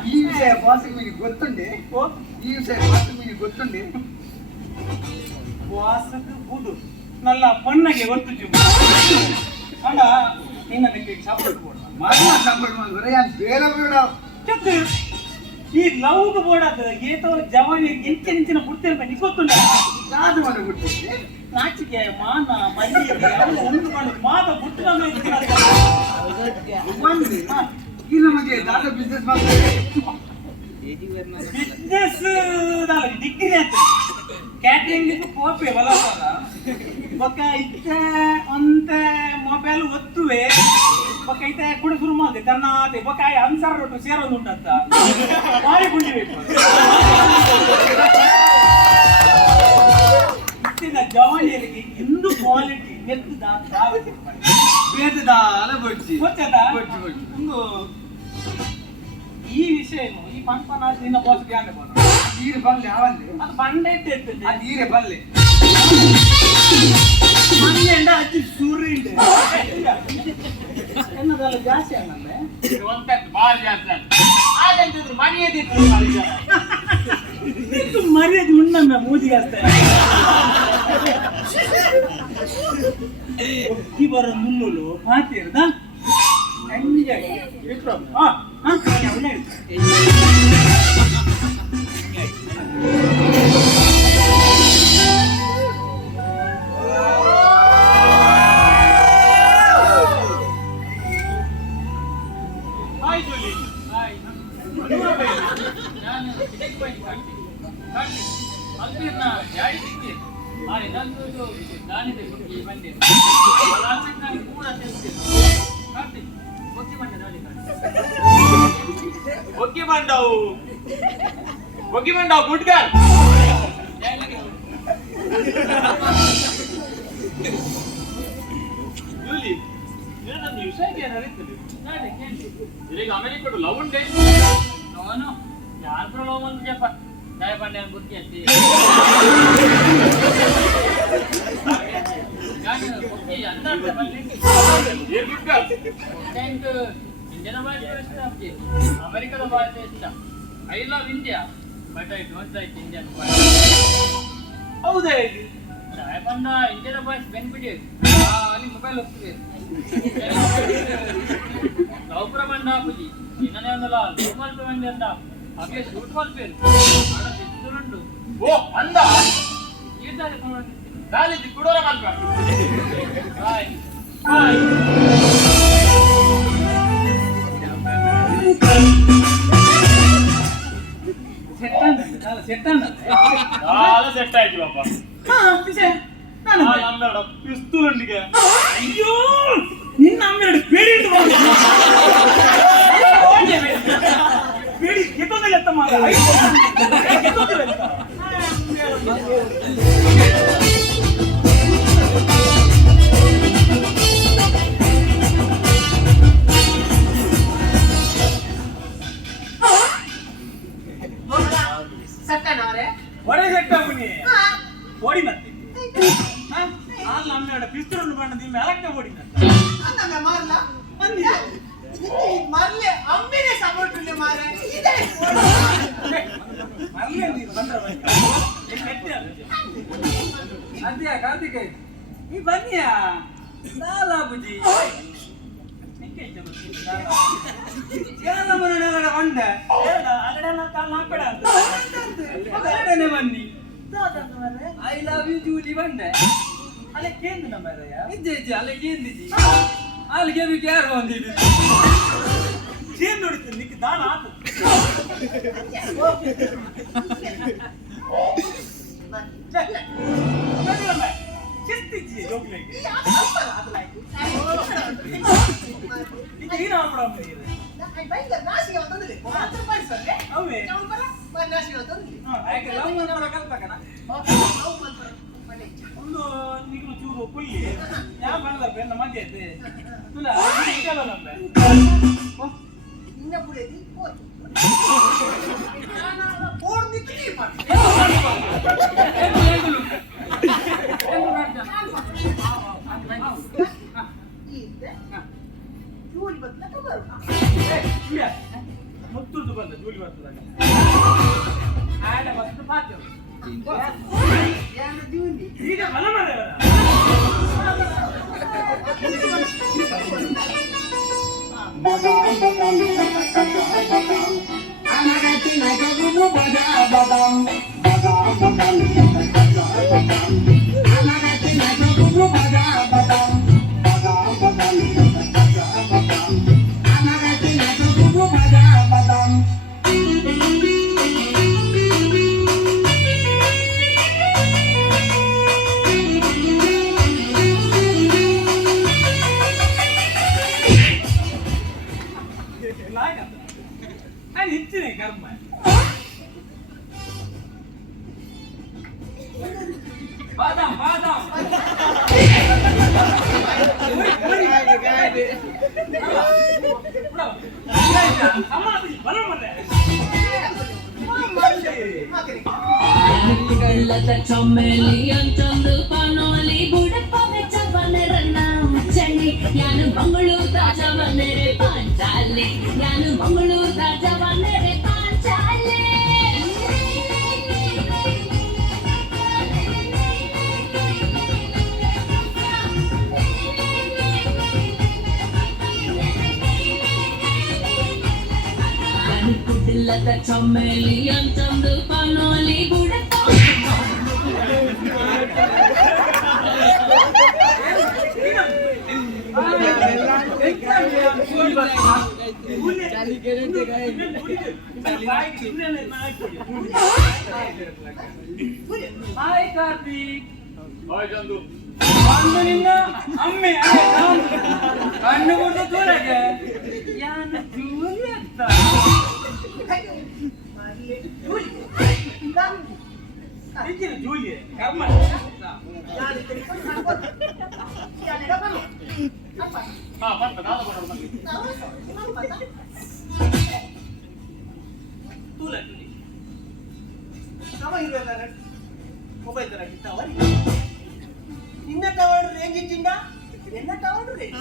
ಈ ವಿಷಯ ಬಾಸಿಗೆ ನಿಮಗೆ ಗೊತ್ತುಂಡೆ ಈ ವಿಷಯ ಬಾಸಿಗೆ ನಿಮಗೆ ಗೊತ್ತುಂಡೆ ಬಾಸಕ್ಕೆ ಬುಡು ನಲ್ಲ ಪಣ್ಣಗೆ ಗೊತ್ತು ಅಣ್ಣ ನಿನ್ನ ನಿಮಗೆ ಸಪೋರ್ಟ್ ಕೊಡ ಮರಣ ಸಂಬಳ ಮಾಡಿದ್ರೆ ಯಾರು ಬೇರೆ ಬೇಡ ಚಕ್ಕು ಈ ಲವ್ಗೆ ಬೋಡಾದ ಏತವರ ಜವಾನಿ ಇಂಚಿನ ಬಿಡ್ತೇನೆ ನಿಂಗೆ ಗೊತ್ತುಂಟ ಯಾವ್ದು ಮಾಡಿಬಿಟ್ಟು ನಾಚಿಕೆ ಮಾನ ಮರ್ಯಾದೆ ಅವೆಲ್ಲ ಉಂಟು ಮಾಡೋದು ಮಾತ ಬಿಟ್ಟು ಈ ನಮಗೆ ದಾದ ಬಿಸ್ನೆಸ್ ಮಾಡ್ತಾರೆ ಬಿಸ್ನೆಸ್ ಡಿಗ್ರಿ ಅಂತ ಕ್ಯಾಟ್ರಿಂಗ್ ಕೋಪೆ ಬಲ ಬೊಕ್ಕ ಇತ್ತ ಅಂತ ಮೊಬೈಲ್ ಒತ್ತುವೆ ಬೊಕ್ಕ ಇತ್ತ ಕುಡಿ ಶುರು ಮಾಡಿದೆ ತನ್ನಾದೆ ಬೊಕ್ಕ ಅನ್ಸರ್ ಒಟ್ಟು ಸೇರೋದು ಉಂಟಂತ ಬಾರಿ ಕುಂಡಿಬೇಕು ಇತ್ತಿನ ಜವಾನಿಯರಿಗೆ ಇಂದು ಕ್ವಾಲಿಟಿ ಬೇತದಾಲ ಬೊಜ್ಜಿ ಗೊತ್ತದ ಬೊಜ್ಜಿ ಬೊಜ್ಜಿ ಒಂದು ಈ ವಿಷಯ ಈ ಪಂಪನ ನಿನ್ನ ಬಾಸ್ ಜ್ಞಾನ ಬಂದು ಈರು ಬಲ್ಲೆ ಅವಲ್ಲಿ ಅದು ಬಂಡೆ ಇರ್ತದೆ ಅದು ಈರೆ ಬಲ್ಲೆ ಮನೆಯಿಂದ ಅಜ್ಜಿ ಸೂರ್ಯ ಎನ್ನದಲ್ಲ ಜಾಸ್ತಿ ಅನ್ನಂದ್ರೆ ಒಂದಕ್ಕೆ ಬಾರಿ ಜಾಸ್ತಿ ಹಾಗಂತಿದ್ರು ಮರ್ಯಾದೆ ಇತ್ತು ಬಾರಿ ಜನ. ಇದು ಮರ್ಯಾದೆ ಉಣ್ಣಮ್ಮ ಮೂಜಿಗೆ ಹಚ್ತಾರೆ ಇವರ ಮುನ್ನುಲು ಪಾತಿರ್ದ ಎಂಜಾಯ್ ವಿಕ್ರಮ್ ಹಾಯ್ ಜೋಲಿ ಹಾಯ್ ನಾನು ಇದಕ್ಕೆ ಬಂದು ಕಾಣ್ತೀನಿ ಅಲ್ಬಿರ್ನ ಜಾಡಿ ಸಿಕ್ಕಿ ಹಾಗೆ ನಂದು ದಾನಿದೆ ಹುಡುಗಿ ಬಂದೆ ನಾನು ಕೂಡ ತಿಳಿಸ್ತೇನೆ ಕಾಣ್ತೀನಿ ಒಕ್ಕಿ ಬಂದೆ ನೋಡಿ ಒಗ್ಗಿ ಬಂಡಾವು ಗುಡ್ ಗರ್ಲ್ ಜೂಲಿ ಏನೊಂದು ವಿಷಯಕ್ಕೆ ಏನಾರಿರ್ತದೆ ನಾಳೆ ಕೇಳಿ ಈಗ ಅಮೆರಿಕಡು ಲವ್ ಉಂಟೆ ನೋನು ಯಾರು ಲವ್ ಒಂದು ಜಪ ದಯ ಬಂಡೆ ಬುದ್ಧಿ ಅಂತಿ ಅಂತ ಬಲ್ಲಿ ಏನ್ ಗುಡ್ ಗರ್ಲ್ ಥ್ಯಾಂಕ್ ಇಂಡಿಯನ್ ಭಾಷೆ ಇಷ್ಟ ಆಗ್ತಿ ಅಮೆರಿಕದ ಭಾಷೆ ಇಷ್ಟ I love India but I don't like Indian ಭಾಷೆ ಹೌದಾ ದಯ ಬಂದ ಇಂಡಿಯನ್ ಭಾಷೆ ಬೆನ್ಬಿಡಿ ಅಲ್ಲಿ ಮೊಬೈಲ್ ಹೋಗ್ತಿದೆ ಲವ್ ಪ್ರಬಂಧ ಪೂಜಿ ಇನ್ನನೇ ಒಂದಲ್ಲ ಲೋಕಲ್ ಪ್ರಬಂಧ ಅಂತ ಹಾಗೆ ಶೂಟ್ ಮಾಡ್ತೇನೆ ಬಿದ್ದುಂಟು ಓ ಅಂದ ಈರ್ದಾರೆ ಕಾಲೇಜ್ ಕುಡೋರ ಮಲ್ಪ ಬಾಯ್ ಬಾಯ್ ಸೆಟ್ ಕಾಲ ಸೆಟ್ ಆಯ್ತು ಪಾಪ ನಾನು ಅಮ್ಮಡ ಪಿಸ್ತೂಲೊಂದಿಗೆ ಅಯ್ಯೋ ನಿನ್ನ ಅಮ್ಮೆರಡು ಬೇಡಿ ಬೇಡಿ ಎತ್ತೋದಿಲ್ಲ ಎತ್ತ ಮಾಡ ಎತ್ತೋದಿಲ್ಲ ಎತ್ತ ಸಕ್ಕನವರೇ ಒಡೆ ಸೆಟ್ಟ ಮುನಿ ಓಡಿ ಮತ್ತೆ ಹಾಲ್ ನಮ್ಮೆರಡು ಪಿಸ್ತೂಲನ್ನು ಬಣ್ಣ ನಿಮ್ಮ ಎಲಕ್ಕೆ ಓಡಿ ಅನ್ನಮ್ಮ ಮಾರ್ಲ ಅಂದಿಲ್ಲ ಮರ್ಲೆ ಅಮ್ಮಿನೇ ಸಪೋರ್ಟ್ ಮಾರೆ ಇದೆ ಅಲ್ಲಿ ಅಂದಿದ್ದು ಬಂದ್ರ ಅಂತ್ಯ ಕಾರ್ತಿಕೇಯ ಈ ಬನ್ನಿಯ ಲಾಲಾ ಬುಜಿ ಯಾರ ಮನೆಗಳ ಬಂಡ ಹೊರಗಡೆನೆ ಬನ್ನಿ ಐ ಲವ್ ಯು ಜೂಲಿ ಬಂಡೆ ಅಲ್ಲೇ ಕೇಂದ್ರ ನಮ್ಮ ಇಜ್ಜೆ ಅಲ್ಲೇ ಕೇಂದಿಜಿ ಅಲ್ಲಿಗೆ ಬೇಕು ಯಾರು ಬಂದಿದ್ದು ಚೇನ್ ನೋಡಿತ್ತು ನಿಕ್ಕೆ ದಾನ ಆತು ಚಿಸ್ತಿಜ್ಜಿ ಜೋಗ್ಲಿಗೆ ಈಗ ನೀನು ಮಾಡ್ಬಿಡ ಅವೇ ಯಾಕೆ ಲವ್ ಮಾಡ್ತಾರ ಕಲ್ಪಕನ ಒಂದು ನಿಗ್ಲು ಚೂರು ಪುಯ್ಯಿ ಯಾ ಬಂದ ಬೆನ್ನ ಮಧ್ಯೆ ಐತೆ ತುಲ ಕೇಳ ನಮ್ಮೆ ಮುತ್ತುದು ಬಂದ ಜೂಲಿ ಬರ್ತದಾಗ ಆಡ ಬಸ್ತು ಪಾತ್ಯ ಈಗ ಬಲ ಮಾಡ ಅಮರತಿನ ಅಮ್ಮ ಬರ ಮರ್ರೆ Galata chomeli antandu panoli budapave chavanera chani yanu Mangalore da chavanere panchali yanu Mangalore da chavanere panchali yanu kudilata chomeli antandu panoli budapave hi Karthik ಓಯ್ ಚಂದು ಬಂದು ನಿನ್ನ ಅಮ್ಮೆ ಕಣ್ಣು ಮುಟ್ಟು ದೂರಗೆ ಯಾನು ಜೂಲಿ ಅಂತ ಇದ್ದೀನಿ ಜೂಲಿ ಕರ್ಮ ಹಾ ಬರ್ತ ನಾನು ಬರೋದು ಬನ್ನಿ ತೂಲ ಮೊಬೈಲ್ ತರ ಟವರ್ ನಿನ್ನ ಟವರ್ ರೇಂಜ್ ಇಚ್ಚಿಂದ ಎನ್ನ ಟವರ್ ರೇಂಜ್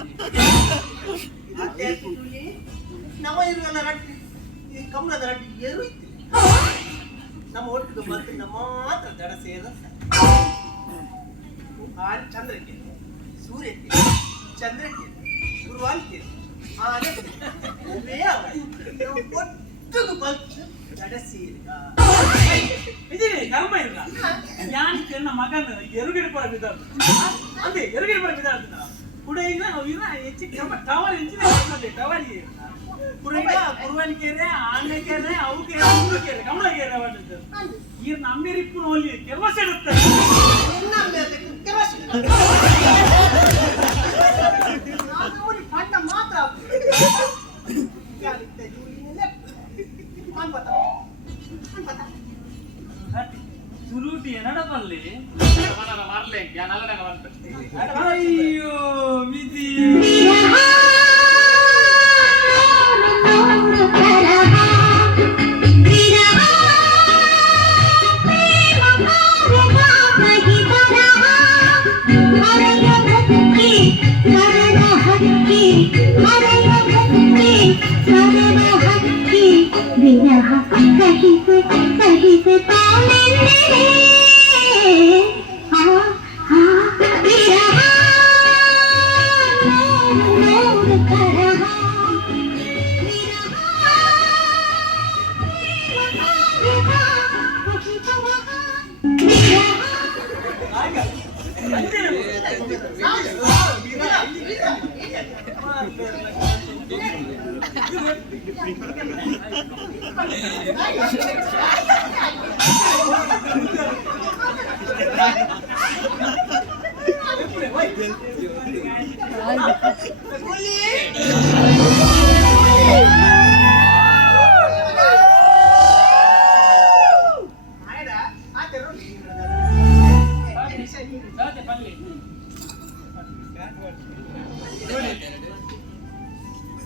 ನಮ್ಮ ಇರುವಲ್ಲ ರಟ್ಟಿ ಈ ಕಮಲದ ರಟ್ಟಿ ಏರು ಇತ್ತು ನಮ್ಮ ಒಟ್ಟಿಗೆ ಬಂದು ನಮ್ಮ ಮಾತ್ರ ದಡ ಸೇದ ಚಂದ್ರಕ್ಕೆ ಸೂರ್ಯಕ್ಕೆ ಚಂದ್ರಕ್ಕೆ ಗುರುವಾಲ್ಕೆ ಒಟ್ಟು ಬಂತು ದಡ ಸೇರಿದ ಇದೀನಿ ಕರ್ಮ ಇಲ್ಲ ಯಾನ್ ನನ್ನ ಮಗನ ಎರುಗಿಡಿ ಪಡ ಬಿದ್ದಾರ್ದು ಅಂದೆ ಎರುಗಿಡಿ ಪಡ ಬಿದ್ದಾರ್ದು ಕೂಡ ಈಗ ಹೆಚ್ಚು ಕರ್ಮ ಟವರ್ ಹೆಚ್ಚಿನ ಟವರ್ ಕುರುಗ ಕುರುವನಿಕೆರೆ ಆನೆಕೆರೆ ಅವಕೆರೆ ಉಂಡುಕೆರೆ ಕಮಲಗೆರೆ ಬಂದಿದ್ದು ಈ ನಮ್ಮಿರಿಪ್ಪು ನೋಲಿ ಕೆಲಸ ಇರುತ್ತೆ ಪಂಡ ಮಾತ್ರ ಸುರುಟಿ ನಡಬಲ್ಲಿ ಮಾರ್ಲೆ ಯಾನಲ್ಲ ಬಂತ ಅಯ್ಯೋ ವಿಧಿ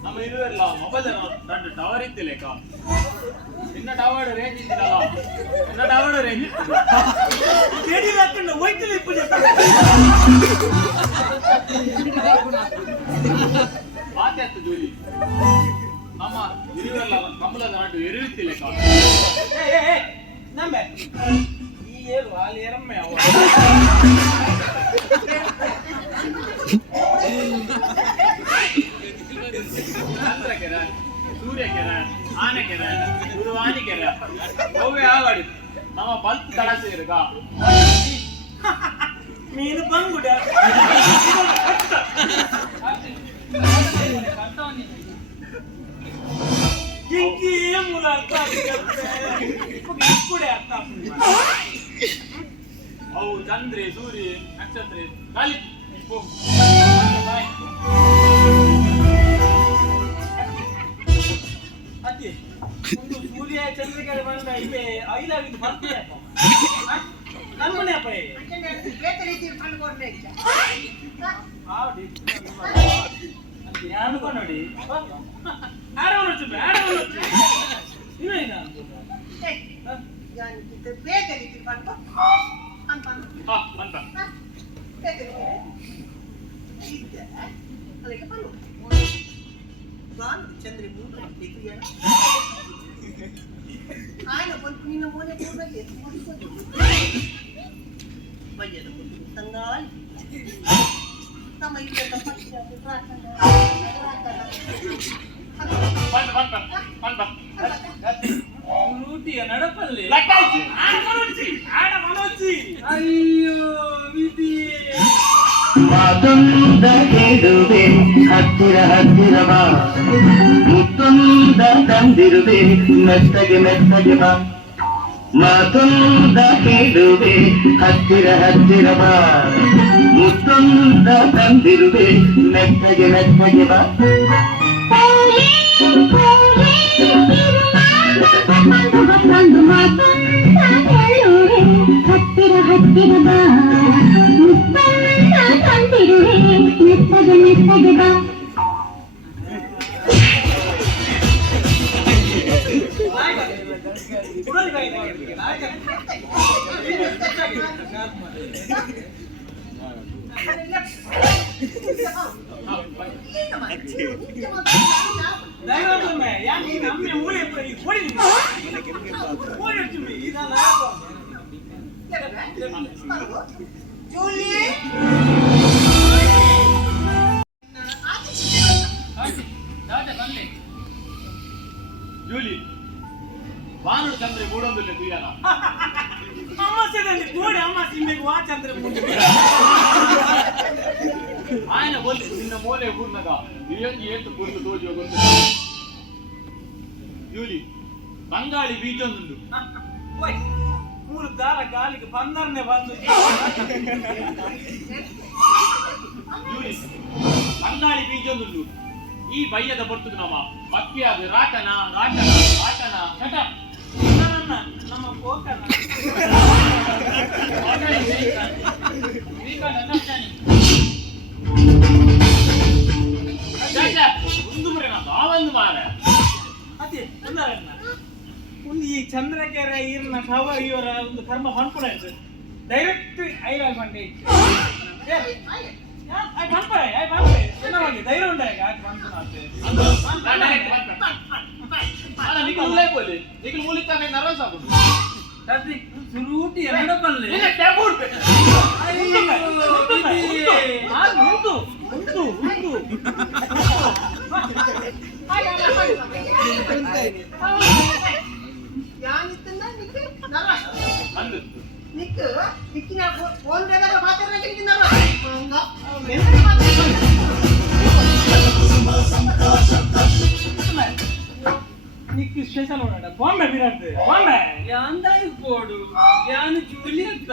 ನಮ್ಮ ಇರುವಲ್ಲ ಮೊಬೈಲ್ ದೊಡ್ಡ ಟವರ್ ಇತ್ತಿಲ್ಲ ನಿನ್ನ ಟವರ್ ರೇಂಜ್ ಇದ್ದಿರಲ್ಲ ನಿನ್ನ ಟವರ್ ರೇಂಜ್ ಕೇಳಿ ಹಾಕೊಂಡು ಹೋಯ್ತಿಲ್ಲ ಪೂಜೆ ಮಾತಾಡ್ತು ಜೋಲಿ ನಮ್ಮ ಇರುವಲ್ಲ ಕಮಲದ ನಾಟು ಎರಿಯುತ್ತಿಲ್ಲ ನಮ್ಮೆ ಈ ಏರು ಅಲ್ಲಿ ಎರಮ್ಮೆ ಅವ ಚಂದ್ರಕೆರೆ ಸೂರ್ಯಕೆರೆ ಆನೆಕೆರೆ ಗುರುವಾನಿಕೆರೆ ಅವೇ ಆವಾಡಿ ನಮ್ಮ ಬಲ್ತ್ ತಡ ಸೇರುಗ ಮೀನು ಬಂಗುಡ ಜಿಂಕಿ ಮೂಲ ಅರ್ಥ ಕೂಡ ಅರ್ಥ ಅವು ಚಂದ್ರೆ ಸೂರ್ಯ ನಕ್ಷತ್ರ ಕಾಲಿ ಅತಿ ಒಂದು ಸೂರ್ಯ ಚಂದ್ರಿಕೆ ಬಂದ ಇವೆ ಐಲಾವಿದ್ದು ಬರ್ತದೆ ನನ್ಮನೆ ಅಪ್ಪ ಯಾರು ನೋಡಿ ಹಾ ಅಂತ ಚಂದ್ರಿ ಮೂರು ఆయన కొడుకు నిన్న మోనే కూడా భయ్యన కొడుకు తంగాలి తమ ఇల్లు తప్పకి ನಡಪಲ್ಲಿ ಅಯ್ಯೋ ವಿಧಿ ಮಾತೊಂದ ಹೇಳುವೆ ಹತ್ತಿರ ಹತ್ತಿರ ಬಾ ಮುತ್ತೊಂದ ತಂದಿರುವೆ ಮೆತ್ತಗೆ ಮೆತ್ತಗೆ ಬಾ ಮಾತೊಂದ ಹೇಳುವೆ ಹತ್ತಿರ ಹತ್ತಿರ ಬಾ ಮುತ್ತೊಂದ ತಂದಿರುವೆ ಮೆತ್ತಗೆ ಮೆತ್ತಗೆ ಬಾ ಹತ್ತಿರ ಹತ್ತಿರ ಬಾ ತಂದಿರುವೆ ಮೆತ್ತಗೆ ಮೆತ್ತಗೆ ಬಾ ಜೂಲಿ ಬಾನುಡು ಚಂದ್ರೆ ಮೂಡೊಂದುಲ್ಲೆ ತುಯ್ಯನ ಅಮಾಸ್ಯದಲ್ಲಿ ನೋಡಿ ಅಮಾಸ್ಯ ಹಿಂದೆ ವಾಚ್ ಅಂದ್ರೆ ఆయన బోలి నిన్న మోలే ఊర్నగా బియ్యంగి ఏటు గుర్తు తోజో గుర్తు యూలి ಬಂಗಾಳಿ ಬೀಜೊಂದುಂಡು ಮೂರು ದಾರ ಗಾಳಿಗೆ ಬಂದರ್ನೆ ಬಂದು ಯೂಲಿ ಬಂಗಾಳಿ ಬೀಜೊಂದುಂಡು ಈ ಬಯ್ಯದ ಬರ್ತುದು ನಮ್ಮ ಬಕ್ಕಿ ಅದು ರಾಟನ ರಾಟನ ರಾಟನ ಶಟ ನಮ್ಮ ಕೋಕನ ಒಂದು ಮರೆ ನಾವೊಂದು ಮಾರ ಅದೇ ಒಂದು ಈ ಚಂದ್ರಕೆರೆ ಈರಿನ ಕವ ಇವರ ಒಂದು ಕರ್ಮ ಹೊಂದ್ಕೊಳ ಡೈರೆಕ್ಟ್ ಐವಾಲ್ ಮಂಡಿ ಧೈರ್ಯ ಉಂಟಾಗ నీకు నువ్వులే పోలే నీకు నువ్వులు ఇస్తానే నర్వస్ అవ్వదు ಸುರೂಟಿ ಎರಡಪ್ಪಲ್ಲಿ ಉಂಟು ಉಂಟು ಉಂಟು నీకు నిక్కిన ఫోన్ దగ్గర మాట్లాడడానికి నీకు స్పెషల్ ఉన్నాడు బాంబే విరాట్ బాంబే ಯಾಂದಾಯಿ ಕೋಡು ಯಾನು ಜೂಲಿಯತ್ತ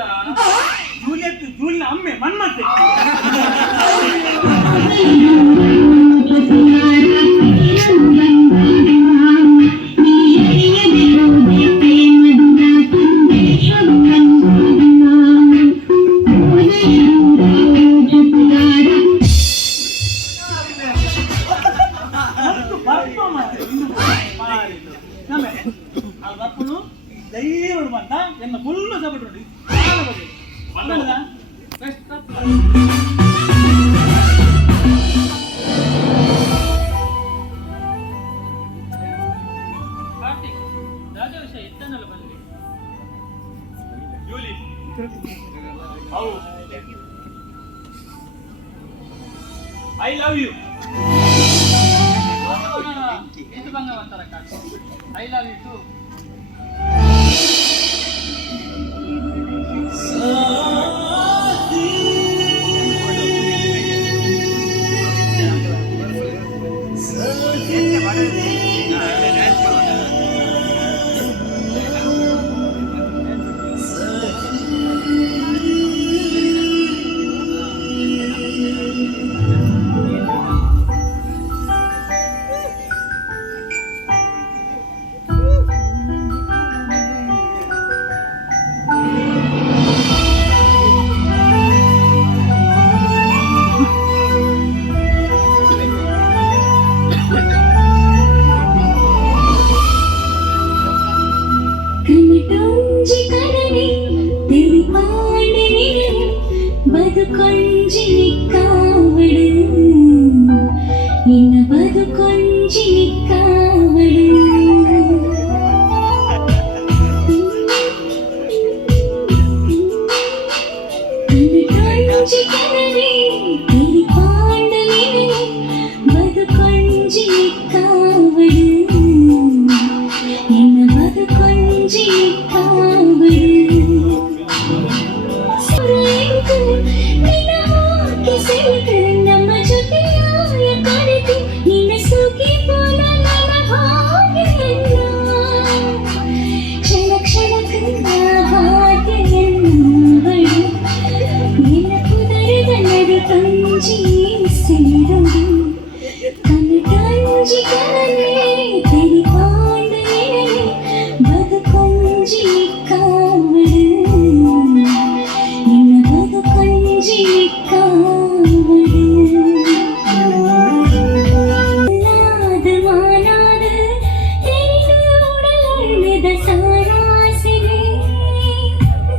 ಜೂಲಿಯತ್ ಜೂಲಿನ ಅಮ್ಮೆ ಮನ್ಮತ್ತೆ ಧೈರ್ಯ ಬಂದ ಎನ್ನ ಫುಲ್ ಸಪೋರ್ಟ್ ನೋಡಿ ಕಾರ್ತಿಕ್ ರಾಜ ವಿಷಯ ಎತ್ತನಲ್ಲ ಬಂದ್ರಿ ಯೂಲಿ ಹೌ ಐ ಲವ್ ಯು ಇದು ಭಂಗವಂತರ Karthik I love you too ನಿನ್ನ ಬದುಕೊಂಜಿ ನಿಕ್ಕಾವಳು ಬದುಕೊಂಜಿ ಕನವೇ ತೆರಿಪಾಂಡಲೇ ಬದುಕೊಂಜಿ ನಿಕ್ಕಾವಳು ನಿನ್ನ ಬದುಕೊಂಜಿ ನಿಕ್ಕಾವಳು ಸುರೇಂಕು ನಿನ್ನ ಹಾಕಿ ಸೆಳೆದು ನಮ್ಮ ಜೊತೆಯಾಯ ಕರೆದು ನಿನ್ನ ಸುಗಿ ಪೋಲ ನನ್ನ ಭಾಗ್ಯವೆಲ್ಲ ಕ್ಷಣ ಕ್ಷಣಕ್ಕೂ ಭಾಗ್ಯವೆಲ್ಲವಳು ನಿನ್ನ ಕುದರದ ನಡು ತಂಜಿ ಸೇರುವುದು ಕಣ್ಣು ತಂಜಿ ಕನವೇ ತೆರಿಪಾಂಡಲೇ ಬದುಕೊಂಜಿ ಕಾವಳು ನಿನ್ನ ಬದುಕೊಂಜಿ ಕಾವಳು ನಾದ ಮಾನಾದ ತೆರೆದು ಉಡಲಣ್ಣದ ಸಾರಾಸಿವೆ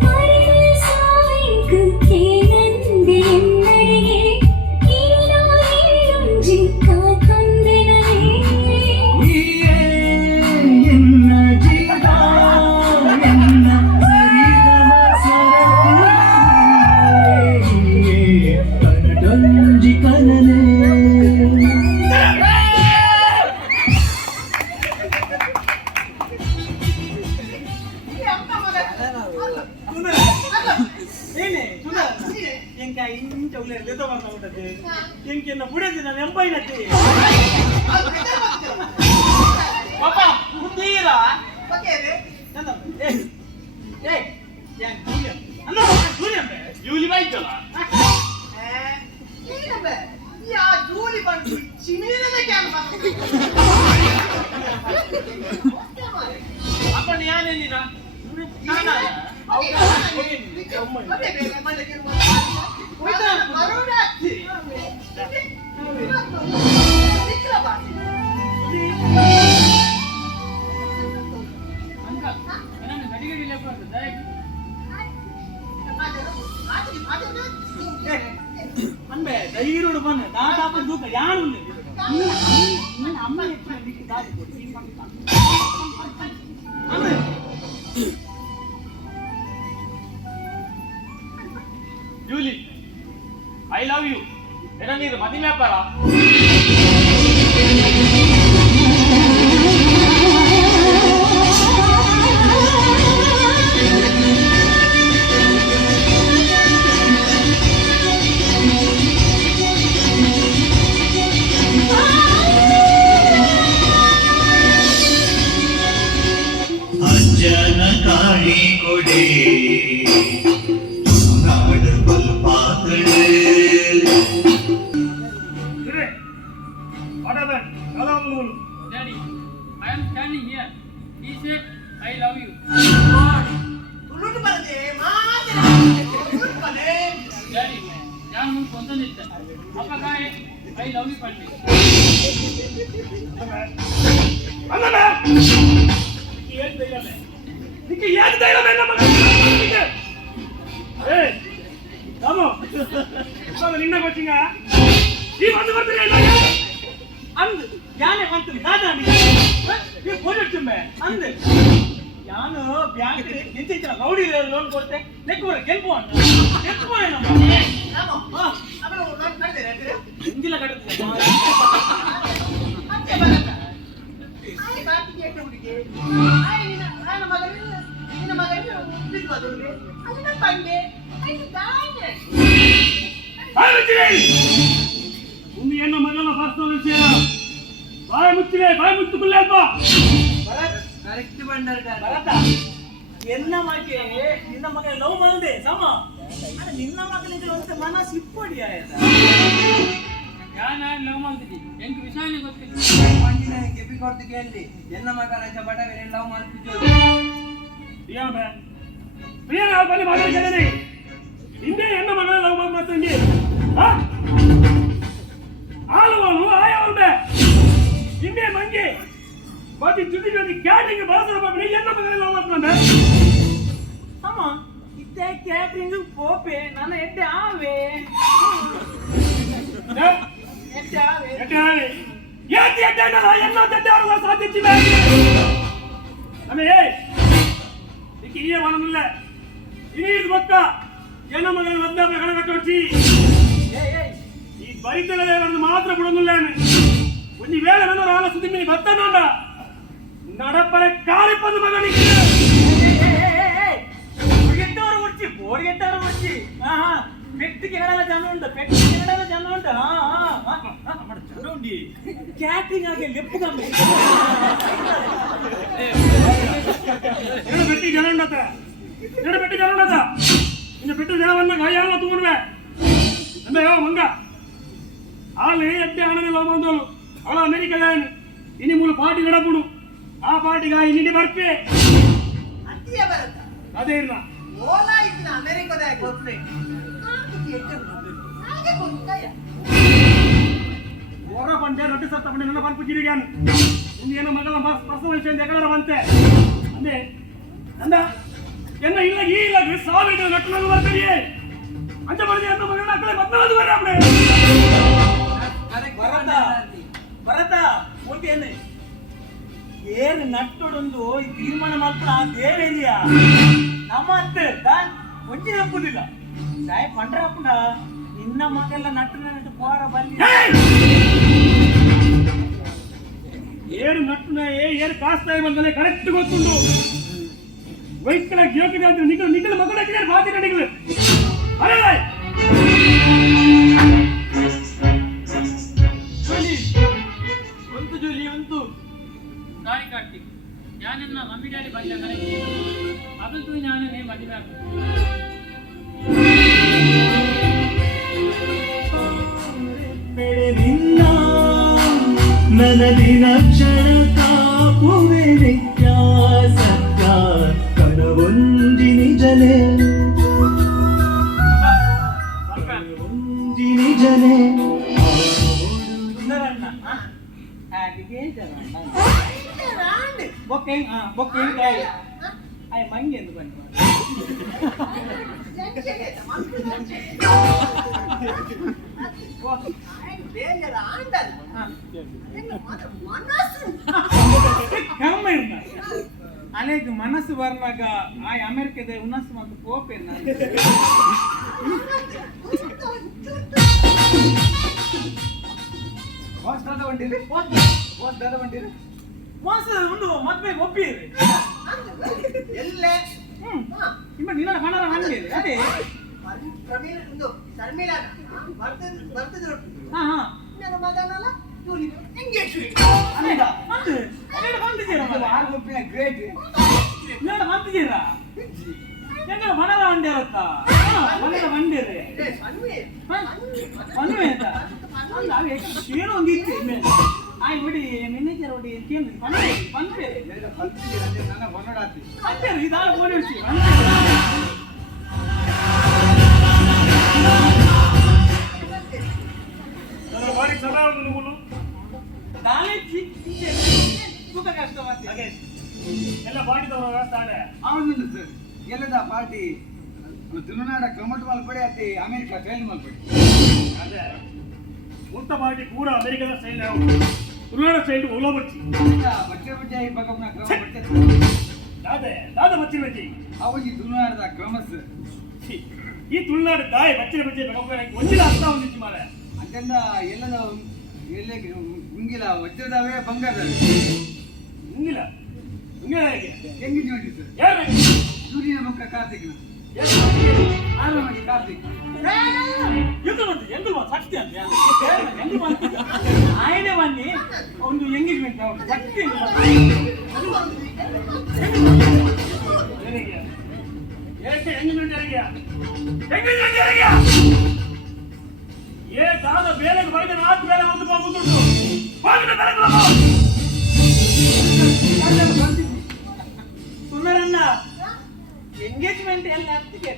ಮರಣ ಸಾಯಂಕು ಏನಂದೆ ಎನ್ನಡೆಗೆ ನೀನಾಗಿರುಂಜಿ ಕಾತೊಂದೆನವೇ ಎನ್ನ ಜೀವ ಎನ್ನ ಕನಟೊಂಜಿ ಕನನೆ ಏನೇ ಎಂಕ ಇಂಚ ಉಳ್ಳೆ ಲೆದ ಬರ್ತಾ ಉಂಟದೆ ಎಂಕೆನ್ನ ಬುಡದಿ ನಾನು ಎಂಬೈನತ್ತೆ ಪಾಪ ಮುಂದೀರಾ ಜೂಲಿ ಬೈತಲ್ಲ ಜೂಲಿ ಬಂದು ಚಿಮಿನೇ ಕ್ಯಾನ್ ಅಪ್ಪ ಯಾನೇನಿನ ಗಡಿಗಡಿ ಲೆಕ್ಕ ಅನ್ಬೆ ಧೈರ್ಯೋಡು ಬನ್ನ ದಾದಾಪ ದೂಕ ಯಾರು ಅಮ್ಮ ಹೆಚ್ಚು ದಾದಿ ಕೊಡಿ ಜೂಲಿ ಐ ಲವ್ ಯು ಎನ್ನ ನೀರು ಮದಿ ವ್ಯಾಪಾರ ಅಜ್ಜನ ಕಾಳಿ ಕೊಡೆ ನಾಡು ಬಲ್ಪಾತಳೆ Daddy, I am standing here. He said, I love you. ತುಳುಟು ಬರದೆ ಮಾತೆ ತುಳುಟು ಬರದೆ Daddy, ನಾನು ಮುಂದೆ ಕೊಂದನಿದ್ದೆ. ಅಪ್ಪ ಕಾಯ್, I love you ಪಡ್ಲಿ. ನಿನ್ನ ಗೊತ್ತಿಂಗ ಈ ಬಂದು ಬರ್ತೀನಿ ಅಂದ್ ಯಾನೆ ಬಂತು ದಾದಾ ನೀವು ಪೋಲಿಡ್ತುಂಬೆ ಅಂದ್ ಯಾನು ಬ್ಯಾಂಕ್ ನಿಂತಿದ್ದ ರೌಡಿ ಲೋನ್ ಕೊಡ್ತೆ ಲೆಕ್ಕ ಗೆಲ್ಪು ಅಂತ ಗೆಲ್ಪು ನಮ್ಮ ಅವರು ನಾನು ಕರೆದೆ ಹಿಂದಿಲ ಕಟ್ಟುತ್ತೆ ಮತ್ತೆ ಬರಕ ಆಯ್ ಬಾಕಿ ಕೇಟ ಹುಡುಗಿ ಆಯ್ ನಿನ್ನ ಮಗನ ಬಿಡ್ಬೋದಿಲ್ವೇ ಅದನ್ನ ಬಂದೆ ಆಯ್ ದಾನೆ ಒಂದು ಹೆಣ್ಣು ಮಗನ ಪರ್ಸನಲ್ ವಿಷಯ ಬಾಯಿ ಮುಚ್ಚುಕೊಳ್ಳಿ ಅಪ್ಪ ಕರೆಕ್ಟ್ ಬಂಡರ್ ಭರತ ಎನ್ನ ಮಗೆ ನಿನ್ನ ಮಗ ಲವ್ ಬಂದೆ ಸಮ ಅರೆ ನಿನ್ನ ಮಗನಿಗೆ ಒಂದು ಮನಸ್ಸು ಇಪ್ಪಡಿ ಆಯ್ತಾ ನಾನು ಲವ್ ಮಾಡ್ತಿದ್ದಿ ಎಂಟು ವಿಷಯನೇ ಗೊತ್ತಿಲ್ಲ ಮಂಡಿನ ಗೆಬ್ಬಿ ಕೊಡ್ತು ಕೇಳಿ ಎನ್ನ ಮಗ ರಜ ಬಡವೆ ಲವ್ ಮಾಡ್ತಿದ್ದೋದು ಪ್ರಿಯ ನಾವು ಬನ್ನಿ ಮಾತಾಡ್ತಿದ್ದೇನೆ ಹಿಂದೆ ಹೆಣ್ಣು ಮಗನ ಲವ್ ಮಾಡ್ತೀನಿ ಆಳುವನು ಆಯವಲ್ಬೆ ಹಿಂದೆ ಮಂಗಿ ಮತ್ತೆ ಜುಡಿ ಜೊತೆ ಕ್ಯಾಟ್ರಿಂಗ್ ಬಳಸೋ ಹೆಣ್ಣು ಮಗನ ಲವ್ ಮಾಡ್ಕೊಂಡೆ ಅಮ್ಮ ಇತ್ತೆ ಕ್ಯಾಟ್ರಿಂಗ್ ಪೋಪೆ ನನ್ನ ಎಡ್ಡೆ ಆವೆ இனிய மனம் இல்ல இனி இது பக்க என்ன மகன் வந்தா கணக்கு வச்சு ಈ ಬೈತಲೇ ಒಂದು ಮಾತ್ರ ಬಿಡೋದಿಲ್ಲ ಒಂದು ವೇಳೆ ನನ್ನ ಆಲ ಸುದ್ದಿ ಮೀನಿ ಬತ್ತನೋಂಡ ನಡಪರೆ ಕಾರಿ ಬಂದು ಮಗನಿಗೆ ಬೋರ್ಗೆಟ್ಟವರು ಮುಚ್ಚಿ ಪೆಟ್ಟಿಗೆ ಹೇಳಲ್ಲ ಜನ ಉಂಟು ಜನ ಉಂಟು ಕ್ಯಾಟ್ರಿಂಗ್ ಆಗಿ ಲೆಪ್ಪು ಕಮ್ಮಿ ಬೆಟ್ಟಿ ಜನ ಉಂಡತ ಇನ್ನು ಬೆಟ್ಟು ಜನವನ್ನ ಗಾಯಾಲ ತಗೊಂಡ್ವೆ ಅಂದ್ರೆ ಯಾವ ಮಂಗ ಆಲೆ ಎಡ್ಡೆ ಹಣನೆ ಬಂದೋಳು ಅವಳ ಅಮೆರಿಕದ ಇನಿ ಮೂಲ ಪಾರ್ಟಿ ಗಡಪುಡು ಆ ಪಾರ್ಟಿಗ ಇನ್ನಿಡಿ ಬರ್ಪೆ ಅದೇ ಇಲ್ಲ ಓಲಾ ಇತ್ತಿನ ಅಮೆರಿಕದ ಗೊತ್ತೇ ಹೊರ ಬಂದೆ ರೊಟ್ಟಿ ಸತ್ತ ಬಂದೆ ನನ್ನ ಬಂದು ಜಿರಿಗಾನು ಇನ್ನೇನು ಮಗಳ ಪ್ರಸವ ವಿಷಯ ಎಕಡರ ಬಂತೆ ಅಂದೆ ಅಂದ ಎನ್ನ ಇಲ್ಲ ಈ ಇಲ್ಲ ಸಾವಿರ ನಟ್ಟು ಬರ್ತೀರಿ ಅಂತ ಮಾಡಿದೆ ಅಂತ ಮಗನ ಅಕ್ಕಳೆ 14 ವರೆ ಅಪ್ಪಡೆ ಭರತ ಓದ್ತೇನೆ ಏನ್ ನಟ್ಟೊಡೊಂದು ತೀರ್ಮಾನ ಮಾತ್ರ ದೇವೇರಿಯ ನಮ್ಮ ಅತ್ತೆ ಒಂಚೆ ತಪ್ಪುದಿಲ್ಲ ಸಾಯ ಪಂಡ್ರಪ್ಪನ ನಿನ್ನ ಮಗೆಲ್ಲ ನಟ್ಟು ಪೋರ ಬಲ್ಲಿ ಏರು ನಟ್ಟುನ ಏರು ಕಾಸ್ತಾಯಿ ಬಂದಲೆ ಕರೆಕ್ಟ್ ಗೊತ್ತುಂಡು ವೈಕಲ ಜೋಕಿದೆ ಅಂತ ನಿಖಿಲ ಮಗನ ಹಾಕಿದ್ದಾರೆ ಬಾತಿ ನಡಿಗಳು ಅರೆ ಜೋಲಿ ಒಂದು ಸಾರಿ ಕಾರ್ತಿಕ್ ഞാനെന്ന മമ്മി ഡാഡി പറഞ്ഞ കണക്ക് അവൾക്ക് ഞാനെ മതിയാക്കും ನಿನ್ನ ನನದಿನ ಕ್ಷಣ ಕಾಪುವೆ ವ್ಯತ್ಯಾಸಕ್ಕ ಕನವೊಂದಿ ನಿಜನೆ ನಿಜನೆ ಸುಂದರಣ್ಣ ಬೊಕ್ಕೆಂಕಾಯಿ ಆಯ್ ಮಂಗಿ ಎಂದು ಬಂದು ಅನೇಕ ಮನಸ್ಸು ಬರ್ನಾಗ ಆ ಅಮೆರಿಕದ ಉನ್ನಸ್ ಮತ್ತು ಕೋಪೇನ ಮಾಸ ಒಂದು ಮದ್ವೆ ಒಪ್ಪಿರಿ ಎಲ್ಲೇ ನಿಮ್ಮ ನಿನ್ನ ಹಣ ಹಂಗೆ ಅದೇ ಪ್ರವೀಣ್ ಒಂದು ಶರ್ಮಿಳಾ ಬರ್ತಿದ್ರು ಹಾ ಹಾ ನನ್ನ ಮಗನಲ್ಲ ಇವ್ರು ಎಂಗೇಜ್ಮೆಂಟ್ ಅನೇಕ ಮತ್ತೆ ಎರಡು ಬಂದಿದ್ದೀರಾ ಗ್ರೇಟ್ ಎರಡು ಬಂದಿದ್ದೀರಾ ಎಂಗಲ ಮನರ ಬಂಡೆ ಇರುತ್ತ ಮನರ ಬಂದಿರಿ ಮನ್ವೆ ಅಂತ ಅಲ್ಲ ಏನು ಒಂದು ಇತ್ತು ಆಯ್ ಬಿಡಿ ಮ್ಯಾನೇಜರ್ ಒಡಿ ಕೇಳಿ ಬಂದ್ರಿ ನನ್ನ ಹೊನ್ನಡಾತಿ ಅಂತೀರಿ ಇದಾಳ ಫೋನ್ ಇಡ್ಸಿ ಬಾರಿ ಸದಾ ಒಂದು ಮುಳು ದಾಲೆ ಸುಖ ಕಷ್ಟ ಮಾಡ್ತೀವಿ ಎಲ್ಲ ಬಾಡಿದವರ ವ್ಯವಸ್ಥೆ ಅವನು ಸರ್ ಗೆಲ್ಲದ ಪಾರ್ಟಿ ತುಳುನಾಡ ಕ್ರಮಟ್ ಮಲ್ಪಡೆ ಅತಿ ಅಮೆರಿಕ ಟ್ರೈನ್ ಮಲ್ಪಡೆ ಅದೇ ಮುಕ್ತ ಪಾರ್ಟಿ ಪೂರ ಅಮೆರಿಕದ ಸ್ಟೈಲ್ ತುಳುನಾಡ ಸ್ಟೈಲ್ ಓಲೋ ಬಚ್ಚಿ ಬಟ್ಟೆ ಬಟ್ಟೆ ಬಗಮ್ನ ಕ್ರಮ ಬಟ್ಟೆ ದಾದ ಬಚ್ಚಿ ಬಚ್ಚಿ ಅವನಿಗೆ ತುಳುನಾಡದ ಕ್ರಮಸ್ ಈ ತುಳುನಾಡು ದಾಯ ಬಚ್ಚೆ ಬಚ್ಚೆ ಒಂದಿನ ಅರ್ಥ ಹೊಂದಿತ್ತು ಮಾರೆ ಅಂತೆಂದ ಎಲ್ಲದ ಎಲ್ಲೇ ಗುಂಗಿಲ ವಜ್ರದವೇ ಬಂಗಾರದವೇ ಮುಂಗಿಲ್ಲ ಮುಂಗಿಲ್ಲ ಹೇಗೆ ಹೆಂಗಿದ್ದು ನೋಡಿ ಸರ್ ಯಾರು ಸೂರ್ಯನ ಮಕ್ಕ ಕಾರ್ತಿಕ್ನ ಆರಾಮಾಗಿ ಕಾರ್ತಿಕ್ ಎಂಗಲ್ ಸತ್ಯ ಆಯ್ನೆ ಬನ್ನಿ ಒಂದು ಎಂಗೇಜ್ಮೆಂಟ್ ಸತ್ಯ ಏ ದಾದ ಬೇಲೆಗೆ ಬೈದ 4 ಬೇಲೆ ಒಂದು ಬಂದುಂಟು ಸುಂದರಣ್ಣ ಎಂಗೇಜ್ಮೆಂಟ್ ಎಲ್ಲ ಹತ್ತಿಗೆ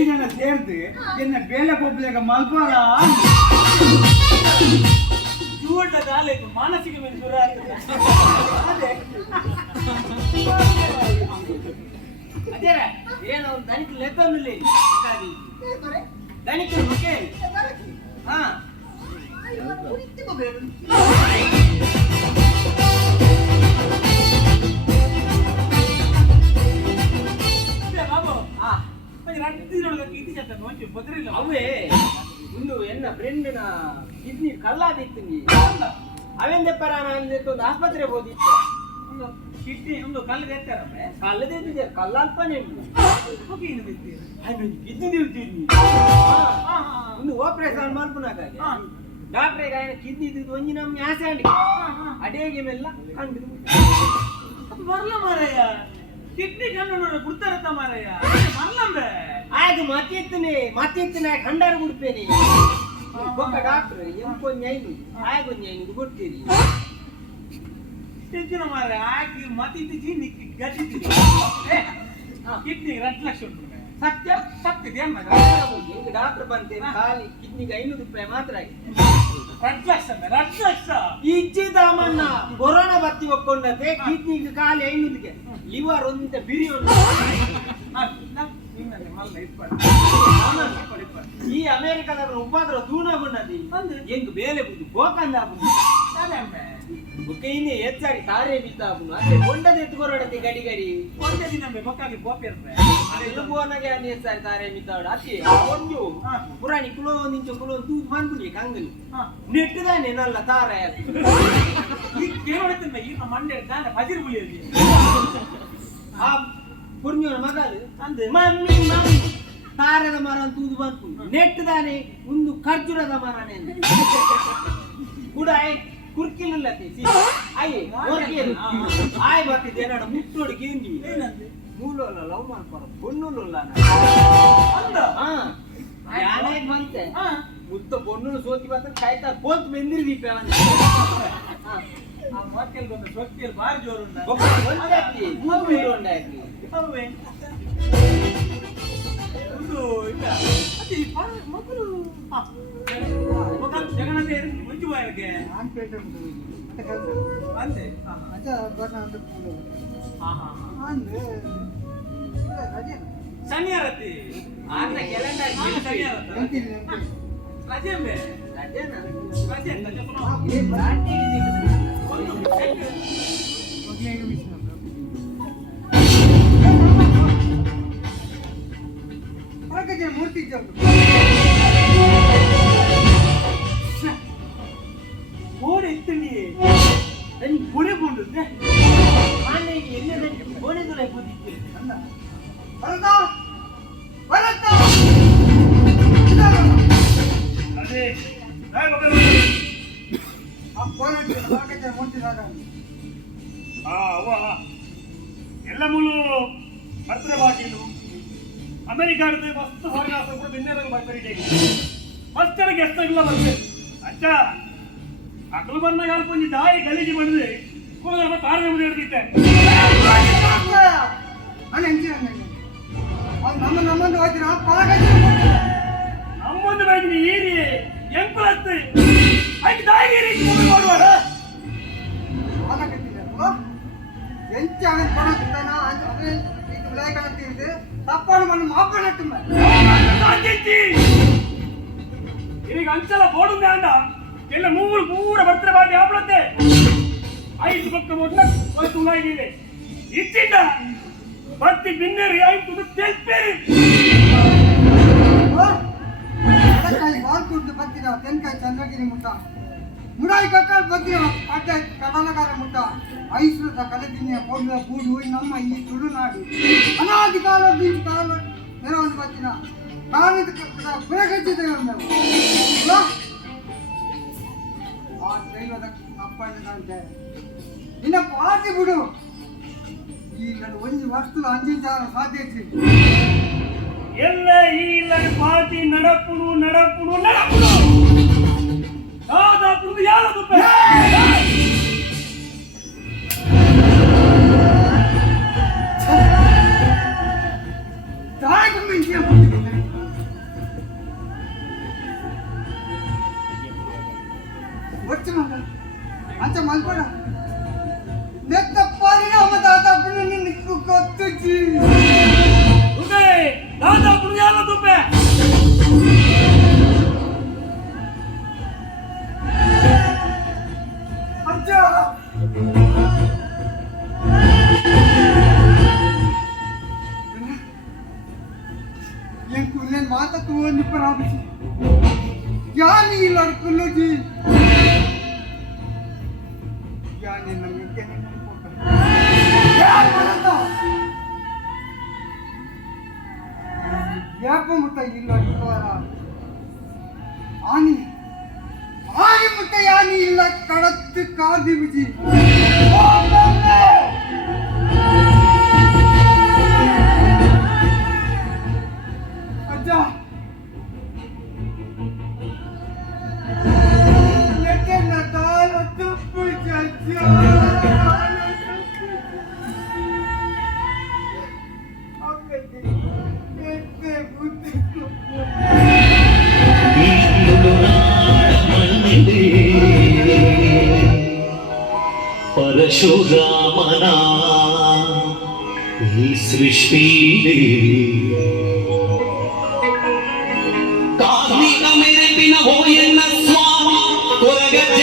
ಜನ ಸೇರ್ದು ಎನ್ನ ಬೇಲೆ ಕೊಬ್ಲೆಗ ಮಲ್ಪಾರ ಜೂಟ ಕಾಲೇಜು ಮಾನಸಿಕ ಮೇಲೆ ದೂರ ಆಗ್ತದೆ ಅದೇ ಏನು ಅವ್ನು ದಣಿಕೆ ಲೆಕ್ಕಮಿಲ್ಲ ದಣಿಕೆ ಮುಖ್ಯ ಹಾ ಬಾಬು ಹಾ ಬದ್ರಿಲ್ಲ ಅವೇ ಒಂದು ಎನ್ನ ಫ್ರೆಂಡ್ನ ಕಿಡ್ನಿ ಕಲ್ಲಾದಿತ್ತು ನೀ ಅವೇನ್ ತೆಪ್ಪರ ನಾನು ಒಂದು ಆಸ್ಪತ್ರೆ ಹೋದಿತ್ತು ಕಿಡ್ನಿ ಒಂದು ಕಲ್ಲು ತೆಗ್ತಾರಮ್ಮೆ ಕಲ್ಲದಿದ್ದಿದೆ ಕಲ್ಲಲ್ಪನೆ ಕಿಡ್ನಿ ತಿಳ್ತೀನಿ ಒಂದು ಆಪರೇಷನ್ ಮಾಡ್ಪುನಾಗಾಗಿ ಡಾಕ್ಟ್ರಿಗೆ ఆయన ಕಿಡ್ನಿ ಇದ್ದು ಒಂಜಿ ನಮ್ಮ ಆಸೆ ಅಂಡಿ ಅಡೇಗೆ ಮೆಲ್ಲ ಕಂಡು ಬರ್ಲ ಮಾರಯ್ಯ ಕಿಡ್ನಿ ಕಣ್ಣು ಗುಡ್ತಾರತ್ತ ಮಾರಯ್ಯ ಬರ್ಲಂಬೆ ಆಗ ಮತ್ತಿತ್ತನೆ ಕಂಡಾರು ಗುಡ್ಪೇನಿ ಒಕ್ಕ ಡಾಕ್ಟರ್ ಎಂಕೊಂದು ಐನು ಆಗೊಂದು ಐನು ಕೊಡ್ತೀರಿ ಟೆನ್ಷನ್ ಮಾರ ಆಗಿ ಮತ್ತಿದ್ದಿ ನಿಕ್ಕಿ ಗಟ್ಟಿದ್ದಿ ಕಿಡ್ನಿ 2 ಲಕ್ಷ ಉಂಟು ಸತ್ಯ ಸತ್ಯ ಏನ್ ಮಾಡ ಡಾಕ್ಟರ್ ಬಂತೇನೆ ಖಾಲಿ ಕಿಡ್ನಿಗೆ 500 ರೂಪಾಯಿ ಮಾತ್ರ ಆಗಿ 2 ಲಕ್ಷ 2 ಲಕ್ಷ ಇಚ್ಚಿದಾಮಣ್ಣ ಕೊರೋನಾ ಬತ್ತಿ ಒಕ್ಕೊಂಡತೆ ಕಿಡ್ನಿಗೆ ಖಾಲಿ 500ಗೆ ಲಿವರ್ ಒಂದ ಬಿರಿ ಉಂಟು ಈ ಅಮೆರಿಕದ ಉಪದ್ರ ದೂನಗುಣ್ಣದಿ ಎಂಗ್ ಬೇಲೆ ಬುದ್ಧಿ ಬೋಕಂದ ಬುಕ್ಕೈನೇ ಹೆಚ್ಚಾಗಿ ತಾರೆ ಬಿದ್ದಾಗುನು ಅದೇ ಕೊಂಡದ ಎತ್ತುಕೊರಡತಿ ಗಡಿ ಗಡಿ ಒಂದೇ ದಿನ ಬೊಕ್ಕಾಗಿ ಬೋಪಿ ಬೋನಗೆ ಅನ್ನ ಹೆಚ್ಚಾಗಿ ತಾರೆ ಬಿದ್ದಾವಡ ಅತಿ ಒಂದು ಪುರಾಣಿ ಕುಲೋ ನಿಂಚು ಕುಲೋ ತೂತು ಬಂದ್ಬಿಡಿ ಕಂಗಲಿ ನೆಟ್ಟದಾನೆ ನಲ್ಲ ತಾರೆ ಈ ಕೇವಲ ಈಗ ಮಂಡ್ಯ ದಾನ ಬಜಿರ್ ಬುಲಿಯಲ್ಲಿ ಆ ಪುರ್ಣಿಯವನ ಮಗಳು ಅಂದೆ ಮಮ್ಮಿ ಮಮ್ಮಿ ತಾರದ ಮರ ತೂದು ಬಂತು ನೆಟ್ಟದಾನೆ ಒಂದು ಖರ್ಜೂರದ ಮರನೇ ಕೂಡ ಕುರ್ಕಿಲ್ಲತಿ ಅಯ್ಯ ಓರ್ಕೇರು ಆಯ್ ಬರ್ತಿದ್ದೆ ನಾನು ಮುಟ್ಟೋಡಿ ಕೇಂದ್ರಿ ಮೂಲೋಲ್ಲ ಲವ್ ಮಾಡ್ಕೊಡ பொண்ணுಲ್ಲ ಅಂದ ಯಾನೇ ಬಂತೆ ಮುತ್ತ பொண்ணு ಸೋತಿ ಬಂತ ಕಾಯ್ತಾ ಕೋತ್ ಮೆಂದಿರಿ ದೀಪ ಆ ಮಕ್ಕಳು ಬಂದು ಸೊಕ್ಕಿಯಲ್ಲಿ ಬಾರಿ ಜೋರು ಒಂದಾಕಿ ಮೂರು ಒಂದಾಕಿ ಹೌವೇ ಒಂದು ಇಲ್ಲ ಅದೇ ಮಕ್ಕಳು ಜಗನ್ನಾಥ ಮುಂಚೆ ಬಾಯಕ್ಕೆ ನಾನು ಪೇಟೆ ಮತ್ತೆ ಕೆಲಸ ಅಂದೆ ಅಜ್ಜ ಬರ್ನ ಅಂತ ಕೂಡು ಹಾ ಹಾ ಅಂದೆ ರಜೆ ಶನಿಯಾರತಿ ಆಗ ಕ್ಯಾಲೆಂಡರ್ ಶನಿಯಾರತ್ತ ನೆಂತೀನಿ ರಜೆ ಅಂಬೆ ರಜೆನಾ ರಜೆ ಅಂತ ಏ ಬಾಟಿ ಒಂದು ಮೊದಲಿಗೆ ಮಿಸ್ ಹೊರಗೆ ಮೂರ್ತಿ ಇದ್ದದ್ದು ಫೋನ್ ಎತ್ತಲಿ ನನಗೆ ಪುಣೆಗೊಂಡು ಆನೆಗೆ ಎಲ್ಲದಕ್ಕೆ ಗೋಡೆದುಲೆ ಕೂತಿತ್ತು ಅಲ್ಲ ಭರತ ಭರತ ಅದೇ ಆ ಫೋನ್ ಇಟ್ಟು ಹೊರಗೆ ಮೂರ್ತಿ ಸಾಗ ಅವ್ವ ಎಲ್ಲ ಮೂಲು ಬರ್ತಾರೆ ಬಾಕಿಲು ಅಮೆರಿಕಾದ ಮಸ್ತ್ ಹೊರಗೆ ಕೂಡ ಬೆನ್ನೆದಾಗ ಬರ್ತಾರೆ ಫಸ್ಟ್ ಗೆಸ್ಟ್ ಆಗಿಲ್ಲ ಬರ್ತೇವೆ ಅಚ್ಚ ಅಕಲು ಬಂದಾಗ ಅಲ್ಪ ಒಂಜಿ ದಾಯಿ ಗಲೀಜು ಮಾಡಿದ್ರೆ ಕೂಡ ತಾರಣ ಮುಂದೆ ಹಿಡಿದಿದ್ದೆ ನಾನು ಹೆಂಚಿನ ಅವ್ನು ನಮ್ಮನ್ನು ಹೋಗ್ತೀರ ಪಳಗ ನಮ್ಮೊಂದು ಬೈದಿನಿ ಏರಿ ಎಂಕಲತ್ತು ಐದು ದಾಯಿಗೆ ರೀತಿ ಮಾಡುವಾಡ ಎಂಚ ಅವನ್ ಕೊಡೋದಿದ್ದಾನ ಅವೇ ಇದು ವಿಳಯಗಳಂತಿರುದು ತಪ್ಪಾಡು ಮಣ್ಣು ಮಾಪನಟ್ಟು ಈಗ ಅಂಚಲ ಬೋಡುಂದೆ ಅಂದ ಎಲ್ಲ ಮೂರು ಪೂರ ಬರ್ತಾರೆ ಬಾಟಿ ಆಪಳತ್ತೆ 5 ಪಕ್ಕ ಮೊಟ್ಟ ಒಂದು ಉಲಾಗಿದೆ ಇಚ್ಚಿಂದ ಬತ್ತಿ ಬಿನ್ನೇರಿ ಆಯ್ತು ತೆಲ್ಪೇರಿ ವಾಲ್ಕುಂಟು ಬತ್ತಿನ ತೆನ್ಕಾಯಿ ಚಂದ್ರಗಿರಿ ಮುಟ್ಟ ಮುಡಾಯಿ ಕಟ್ಟಲ್ ಬತ್ತಿನ ಅಡ್ಡ ಕಡಲಗಾರ ಮುಟ್ಟ ಐಶ್ವರ್ಯ ಕಲೆದಿನಿಯ ಪೊಳ್ಳ ಬೂಡು ನಮ್ಮ ಈ ತುಳುನಾಡು ಅನಾದಿ ಕಾಲದ ಕಾಲ ನೆರವನ್ನು ಬತ್ತಿನ ಕಾಲದ ಪುರಗಜ್ಜಿದ್ದೇವೆ ಆ ದೈವದ ಅಪ್ಪಣ್ಣದಂತೆ ನಿನ್ನ ಪಾಟಿ ಬಿಡು ಈ ನನ್ನ ಒಂದು ವಸ್ತು ಅಂಜಿಂಚಾರ ಸಾಧ್ಯತೆ ಎಲ್ಲ ಈ ಪಾಟಿ ನಡಪುಡು ನಡಪುಡು ನಡಪುಡು ದಾದಾಪುಡು ಯಾವುದು ತಾಯಿಗೊಮ್ಮೆ ಇಂಜಿಯ వచ్చి అంత మల్పడ నెత్త పరిణామ దాదాపు నిన్ను కొత్తొచ్చి ಉಗಾ yang kulen mata tuan ni perabisi yani ilar kuluji yani nangkene ya mana ya pemuta ilar kuara ani muta yani ilar kadat kaadi biji लेकिन अदालत पुजजा ಪರಶುರಾಮನ ಈ ಸೃಷ್ಟಿಲಿ ಕಾರ್ಮಿಕ ಮೆರೆಪಿನ ಹೋಯನ್ನ ಸ್ವಾಮಿ ಕೊರಗಜ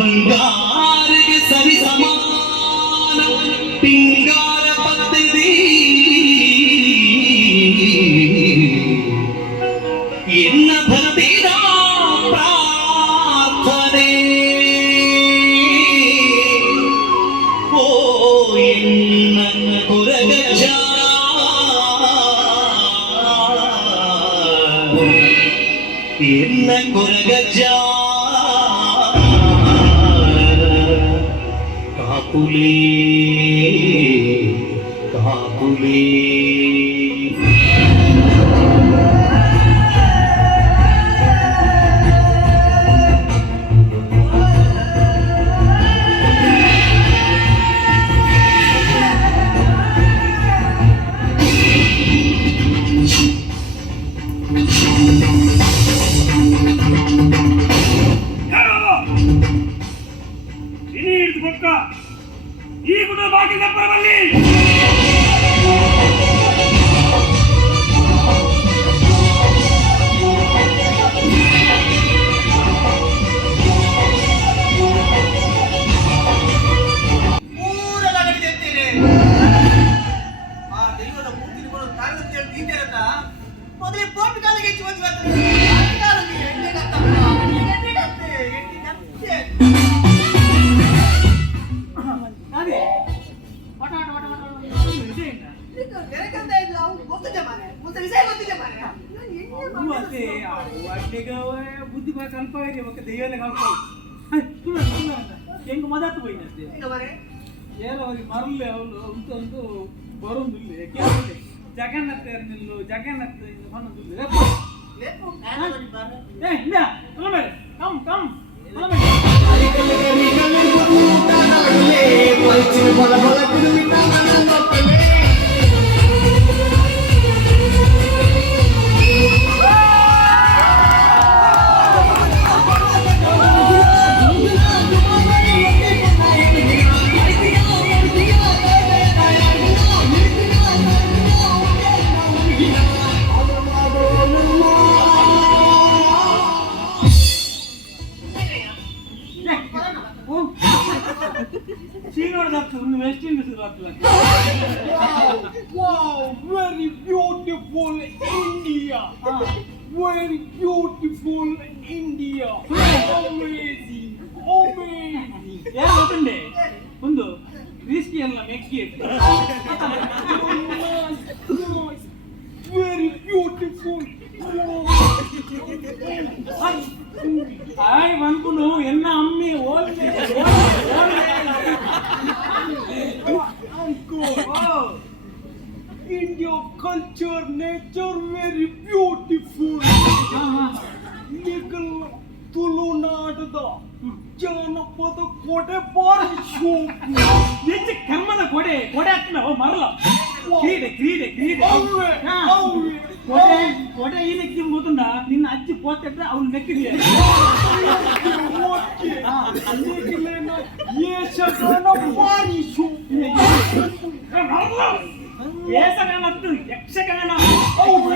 ಬಂಗಾರಿಗೆ ಸರಿ ಸಮಾನ ಪಿಂಗಾರ ಪತ್ತಿದಿ ಎನ್ನ ಭಕ್ತಿದ ಪ್ರಾರ್ಥನೆ ಓ ಎನ್ನ ಕೊರಗಜ ಎನ್ನ ಕೊರಗಜ ಕಾಪುಲಿ ಕಾಪುಲಿ ಇನಿ ಹಿಡಿದು ಬೊಕ್ಕ ಈ ಗುಡ ಬಾಗಿಲ ಪರವಲ್ಲಿ ಊರೆಲ್ಲ ನಡೀತಿರ್ತೀರಿ ಆ ದೈವದ ಮೂರ್ತಿ ಬರೋದು ತಾರಗತ್ತಿ ಹೇಳಿ ತೀರ್ತಿರತ್ತ ಮೊದಲೇ ಪೋಪಿ ಕಾಲಿಗೆ ಹೆಚ್ಚು ಬಂದು ಬುದ್ಧಿ ಬಾಳ ಕಲ್ಪ ಇದೆ ಮತ್ತೆ ದೆಯ್ಯಲ್ಲ ಕಲ್ಪ ಹೆಂಗ ಮದತ್ತು ಹೋಯ್ನಂತೆ ಏನೋ ಅವ್ರಿಗೆ ಮರಲಿ ಅವಳು ಅಂತ ಒಂದು ಬರೋದಿಲ್ಲ ಕೇಳಿ ಜಗನ್ನಾಥ ನಿಲ್ಲು ಜಗನ್ನಾಥ ಹೊನ್ನದಿಲ್ಲ come come West Indies very beautiful India very beautiful India amazing amazing ಏನು ಗೊತ್ತುಂಡೆ ಒಂದು ಕ್ರಿಸ್ಟಿ ಅಲ್ಲ ಮೆಕ್ಕಿ ವೆರಿ ಬ್ಯೂಟಿಫುಲ್ ಆಯ್ ಬಂದ್ಕೊಂಡು ಎನ್ನ ಅಮ್ಮಿ ಓಲ್ಮೆ India culture, nature very beautiful. Nikal ತುಳುನಾಡದ ಜಾನಪದ ಕೊಡೆ ಬಾರಿ ಶೋಕು. ಹೆಚ್ಚು ಕಮ್ಮನ ಕೊಡೆ ಕೊಡೆ ಹಾಕ್ತಿಲ್ಲ ಓ ಮರಲ್ಲ ಕ್ರೀಡೆ ಕ್ರೀಡೆ ಕ್ರೀಡೆ ಕೊಡೆ ಏನಕ್ಕೆ ಗೊತ್ತುಂಡ ನಿನ್ನ ಅಜ್ಜಿ ಪೋತಿದ್ರೆ ಅವ್ನು ನೆಕ್ಕಿದ್ಯ ಯಕ್ಷಗಾನ ಬಾರಿ ಶೋಕು. ಯಕ್ಷಗಾನ ಯಕ್ಷಗಾನ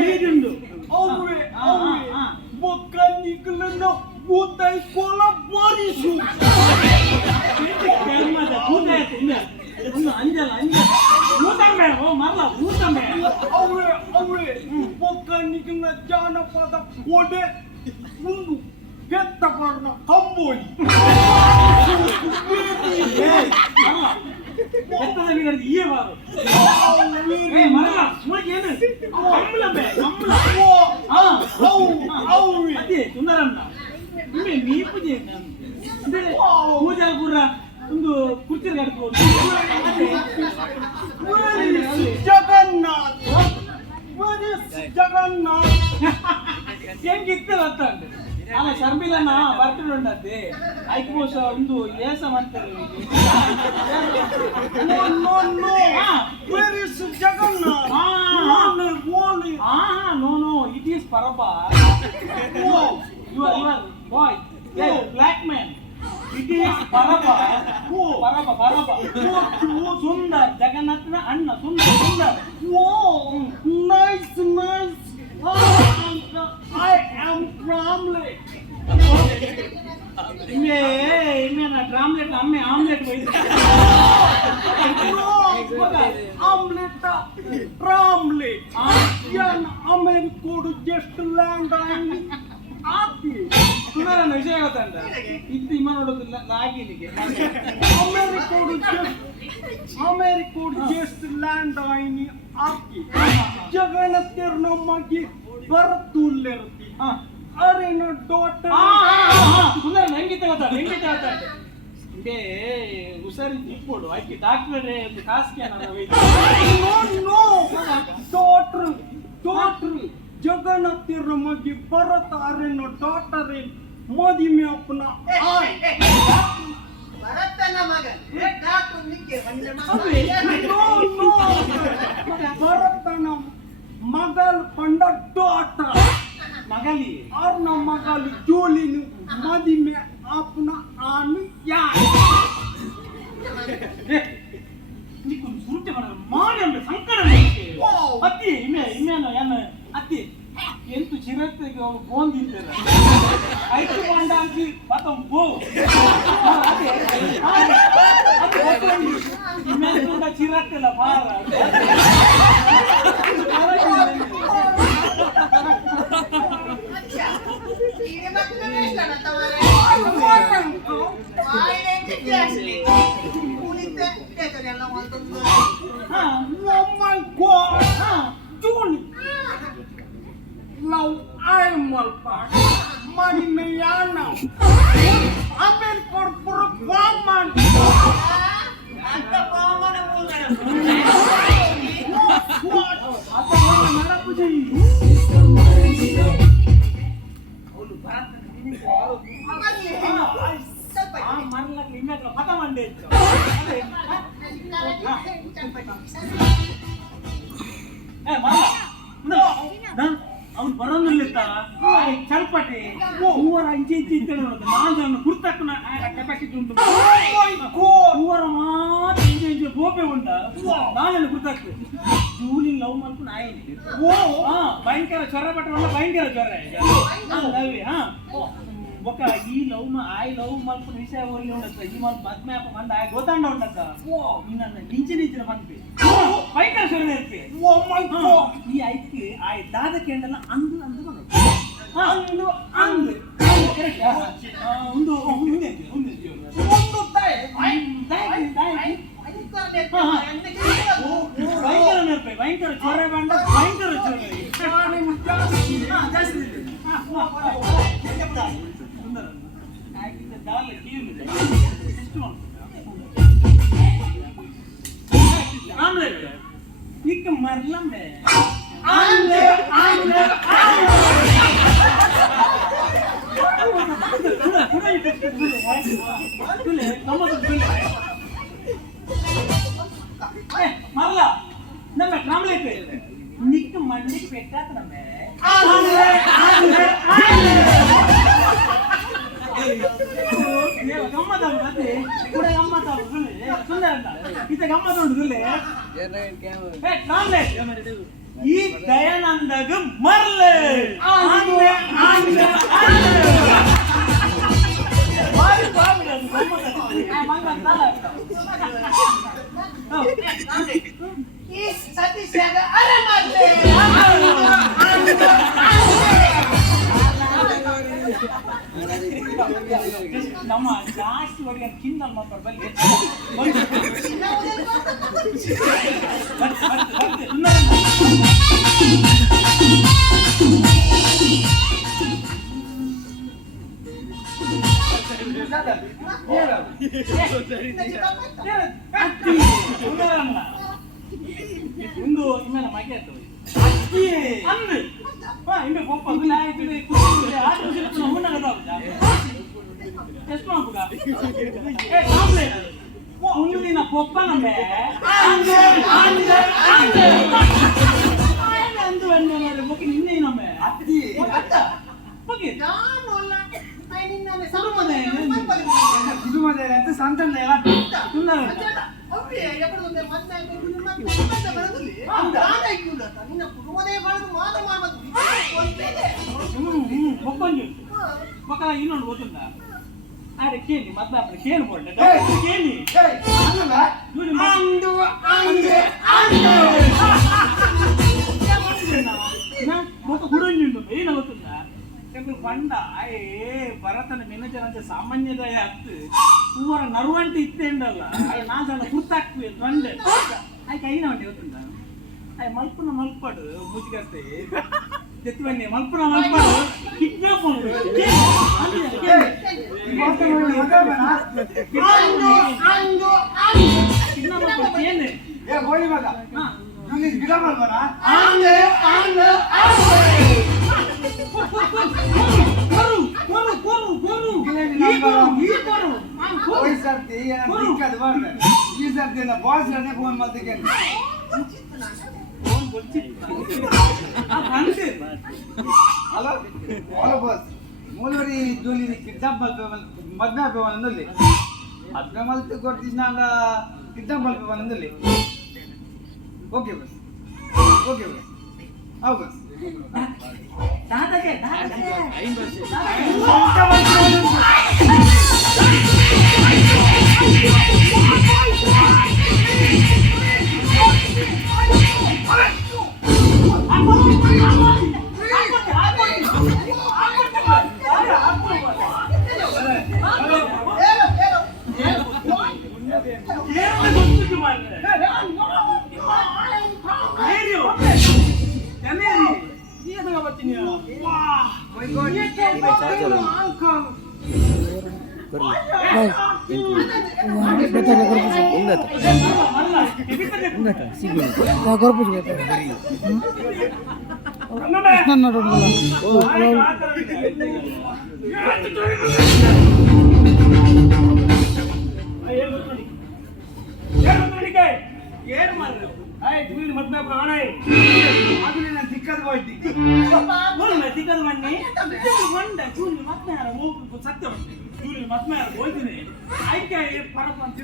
ಐದುಂಡು ಅವೇ ಬೊಕ್ಕ ನಿಖಲನ್ನ ಭೂತಾಯಿ ಕೋಲ ಬಾರಿ ಶೋಕು. ಕರ್ಮದ ಭೂತ ಅಂಜಲ್ಲ ಊಟಂಬೆ ಓ ಮರಲ ಊಟಂಬೆ ಅವೇ ಒಕ್ಕನಿಗಿನ ಜಾನಪದ ಕೋಟೆ ಒಂದು ಬೆತ್ತಪರ್ಣ ಕಂಬೋಲಿ ಎತ್ತದ ನೀರಲ್ಲಿ ಈ ಬಾರು ಮರಲ ಏನು ಕಮ್ಮಲಂಬೆ ಕಮ್ಮಲ ಅದೇ ಸುಂದರಣ್ಣ ನಿಮ್ಮೆ ನೀ ಪೂಜೆ ಪೂಜಾ ಪೂರ ಒಂದು ಕುರ್ಚಿ ಕಟ್ಬೋದು ಜಗನ್ನಾಥ್ ಜಗನ್ನಾಥ್ ಹೆಂಗಿತ್ತು ಗೊತ್ತಂತೆ ಅಲ್ಲ ಶರ್ಮಿಲನ ಬರ್ತಡೆ ಉಂಟಂತೆ ಐದು ವರ್ಷ ಒಂದು ಏಸ ಮಾಡ್ತಾರೆ Jagannath no it is Paraba you are boy black man it is Paraba Sundar ಜಗನ್ನಾಥನ ಅಣ್ಣ Sundar nice I am Ramlet ಇಮ್ಮೆ ನಾ ಡ್ರಾಮ್ಲೆಟ್ ಅಮ್ಮೆ ಆಮ್ಲೆಟ್ ಆಮ್ಲೆಟ್ ರಾಮ್ಲೆಟ್ ಏನ್ ಅಮೆರಿಕೋಡು ಜಸ್ಟ್ ಲ್ಯಾಂಡ್ ಆಗಿ ಸುಂದರನ ವಿಷಯ ಗೊತ್ತಂತ ಇತ್ತು ಇಮ್ಮ ನೋಡೋದಿಲ್ಲ ನಾಗಿನಿಗೆ ಅಮೆರಿಕೋಡು ಜಸ್ಟ್ ಲ್ಯಾಂಡ್ ಆಯ್ನಿ ಆಗಿ ಜಗನ್ನತ್ತಿರ ನಮಗೆ ಬರ್ತುಲ್ಲಿರ್ತಿ ಅರೇನು ಡಾಟರ್ ಸುಂದರ ಹೆಂಗಿತ್ತ ಗೊತ್ತಾಡ ಬೇ ಹುಷಾರಿ ತಿಳ್ಕೊಡು ಆಯ್ಕೆ ಡಾಕ್ಟರ್ ಒಂದು ಕಾಸ್ಕೆ ಡಾಕ್ಟರ್ ಜಗನ್ನತ್ತಿರ ನಮಗೆ ಬರತ್ತ ಅರೇನು ಡಾಟರ್ ಮದಿಮೆ ಅಪ್ಪನ ಆಯ್ ಭರತನ ಮಗ ಡಾಕ್ಟರ್ ನಿಕ್ಕೆ ಭರತನ ಮಗಲ್ ಪಂಡ ಡಾಟರ್ ಮಗಲಿ और न मगल जोलिन मदी में अपना आन या ನಿಕ್ಕು ಸುರುಟೆ ಮಾಡಲು ಮಾಡಿ ಅಂದ್ರೆ ಸಂಕಟ ಅತ್ತಿ ಇಮೇನು ಏನು ಅತ್ತಿ ಎಂತು ಚಿರತೆಗೆ ಅವನು ಬೋಂದಿದ್ದಾರೆ ಐದು ಬಾಂಡ ಹಾಕಿ ಪತಂ ಬೋ ಇಮೇನು ಕೂಡ ಚಿರತೆಲ್ಲ ಬಾರ ini maksudnya sana tamare aine tikke asli kulite tekare alla maltundu oh my god Juli now I'm all part money me yana Amer corporate woman anta pamana bolana what आता नरपुजी ಅವಳು ಭಾರತ ಮರಲ ನಿಮ್ಮೆಲ್ಲ ಪತ ಮಂಡೆ ಅವ್ನು ಬರೋದಿಲ್ಲ ಚಲ್ಪಟೆ ಮೂವರ ಅಂಚೆ ಇಂಚೆ ನಾನು ಗುರ್ತಕ್ಕ ಕೆಪಾಸಿಟಿ ಉಂಟು ಮೂವರ ಮಾತ್ರ ಇಂಚೆ ಗೋಪೆ ಉಂಟ ನಾನೇನು ಗುರ್ತಾಕ್ತೇನೆ ಜೂಲಿನ ಲವ್ ಮಾಡ್ಕೊಂಡು ಆಯ್ತು ಭಯಂಕರ ಜ್ವರ ಪಟ್ಟವಲ್ಲ ಭಯಂಕರ ಜ್ವರ ఒక ఈ లవ్ ఆయ లవ్ మల్పు విషయ ఓలి ఉండక ఈ మల్ పద్మే అప్ప మంద ఆయ గోతండ ఉండక నిన్న నించిన పంపి పైకర సొర నేర్పి ఓ మై గాడ్ ఈ ఐకి ఆయ దాద కేండల అందు కరెక్ట్ ఉండు tay భయంకర నేర్పి భయంకర జ్వర బండ భయంకర జ్వర ಈಗ ಮರ್ಲಂಬೆ మరల నమ్మ రామలేపే నీకు మండికి పెట్టాక నమ్మే ಗಮ್ಮತ್ತ ಮತ್ತೆ ಕೂಡ ಗಮ್ಮತ್ತ ಸುಂದರ ಇತ ಗಮ್ಮತ್ತ ಉಂಟು ಈ ದಯಾನಂದಗ ಮರ್ಲೆ ಬಾರಿ ಬಾರಿ ಗಮ್ಮತ್ತ ಈ ಸತೀಶ್ಯಾಗ ಆರಾಮಾಗ್ಲಿ. ನಮ್ಮ ಜಾಸ್ತಿ ಹೊಡೆಯ ಕಿನ್ನಲ್ ಮಾತಾಡ್ ಬಲ್ಲಿ ಒಂದು ಇಮೇಲೆ ಮಗೆ ಅಂದ್ರೆ ಇಮೆ ಪಪ್ಪ ಎಷ್ಟು ಮಾಡ್ಬೇಕ ಒಂದು ದಿನ ಪಪ್ಪ ನಮ್ಮೆ ಅಂದು ಮುಖಿ ನಿನ್ನೆ ನಮ್ಮೆ ಅತ್ತಿ ಬಗ್ಗೆ ನಾನು ಅಲ್ಲ ನಿನ್ನ ಕುಟುಂಬದ ಅಂತ ಸಂತಂದ ಎಲ್ಲ ಸುಂದರ ಒಪ್ಪಂಜು ಮಕ್ಕಳ ಇನ್ನೊಂದು ಗೊತ್ತುಂಟ ಅರೆ ಕೇಳಿ ಮತ್ತೆ ಅಪ್ಪ ಕೇಳ್ಬೋಡ್ಲೆ ಕೇಳಿ మొత్తం గుడిండు ఏన అవుతుందా ఇప్పుడు పండ ఏ భరతన మేనేజర్ అంటే సామాన్యదయ అత్తు పూర నరువంటి ఇత్తేండಲ್ಲ అయ్య నా చాలా గుర్తాక్కు రండి అయ్య అయినా అంటే అవుతుందా అయ్య మల్పున మల్పాడు ముజిగస్తే తెత్తువన్నీ మల్పున మల్పాడు కిడ్నాప్ ಏನು ಏ ಗೋಳಿ ಮಗ ನೀನು ಗಿಡ ಮಾಡ್ಬಾರ ಹೋಗಿ ಸರ್ತಿ ದಿಕ್ಕದು ಮಾಡ್ದೆ ಈ ಸರ್ತಿ ಬಾಸ್ ಫೋನ್ ಮಾಡ್ತಿಗೆ ಹಲೋ ಹಲೋ ಬಾಸ್ ಮೂಲವರಿ ಜೋಲಿ ಕಿಡ್ನಾಪ್ ಮದ್ವೆ ಆಗ್ಬೇಕಂದಲ್ಲಿ ಮದ್ವೆ ಮಲ್ತು ಕೊಟ್ಟಿದ್ದ ಕಿಡ್ನಾಪ್ ಮಾಡ್ಬೇಕಂದಲ್ಲಿ ಓಕೆ ಬಸ್ ಓಕೆ ಬಸ್ ಹೌದು ಬಸ್ ಏನು ಮಾಡ್ರಿ ಮದ್ವೆ ಪ್ರಾಣೆ ಅದು ನಾನು ದಿಕ್ಕದು ಹೋಯ್ತಿ ದಿಕ್ಕದ ಮಣ್ಣಿ ಮಂಡ ಚೂಲಿ ಮತ್ತೆ ಮೂಗು ಸತ್ಯ ಚೂಲಿ ಮತ್ತೆ ಹೋಯ್ತೀನಿ ಆಯ್ಕೆ ಪರಪ ಅಂತ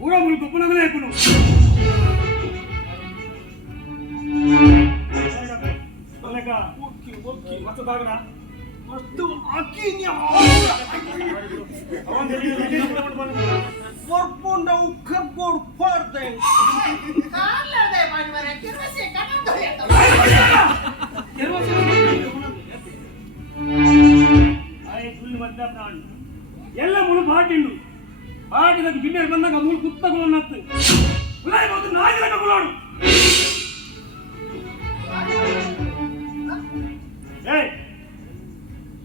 ಊರ ಮುಳುಕು ಪುನಃ ಹಾಕುನು ಮತ್ತದಾಗಣ ಮತ್ತು ಅಕ್ಕಿ ಹೊರ್ಕೊಂಡು ಕರ್ಕೊಂಡು ಪಾಡ್ದೆ ಎಲ್ಲ ಮುಳು ಬಾಟಿಂಡು ಬಾಟಿದ ಗಿಣ್ಣೆ ಬಂದಾಗ ಮುಳು ಕುತ್ತಗೊಂಡತ್ತು ನಾಯಿದಾಗ ಮುಳಾಡು ಏಯ್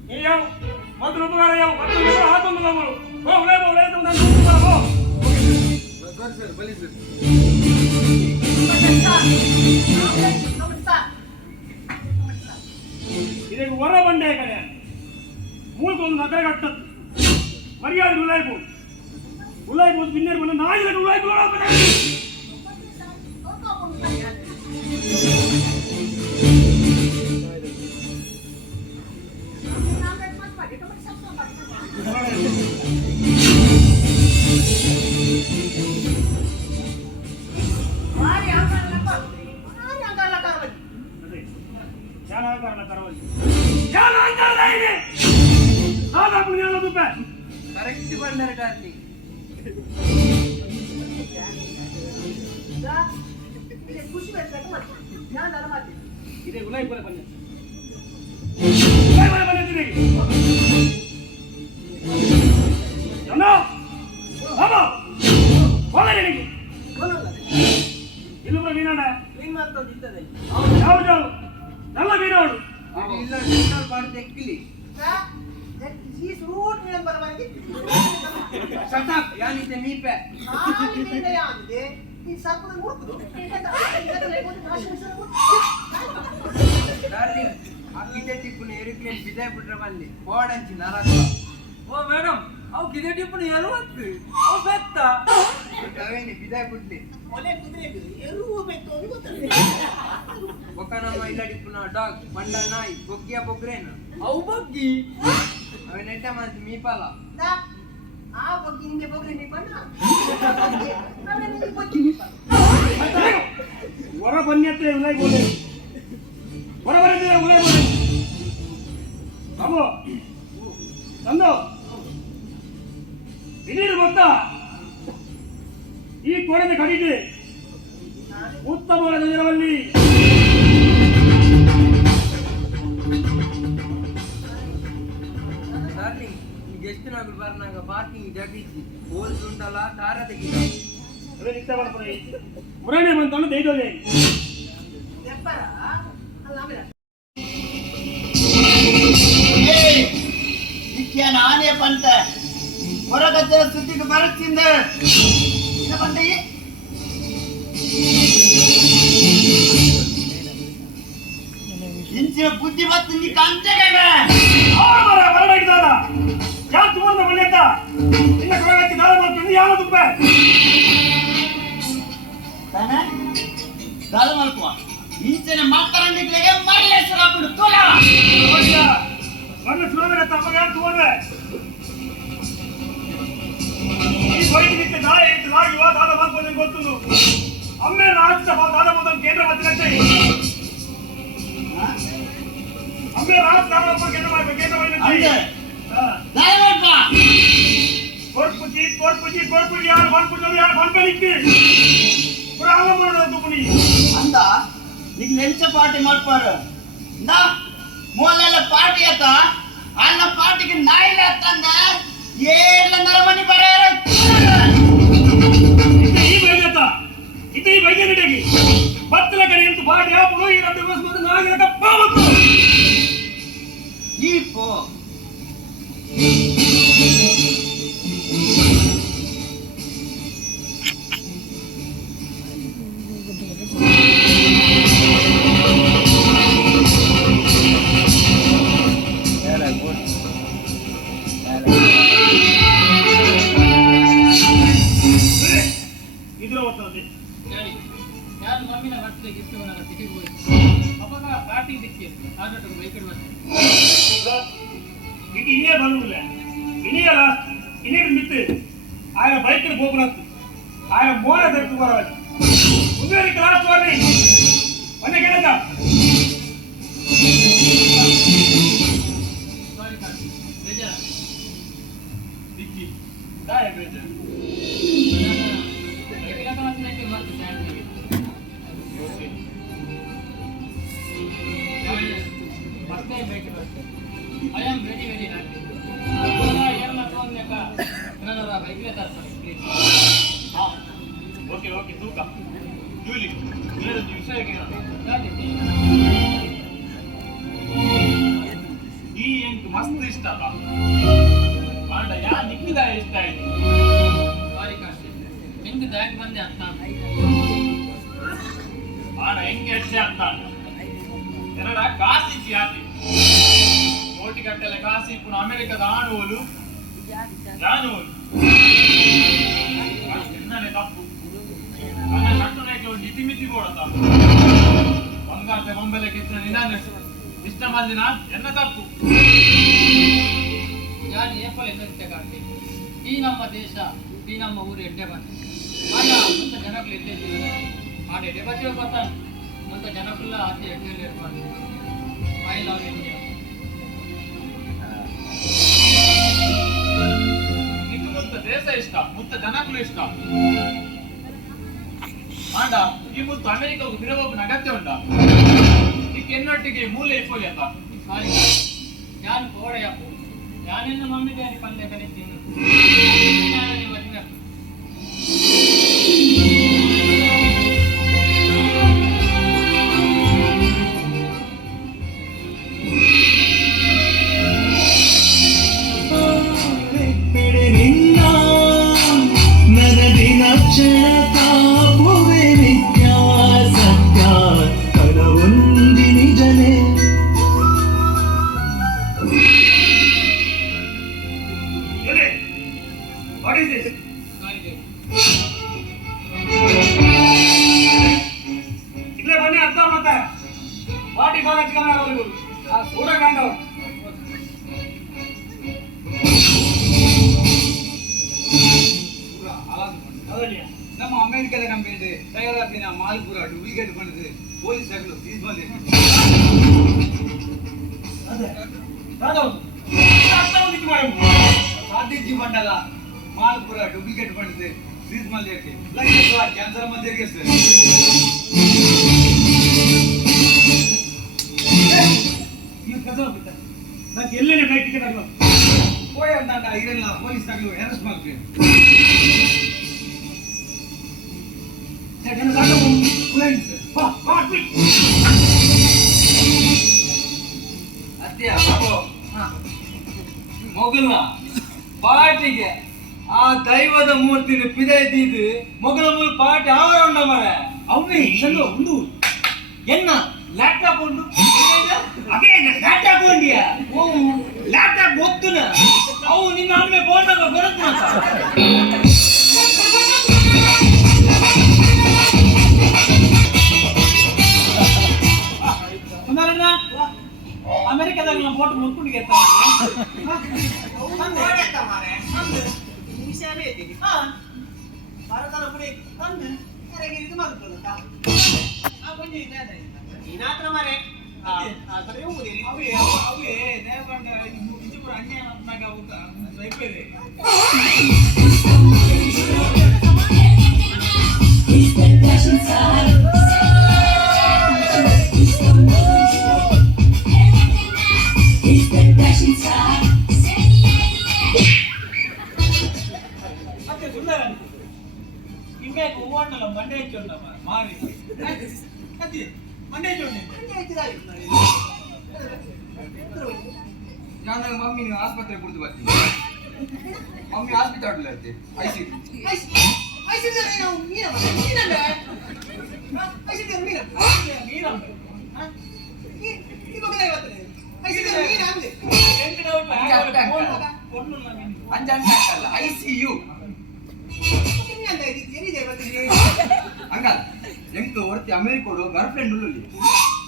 ನೀ ಯಾವ ಮೊದಲು ಉಪಕಾರ ಯಾವ ಮತ್ತೆ ಹಾಕೊಂಡು ನಾವು ಹೋ ಉಳೆ ಉಳೆ ನಾನು ಉಪಕಾರ ಹೋ ಸರಿ ಸರ್ ಬಲಿ ಸರ್ ಇದಕ್ಕೆ ಹೊರ ಬಂಡೆ ಕಡೆ ಮೂಳ್ಕೊಂಡು ನಗರ ಕಟ್ಟದ್ದು ಮರ್ಯಾದೆ ಉಲಾಯ್ಬೋದು ಬಿನ್ನೇರು ಬಂದು ನಾಯಿದಾಗ ಉಲಾಯ್ಬೋದು ಯಾನ ಕಾರಣ ಕರವಲ್ಲಿ ಯಾನ ಅಂತಾರ ಇದೆ ಆಗ ಪುಣ್ಯಾನ ದುಪ್ಪೆ ಕರೆಕ್ಟ್ ಬಂದರೆ ಡಾರ್ಲಿಂಗ್. ಖುಷಿ ಬೇಕು ಮಾಡ್ತೀನಿ ನಾನು ನಾನು ಮಾಡ್ತೀನಿ ಇದೇ ಉಲಾಯಿ ಕೂಡ ಬಂದೆ ಉಲಾಯಿ ಕೂಡ ಬಂದಿದ್ದೀನಿ ಜನ ಬಾಬಾ ಒಳ್ಳೆ ನಿನಗೆ ಇಲ್ಲೊಬ್ಬ ಮೀನಾಡ ಏನು ಮಾಡ್ತದೆ ಇರ್ತದೆ ಯಾವುದು ಎಲ್ಲ ಮೀನೋಡು ಇಲ್ಲ ಡಿಸ್ಟರ್ಬ್ ಮಾಡಿ ಎಕ್ಕಿಲಿ. ಈ ಸೂಟ್ ಮೇಲೆ ಬರಬಾರದು ಶಟಪ್ ಯಾನಿದೆ ಮೀಪೆ. ಆಗಿದೆ ಈ ಸಾಕು ಮುಡುಕುದು ಡಾರ್ಲಿಂಗ್ ಅಕ್ಕಿದೆ ಟಿಪ್ಪುನ ಏರೋಪ್ಲೇನ್ ಬಿದ್ದೆ ಬಿಟ್ರೆ ಬಲ್ಲಿ ಓಡಂಚಿ ನರಕ. ಓ ಮೇಡಮ್ ಅವು ಕಿದೆ ಟಿಪ್ಪಣಿ ಯಾರು ಹತ್ತು ಅವು ಬೆತ್ತ ಅವೇನಿ ಬಿದ್ದೆ ಬಿಡ್ಲಿ ಒಲೆ ಕುದುರೆ ಎರುವ ಬೇಕು ಅಂತ ಗೊತ್ತಿಲ್ಲ ಒಕ್ಕ ನಮ್ಮ ಇಲ್ಲ ಟಿಪ್ಪುನ ಡಾಗ್ ಮಂಡ ನಾಯಿ ಬೊಗ್ಗಿಯ ಬೊಗ್ರೇನ ಅವು ಬಗ್ಗಿ ಅವನ ಎಡ್ಡೆ ಮಾತು ಮೀಪಾಲ. ಆ ಬಗ್ಗೆ ನಿಮಗೆ ಹೋಗ್ರಿ ನೀವು ಬಣ್ಣ ಹೊರ ಬನ್ಯತ್ತೆ ಉಲಾಯಿ ಬೋಲೆ ಹೊರ ಬನ್ನಿದ್ರೆ ಉಲಾಯಿ ಬೋಲೆ ಬಾಬು ತಂದು ಇಡೀರು ಗೊತ್ತಾ ಈ ಕೋಣೆಗೆ ಕಡಿದೆ ಉತ್ತಮವಾದ ಜನರಲ್ಲಿ ಡಾರ್ಲಿಂಗ್ ಈ ಗೆಸ್ಟ್ ನಾಗಲು ಬರ್ನಾಗ ಪಾರ್ಕಿಂಗ್ ಜಗಿಸಿ ಹೋಲ್ಸ್ ಉಂಟಲ್ಲ ದಾರ ತೆಗಿದ ಮುರಾಣೆ ಬಂತವನು ದೈದೋಲೆ ವ್ಯಾಪಾರ ಅಲ್ಲ ಆಮೇಲೆ ನಿತ್ಯ ನಾನೇ ಪಂತ ಹೊರಗಜ್ಜರ ಸುದ್ದಿಗೆ ಬರುತ್ತಿಂದ ಇದ ಪಂತ ಇಂಚಿನ ಬುದ್ಧಿ ಬತ್ತು ನೀ ಕಂಚಗೆ ಬರಡಿದ್ದಾರ ಯಾರು ತುಮಂದ ಮನೆಯತ್ತ ಇನ್ನ ಕೊರಗಚ್ಚಿ ದಾರ ಮಾಡ್ಕೊಂಡು ಯಾವ ತುಪ್ಪ ತಾನೆ ದಾದ ಮಲ್ಕುವ ಇಂಚಿನ ಮಕ್ಕಳಂದಿಗೆ ಮರಲೇಶ್ವರ ಬಿಡು ತೋಲ ಮರಳು ಸುಲಭ ತಮಗೆ ಯಾರು ತುಮಂದ್ರೆ ಈ ಬೈಕಿನಿಂದ ದಾಯ ಇಟ್ಟು ಲಾಗಿ ವಾ ದಾದ ಮಾಡ್ಬೋದು ಗೊತ್ತು ಅಮ್ಮೆ ರಾಜ್ಯ ದಾದ ಮಾಡ್ಕೊಂಡು ಕೇಂದ್ರ ಮಂತ್ರಿ ಅಮ್ಮೆ ರಾಜ್ಯ ದಾದ ಮಾಡ್ಕೊಂಡು ಕೇಂದ್ರ ಮಂತ್ರಿ ದಾದ ಮಾಡ್ಕೋ ಕೊರ್ಪುಜಿ ಯಾರು ಬಂದ್ಬಿಟ್ಟು ಯಾರು ಬಂದ್ಬಿಟ್ಟು ಪುರಾಣ ಮಾಡೋದು ಪುಣಿ ಅಂದ నీకు లెంచ పార్టీ ಮಾಡ್ಪಾರು ಇಂದ ಮೂಲೆಲ್ಲ ಪಾರ್ಟಿ ಆತ ಅನ್ನ ಪಾರ್ಟಿಗೆ ನಾಯಿಲ್ಲ ಅಂತಂದ ಏಳ ನರಮನಿ ಬರೆಯರ ಈ ಬೈಜತ ಈ ಬೈಜನಿಡೆಗೆ ಬತ್ತಲ ಕಡೆ ಅಂತ ಪಾರ್ಟಿ ಆಪುಳು ಈ ಎರಡು ದಿವಸ ಬಂದು ನಾಗಿರಕ ಪಾವತ್ತು ಈ ಪೋ ಇದ್ರ ಓದ್ತದೆ ಯಾರು ಮಮ್ಮಿನ ಬರ್ತಡೆ ಗಿಫ್ಟ್ ನನ್ನ ಸಿಟಿಗೆ ಹೋಗಿ ಅವಾಗ ಪಾರ್ಟಿ ದಿಕ್ಕಿ ಆದಟ್ಟು ಬೈಕಡೆ ಬಂದೆ ಇದು ಇನ್ನೇ ಬಂದಿಲ್ಲ ಇನ್ನೇ ಲಾಸ್ಟ್ ಇನ್ನೇ ಮಿತ್ತು ಆಗ ಬೈಕಿಗೆ ಹೋಗ್ಬಿಡತ್ತು ಆಗ ಮೋರ ತೆಗೆದು ಬರవాలి ಮುಂದುವರಿಕೆ ಲಾಸ್ಟ್ ವಾರ್ನಿಂಗ್ ಮೊನ್ನೆ ಕೇಳಕ್ಕ ಸಾರಿ ಕಾಣಿ ಬೇಜಾರ ದಿಕ್ಕಿ ದಾಯ ಬೇಜಾರು ಬೈಕಿನ ಕನಸಿನಕ್ಕೆ ಮತ್ತೆ ಸ್ಟ್ಯಾಂಡ್ ಮತ್ತೆ ಬೈಕ್ ಬರ್ತದೆ I am very very happy ಏನ ಫೋನ್ ನನ್ನ ಬೈಕ್ಗೆ ತರ್ತಾರೆ ಪ್ಲೀಸ್ ಓಕೆ ಓಕೆ ತೂಕ ಜೂಲಿ ಬೇರೆ ವಿಷಯಕ್ಕೆ ಈ ಎಂಕ್ ಮಸ್ತ್ ಇಷ್ಟ ಅಲ್ಲ ಕಾಂಡ ಯಾ ನಿಕ್ಕಿದ ಇಷ್ಟ ಆಯ್ತು ಸಾರಿ ಕಾಶಿ ನಿಮ್ಗೆ ದಾಗಿ ಬಂದೆ ಅಂತ ಆಡ ಹೆಂಗೆ ಅಷ್ಟೇ ಅಂತ ಎರಡ ಕಾಸಿ ಜಾತಿ ಕೋಟಿ ಗಟ್ಟಲೆ ಕಾಸಿ ಪುನಃ ಅಮೆರಿಕದ ಆಣುವಲು ಜಾನುವಲು ಎನ್ನನೆ ತಪ್ಪು ನನ್ನ ಕಟ್ಟುನಕ್ಕೆ ಒಂದು ಇತಿಮಿತಿ ಕೊಡತ ಬಂಗಾರತೆ ಬೊಂಬೆಲೆ ಕಿತ್ತಿನ ನಿನ್ನ ಇಷ್ಟ ಮಂದಿನ ಎನ್ನ ತಪ್ಪು ಯಾರು ಏಪಲ್ ಎಂದ ಕಾಣ್ತಿ ಈ ನಮ್ಮ ದೇಶ ಈ ನಮ್ಮ ಊರು ಎಡ್ಡೆ ಬಂದು ಆಗ ಮುಂತ ಜನಗಳು ಎಡ್ಡೆ ಆಡ ಎಡೆ ಬಚ್ಚ ಬರ್ತಾನೆ ಮುಂತ ಜನಕ್ಕಲ್ಲ ಆಚೆ ಎಡ್ಡೆಯಲ್ಲಿ ಇರ್ಬಾರ್ದು ಐ ಲವ್ ಇಂಡಿಯಾ. ನಿಕ್ಕು ಮುತ್ತ ದೇಶ ಇಷ್ಟ, ಮುತ್ತ ಜನಗಳು ಇಷ್ಟ. ಆಂಡ ಈ ಮುತ್ತು ಅಮೆರಿಕಗೂ ಬಿಡಬೋಪನ ಅಗತ್ಯ ಉಂಟ. ನಿಕ್ಕ ಎನ್ನೊಟ್ಟಿಗೆ ಮೂಲೆ ಇಪ್ಪೋಲಿ ಅಂತ. ಸಾರಿ ഞാൻ പോടയപ്പോ ഞാൻ എന്നെ മമ്മി ഡാഡി പണ്ടേ കളിക്കുന്നു. ഞാനൊരു വരുന്ന ಬಿಡೆ ನಿನ್ನ ನನದಿನ ಕ್ಷಣ ತಾಪುವೆ ನಿತ್ಯ ಸತ್ಯ ಕಳವೊಂದಿ ನಿಜನೇ. What is this? ಇಲ್ಲೇ ಬನ್ನಿ ಅರ್ಥ ಮತ್ತೆ ಪಾರ್ಟಿ ಕಾಲೇಜ್ ಕನ್ನಡ ಪೂರ ಕಾಂಡ ನಮ್ಮ ಅಮೆರಿಕದ ಕಂಪನಿ ತಯಾರಾತಿನ ಮಾಲ್ಪುರ ಡೂಪ್ಲಿಕೇಟ್ ಬಂದಿದೆ ಪೊಲೀಸರು ಸೀಸ್ ಬಂದಿದೆ. ಸಾಧಿಸಿ ಬಂಡಲ ಮಾಲ್ಪುರ ಡೂಪ್ಲಿಕೇಟ್ ಬಂದಿದೆ ಸೀಸ್ ಬಂದಿದೆ. ಕ್ಯಾನ್ಸರ್ ಮಧ್ಯೆ నాకు ಎಲ್ಲೇನೆ ಫ್ಲೈಟ್ ಟಿಕೆಟ್ ಆಗಲ್ಲ ಹೋಯ್ ಅಂತ ಇರಲ್ಲ ಪೊಲೀಸ್ ತಗಲು ಅರೆಸ್ಟ್ ಮಾಡ್ತೀವಿ. ಅತ್ಯ ಮೊಗಲ್ನ ಪಾರ್ಟಿಗೆ ಆ ದೈವದ ಮೂರ್ತಿನ ಪಿದೈತಿದ್ದು ಮೊಗಲ ಮೂಲ ಪಾರ್ಟಿ ಆವರ ಉಂಡ ಮರ ಅವೇ ಚಂದ ಉಂಡು ಎನ್ನ ಲ್ಯಾಪ್ಟಾಪ್ ಉಂಡು ಅದೇ ಲ್ಯಾಪ್ಟಾಪ್ ಉಂಡಿಯ ಓ ಲ್ಯಾಪ್ಟಾಪ್ ಗೊತ್ತುನ ಅವು ನಿಮ್ಮ ಅಮ್ಮೆ ಬೋರ್ಡಾಗ ಬರುತ್ತೆ ಅಂತ ಅಮೆರಿಕದಾಗ ನಮ್ಮ ಫೋಟೋ ಮುರ್ಕೊಂಡಿಗೆ ಮಂಡೆ ಹಚ್ಚೋಣ ಮಾರಿ ಮಂಡೆ ಹಚ್ಚೋಣ ನಾನು ಮಮ್ಮಿ ಆಸ್ಪತ್ರೆ ಕುಡಿದು ಬರ್ತೀನಿ. ಮಮ್ಮಿ ಹಾಸ್ಪಿಟಲ್ ಐತೆ ಐಸಿ ಅಂಜಲ್ಲ ಐಸಿಯು ಹಂಗ ಎಂಕ್ ಒರ್ತಿ ಅಮೆರಿಕೋಡು ಗರ್ಲ್ ಫ್ರೆಂಡ್ ಉಳ್ಳಿ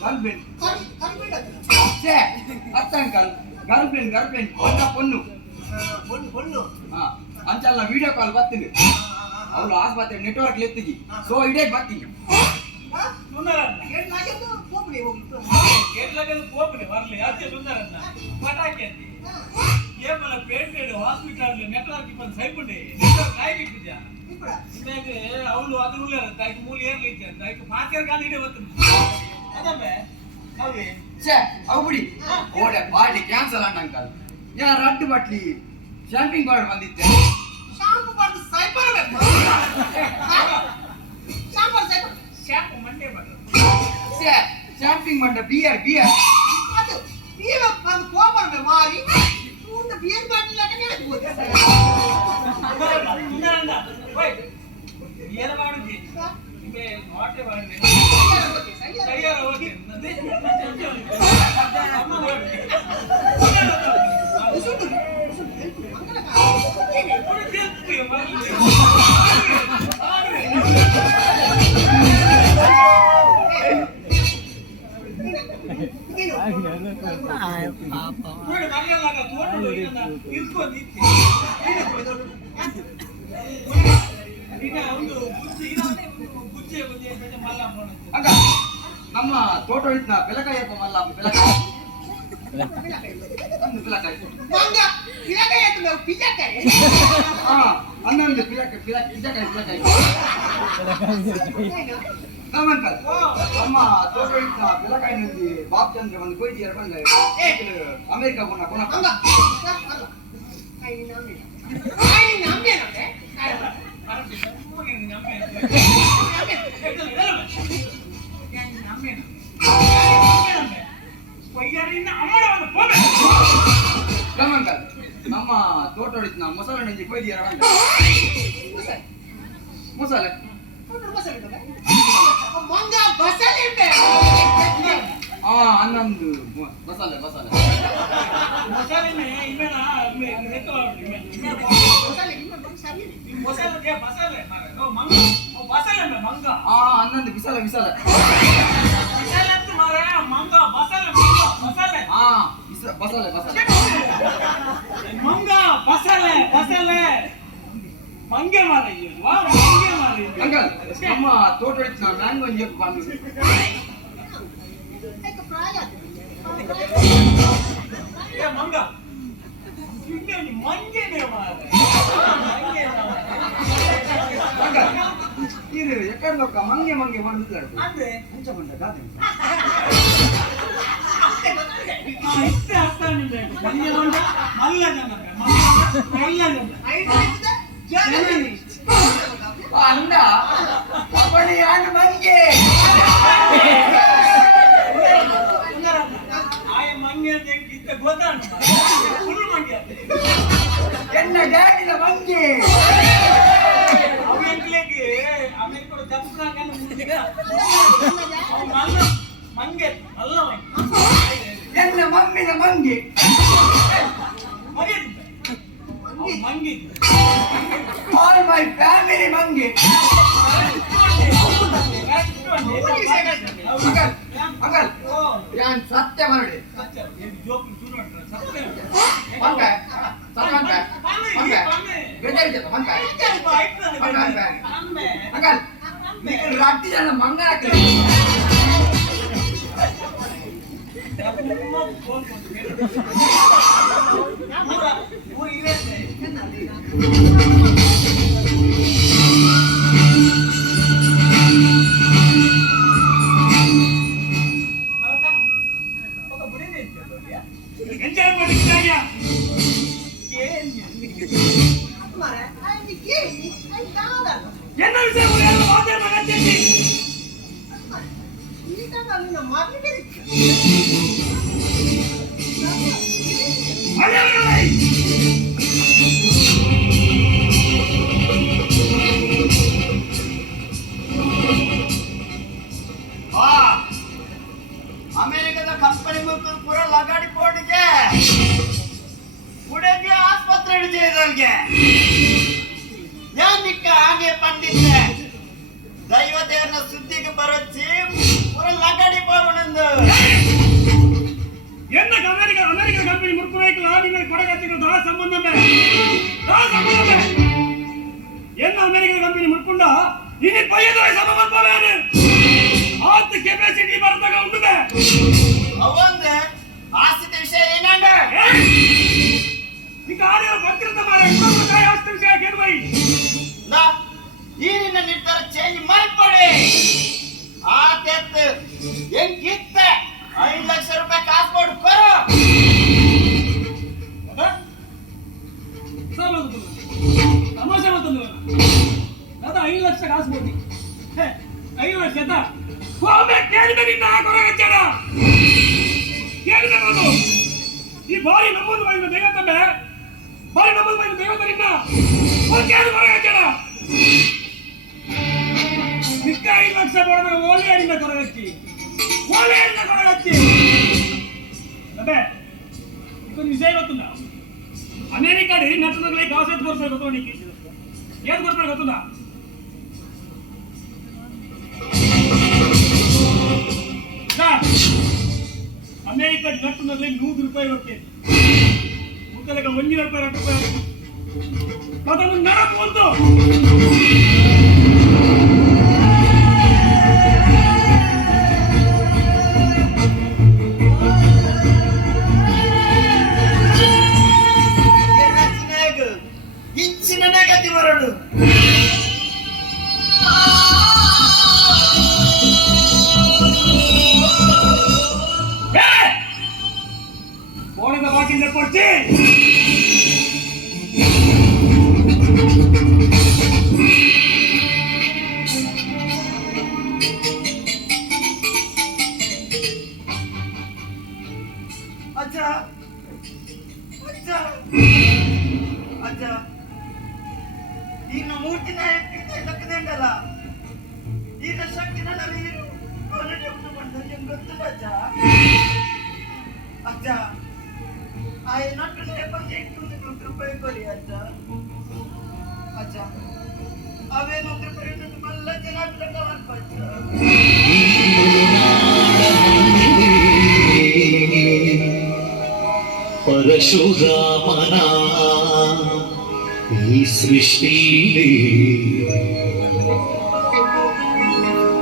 ಗರ್ಲ್ ಫ್ರೆಂಡ್ ಅತ್ತ ಅಂಕಲ್ ಗರ್ಲ್ ಫ್ರೆಂಡ್ ಪೊನ್ನು ಅಂಚಲ್ಲ ವಿಡಿಯೋ ಕಾಲ್ ಬರ್ತೀನಿ ಅವಳು ಆಸ್ಪತ್ರೆ ನೆಟ್ವರ್ಕ್ ಎತ್ತಿಗಿ ಸೊ ಇಡೇ ಬರ್ತೀನಿ. ಬರ್ಲಿ ಅದೇ ಸುಂದರನ್ನ ಪಟಾಕಿ ಅಂತ ಏಮಲ ಪೇಟೆಡ್ ಹಾಸ್ಪಿಟಲ್ ನೆಟ್ವರ್ಕ್ ಬಂದು ಸೈಪುಂಡೆ ನೆಟ್ವರ್ಕ್ ಆಗಿಟ್ಟಿದ್ಯಾ ಇನ್ನಾಗೆ ಅವಳು ಅದು ಉಳ್ಳಾರಂತ ಆಯ್ತು ಮೂಲ ಏರ್ಲಿ ಇದ್ದೆ ಅಂತ ಆಯ್ತು ಮಾತೇರ್ ಕಾಲ ಇಡೇ ಬರ್ತೀನಿ ಅದಮ್ಮೆ ಹೌದೇ ಅವು ಬಿಡಿ ಓಡೆ ಪಾರ್ಟಿ ಕ್ಯಾನ್ಸಲ್ ಅಣ್ಣ ಅಂಕಲ್ ಯಾ ರಟ್ಟು ಬಟ್ಲಿ ಶಾಂಪಿಂಗ್ ಕಾರ್ಡ್ ಬಂದಿದ್ದೆ ಶಾಂಪು ಮಂಡೆ ಮಾಡು ಶಾಂಪಿಂಗ್ ಮಂಡ ಬಿಯರ್ ಏನು ಮಾಡುದಿ ನೋಟೆ ಮಾಡಿ ತಯಾರ ಹೋಗಿ ನಮ್ಮ ತೋಟ ಇದ್ನ ಬೆಲಕಾಯಪ್ಪ ಮಲ್ಲ ಬೆಲಕಾಯ ಒಂದು ಪಿಲಕಾಯಿ ಮಂಗ ಪಿಲಕಾಯಿ ಆಯ್ತು ನಾವು ಪಿಜಕಾಯಿ ಹಾ ಅನ್ನೊಂದು ಪಿಲಕಾಯಿ ಗಮನ್ಕಲ್ ನಮ್ಮ ತೋಟ ಪಿಲಕಾಯಿ నుండి ಬಾಬ್ ಚಂದ್ರ ಒಂದು ಕೊಯ್ದು ಎರಡು ಬಂದ ಅಮೆರಿಕ ಕೊನ ಮಂಗ ಐ ನಮ್ಮೆ ಗಮನ್ಕಲ್ ನಮ್ಮ ತೋಟ ಹೊಡಿತ ಮೊಸಳೆ ನಂಜಿ ಕೊಯ್ದು ಎರಡು ಬಂದ ಮೊಸಳೆ ಮಂಗ ಬಸಳೆ ಅನ್ನೊಂದು ಮಸಾಲೆ ಅನ್ನೊಂದು ಬಿಸಲ ಮಂಗ ಬಸಳೆ ಮಂಗೆ ಮಾರ ಅಂಕಲ್ ನಮ್ಮ ತೋಟ ಹೊಡಿತ ಮ್ಯಾಂಗೋ ಒಂದು ಏಪು ಬಂದು ಮಂಗ ಮಂಗೆನೇ ಇದು ಎಕಡೆ ಲೋಕ ಮಂಗೆ ಬಂದು ಅಂದ್ರೆ ಮುಂಚೆ ಬಂದ ಗಾದೆ ಇಷ್ಟೇ ಅರ್ಥ ಮಂಗೆ ಮಂಗ ಮಲ್ಲ ಅಂದ ಅವನಿ ಯಾನು ಮಂಗೆ ಆಯ ಮಂಗೆ ಅಂತ ಇದ್ದ ಗೊತ್ತಾಣ ಫುಲ್ ಮಂಗೆ ಎನ್ನ ಡ್ಯಾಡಿನ ಮಂಗೆ ಅಮೆರಿಕಗೆ ಅಮೆರಿಕ ಜಪ್ನಾಗ ಮಂಗೆ ಅಲ್ಲ ಎನ್ನ ಮಮ್ಮಿನ ಮಂಗೆ ಮಂಗೆ ಆಲ್ ಮೈ ಫ್ಯಾಮಿಲಿ ಮಂಗೆ ಅಂಕಲ್ ಯಾನ್ ಸತ್ಯ ಮಾಡಿ ಅಂಕಲ್ ರಟ್ಟಿ ಜನ ಮಂಗ என்ன விஷயம் ಅಮೆರಿಕದ ಕಂಪನಿ ಮಕ್ಕಳು ಪೂರ ಲಗಾಡಿ ಪೋಟಿಗೆ ಉಡಗೆ ಆಸ್ಪತ್ರೆ ಹಿಡಿದಿದ್ದವ್ರಿಗೆ ಯಾನಿಕ್ಕ ಹಾಗೆ ಪಂಡಿತೆ ದೈವ ದೇವರ ಸುದ್ದಿಗೆ ಬರೊಚ್ಚಿ ಪೂರ ಲಗಾಡಿ ಪೋವಣಂದು என்ன அமெரிக்க கம்பெனி முற்புரைக்கு ஆடிமை கொடகத்திற்கு தா சம்பந்தமே என்ன அமெரிக்க கம்பெனி முற்புண்டா இனி பையதுரை சமமன் போவேನು ಆತ್ ಕೆಪಾಸಿಟಿ ಬರ್ತಗ ಉಂಟುದೆ ಅವಂದ ಆಸ್ತಿ ವಿಷಯ ಏನಂದ ನಿಕ ಆಡಿರೋ ಭದ್ರತೆ ಮಾರೆ ಇನ್ನೊಂದು ಕಾಯಿ ಆಸ್ತಿ ವಿಷಯ ಕೇಳ್ಬೈ ನಾ ಈ ನಿನ್ನ ನಿರ್ಧಾರ ಚೇಂಜ್ ಮಾಡಿಕೊಡಿ ಆತೆತ್ ಹೆಂಗಿತ್ತ 5 ಲಕ್ಷ ರೂಪಾಯಿ ಕಾಸು ಕೊಡು ಕೊರು ತಮಾಷೆ ಮಾತಂದು ಅದ 5 ಲಕ್ಷ ಕಾಸು ಕೊಡಿ 5 ಲಕ್ಷ ಒಮ್ಮೆ ಕೇಳಿದ ನಿನ್ನ ಕೊರಗಚ್ಚಡ ಕೇಳಿದ ನಾನು ಈ ಬಾರಿ ನಮ್ಮದು ಬೈದ ದೇವತಂಬೆ ಬಾರಿ ನಮ್ಮದು ಬೈದ ದೇವತ ನಿನ್ನ ಕೇಳಿ ಕೊರಗಚ್ಚಡ ನಿಕ್ಕ 5 ಲಕ್ಷ ಬರೋದ ಓಲಿಯಾಡಿನ ಕೊರಗಚ್ಚಿ ಅದೇ ಇದೊಂದು ವಿಷಯ ಗೊತ್ತುಂದ ಅಮೆರಿಕಾಡಿ ನಟನಗಳಿಗೆ ಕಾಸು ಎತ್ತು ಕೊಡ್ತಾರೆ ಗೊತ್ತ ನಿಕ್ಕೆ ಏನ್ ಕೊಡ್ತಾರೆ ಗೊತ್ತುಂದ ಅಮೆರಿಕ ನಟನಲ್ಲಿ 100 ರೂಪಾಯಿ ಬರ್ತೇನೆ ಮುಕ್ಕಲಕ 1 ರೂಪಾಯಿ 2 ರೂಪಾಯಿ ಅದನ್ನು ನಡಕು ಒಂದು ಕೊಡ್ತಿ ಅಜ್ಜ ಅಜ್ಜ ಅಜ್ಜ ಈಗ ಮೂರ್ತಿನ ಲಕ್ಕದೇಂಡಲ್ಲ ಈಗ ಶಕ್ತಿನ ನೀರು ಗೊತ್ತಿಲ್ಲ ಅಜ್ಜ ಅಜ್ಜ ಆ ನಟ್ಟು ಬಂದು 800 ರೂಪಾಯಿ ಕೊಡಿ ಅಜ್ಜ ಅಜ್ಜ ಅವೇನು ರೂಪಾಯಿ ಮಲ್ಲ ಜನ ಅಜ್ಜ ಪರಶುರಾಮನ ಈ ಸೃಷ್ಟಿಲಿ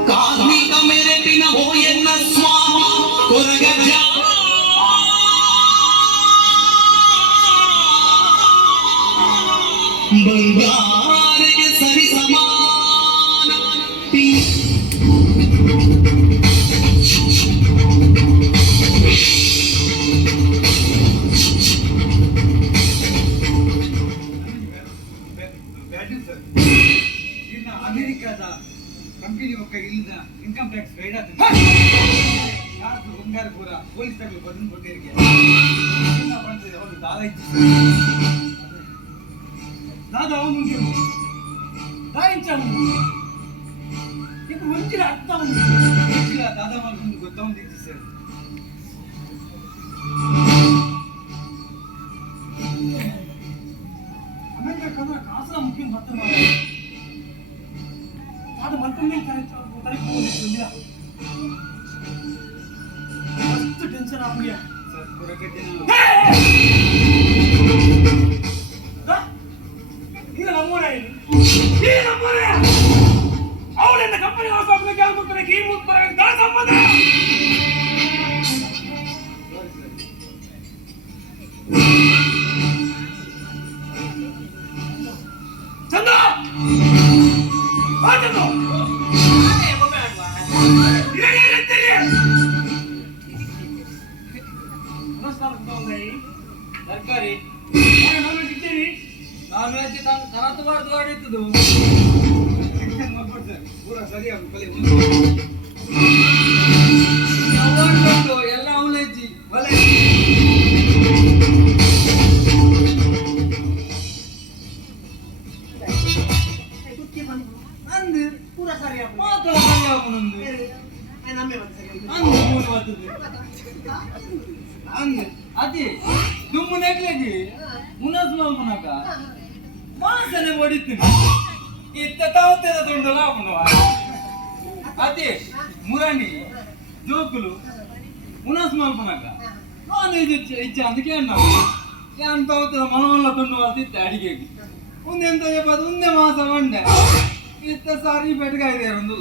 ಕಾರ್ಮಿಕ ಮೆರೆಪಿನ ಹೋಯನ್ನ ಸ್ವಾಮಿ ಕೊರಗಜ್ಜ ಬಂಗಾರಿಗೆ ಸರಿ ಸಮಾನ ಅಮೆರಿಕಾದ ಕಂಪನಿ ಒಕ್ಕ ಇಲ್ಲದ ಇನ್ಕಮ್ ಟ್ಯಾಕ್ಸ್ ರೈಡ್ ಆದ ಬಂಗಾರ ಪೂರ ಪೊಲೀಸ್ ತಗಲು ಬಂದು ಕೊಟ್ಟಿರಿಗೆ ಬಂದಿದೆ ಒಂದು ದಾದಾ ಇಚ್ಛೆ ದಾದಾ ಅವನಿಗೆ ఇప్పుడు మంచి అర్థం ఉంది దాదా మనకు గొత్త ఉంది సార్ అమెరికా కన్నా కాసల ముఖ్యం మొత్తం ಅದು ಮಲ್ಕೊಂಡೇ ಕರೆಕ್ಟ್ ಮಸ್ತ್ ಟೆನ್ಷನ್ ಆಗ್ಬಿಡಿಯ ಈಗ ನಮ್ಮೂರ ಅವಳು இந்த ಕಂಪನಿ ಹೊಸ ಕೇಳ್ಬಿಡ್ತಾರೆ ಈ ಮುಖ್ಯ ಸಂಬಂಧ ಚಂದ ತರಕಾರಿ ನಾನು ತನತಬಾರ್ದು ಆಡಿದ್ದು ಪೂರ ಸರಿ ಕಲಿ ಎಲ್ಲ ಅವಲೇಜಿ ಅಂದು ಪೂರ ಸರಿ ಮಾತ್ರ ಸರಿ ಆಗುನಂದು ಅಂದು ಅದೇ ದುಮ್ಮು ನೆಕ್ಲೆಗಿ ಮುನಸ್ ಮಲ್ಪನಕ ಮಾಸನೆ ಹೊಡಿತೀನಿ ಇತ್ತ ತಾವತ್ತೇದ ತೊಂಡಲ ಅವನು ಅದೇ ಮುರಾಣಿ ಜೋಕುಲು ಮುನಸ್ ಮಲ್ಪನಕ ನಾನು ಇದು ಇಚ್ಛೆ ಅದಕ್ಕೆ ನಾವು ಏನ್ ತಾವತ್ತೇದ ಮನವಲ್ಲ ತೊಂಡು ಬರ್ತಿತ್ತೆ ಅಡಿಗೆಗೆ ಒಂದೆಂತ చెప్పదు ಒಂದೇ ಮಾಸ ಬಂಡೆ ಇತ್ತ ಸಾರಿ ಬೆಟ್ಗ ಇದೆ ಒಂದು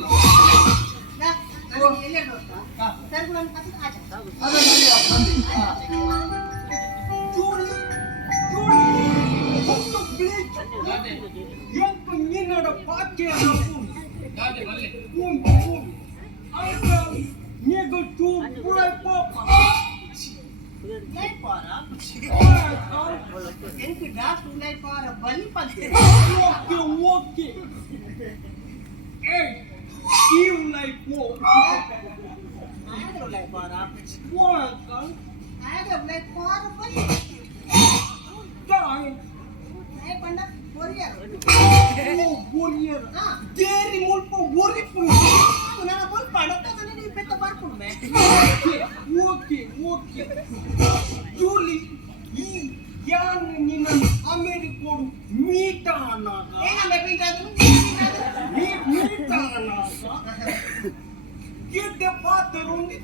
ಅಮೆರಿಕೋಡು ಮೀಟ ಗೆಡ್ಡೆ ಪಾತ್ರುಂಡಿ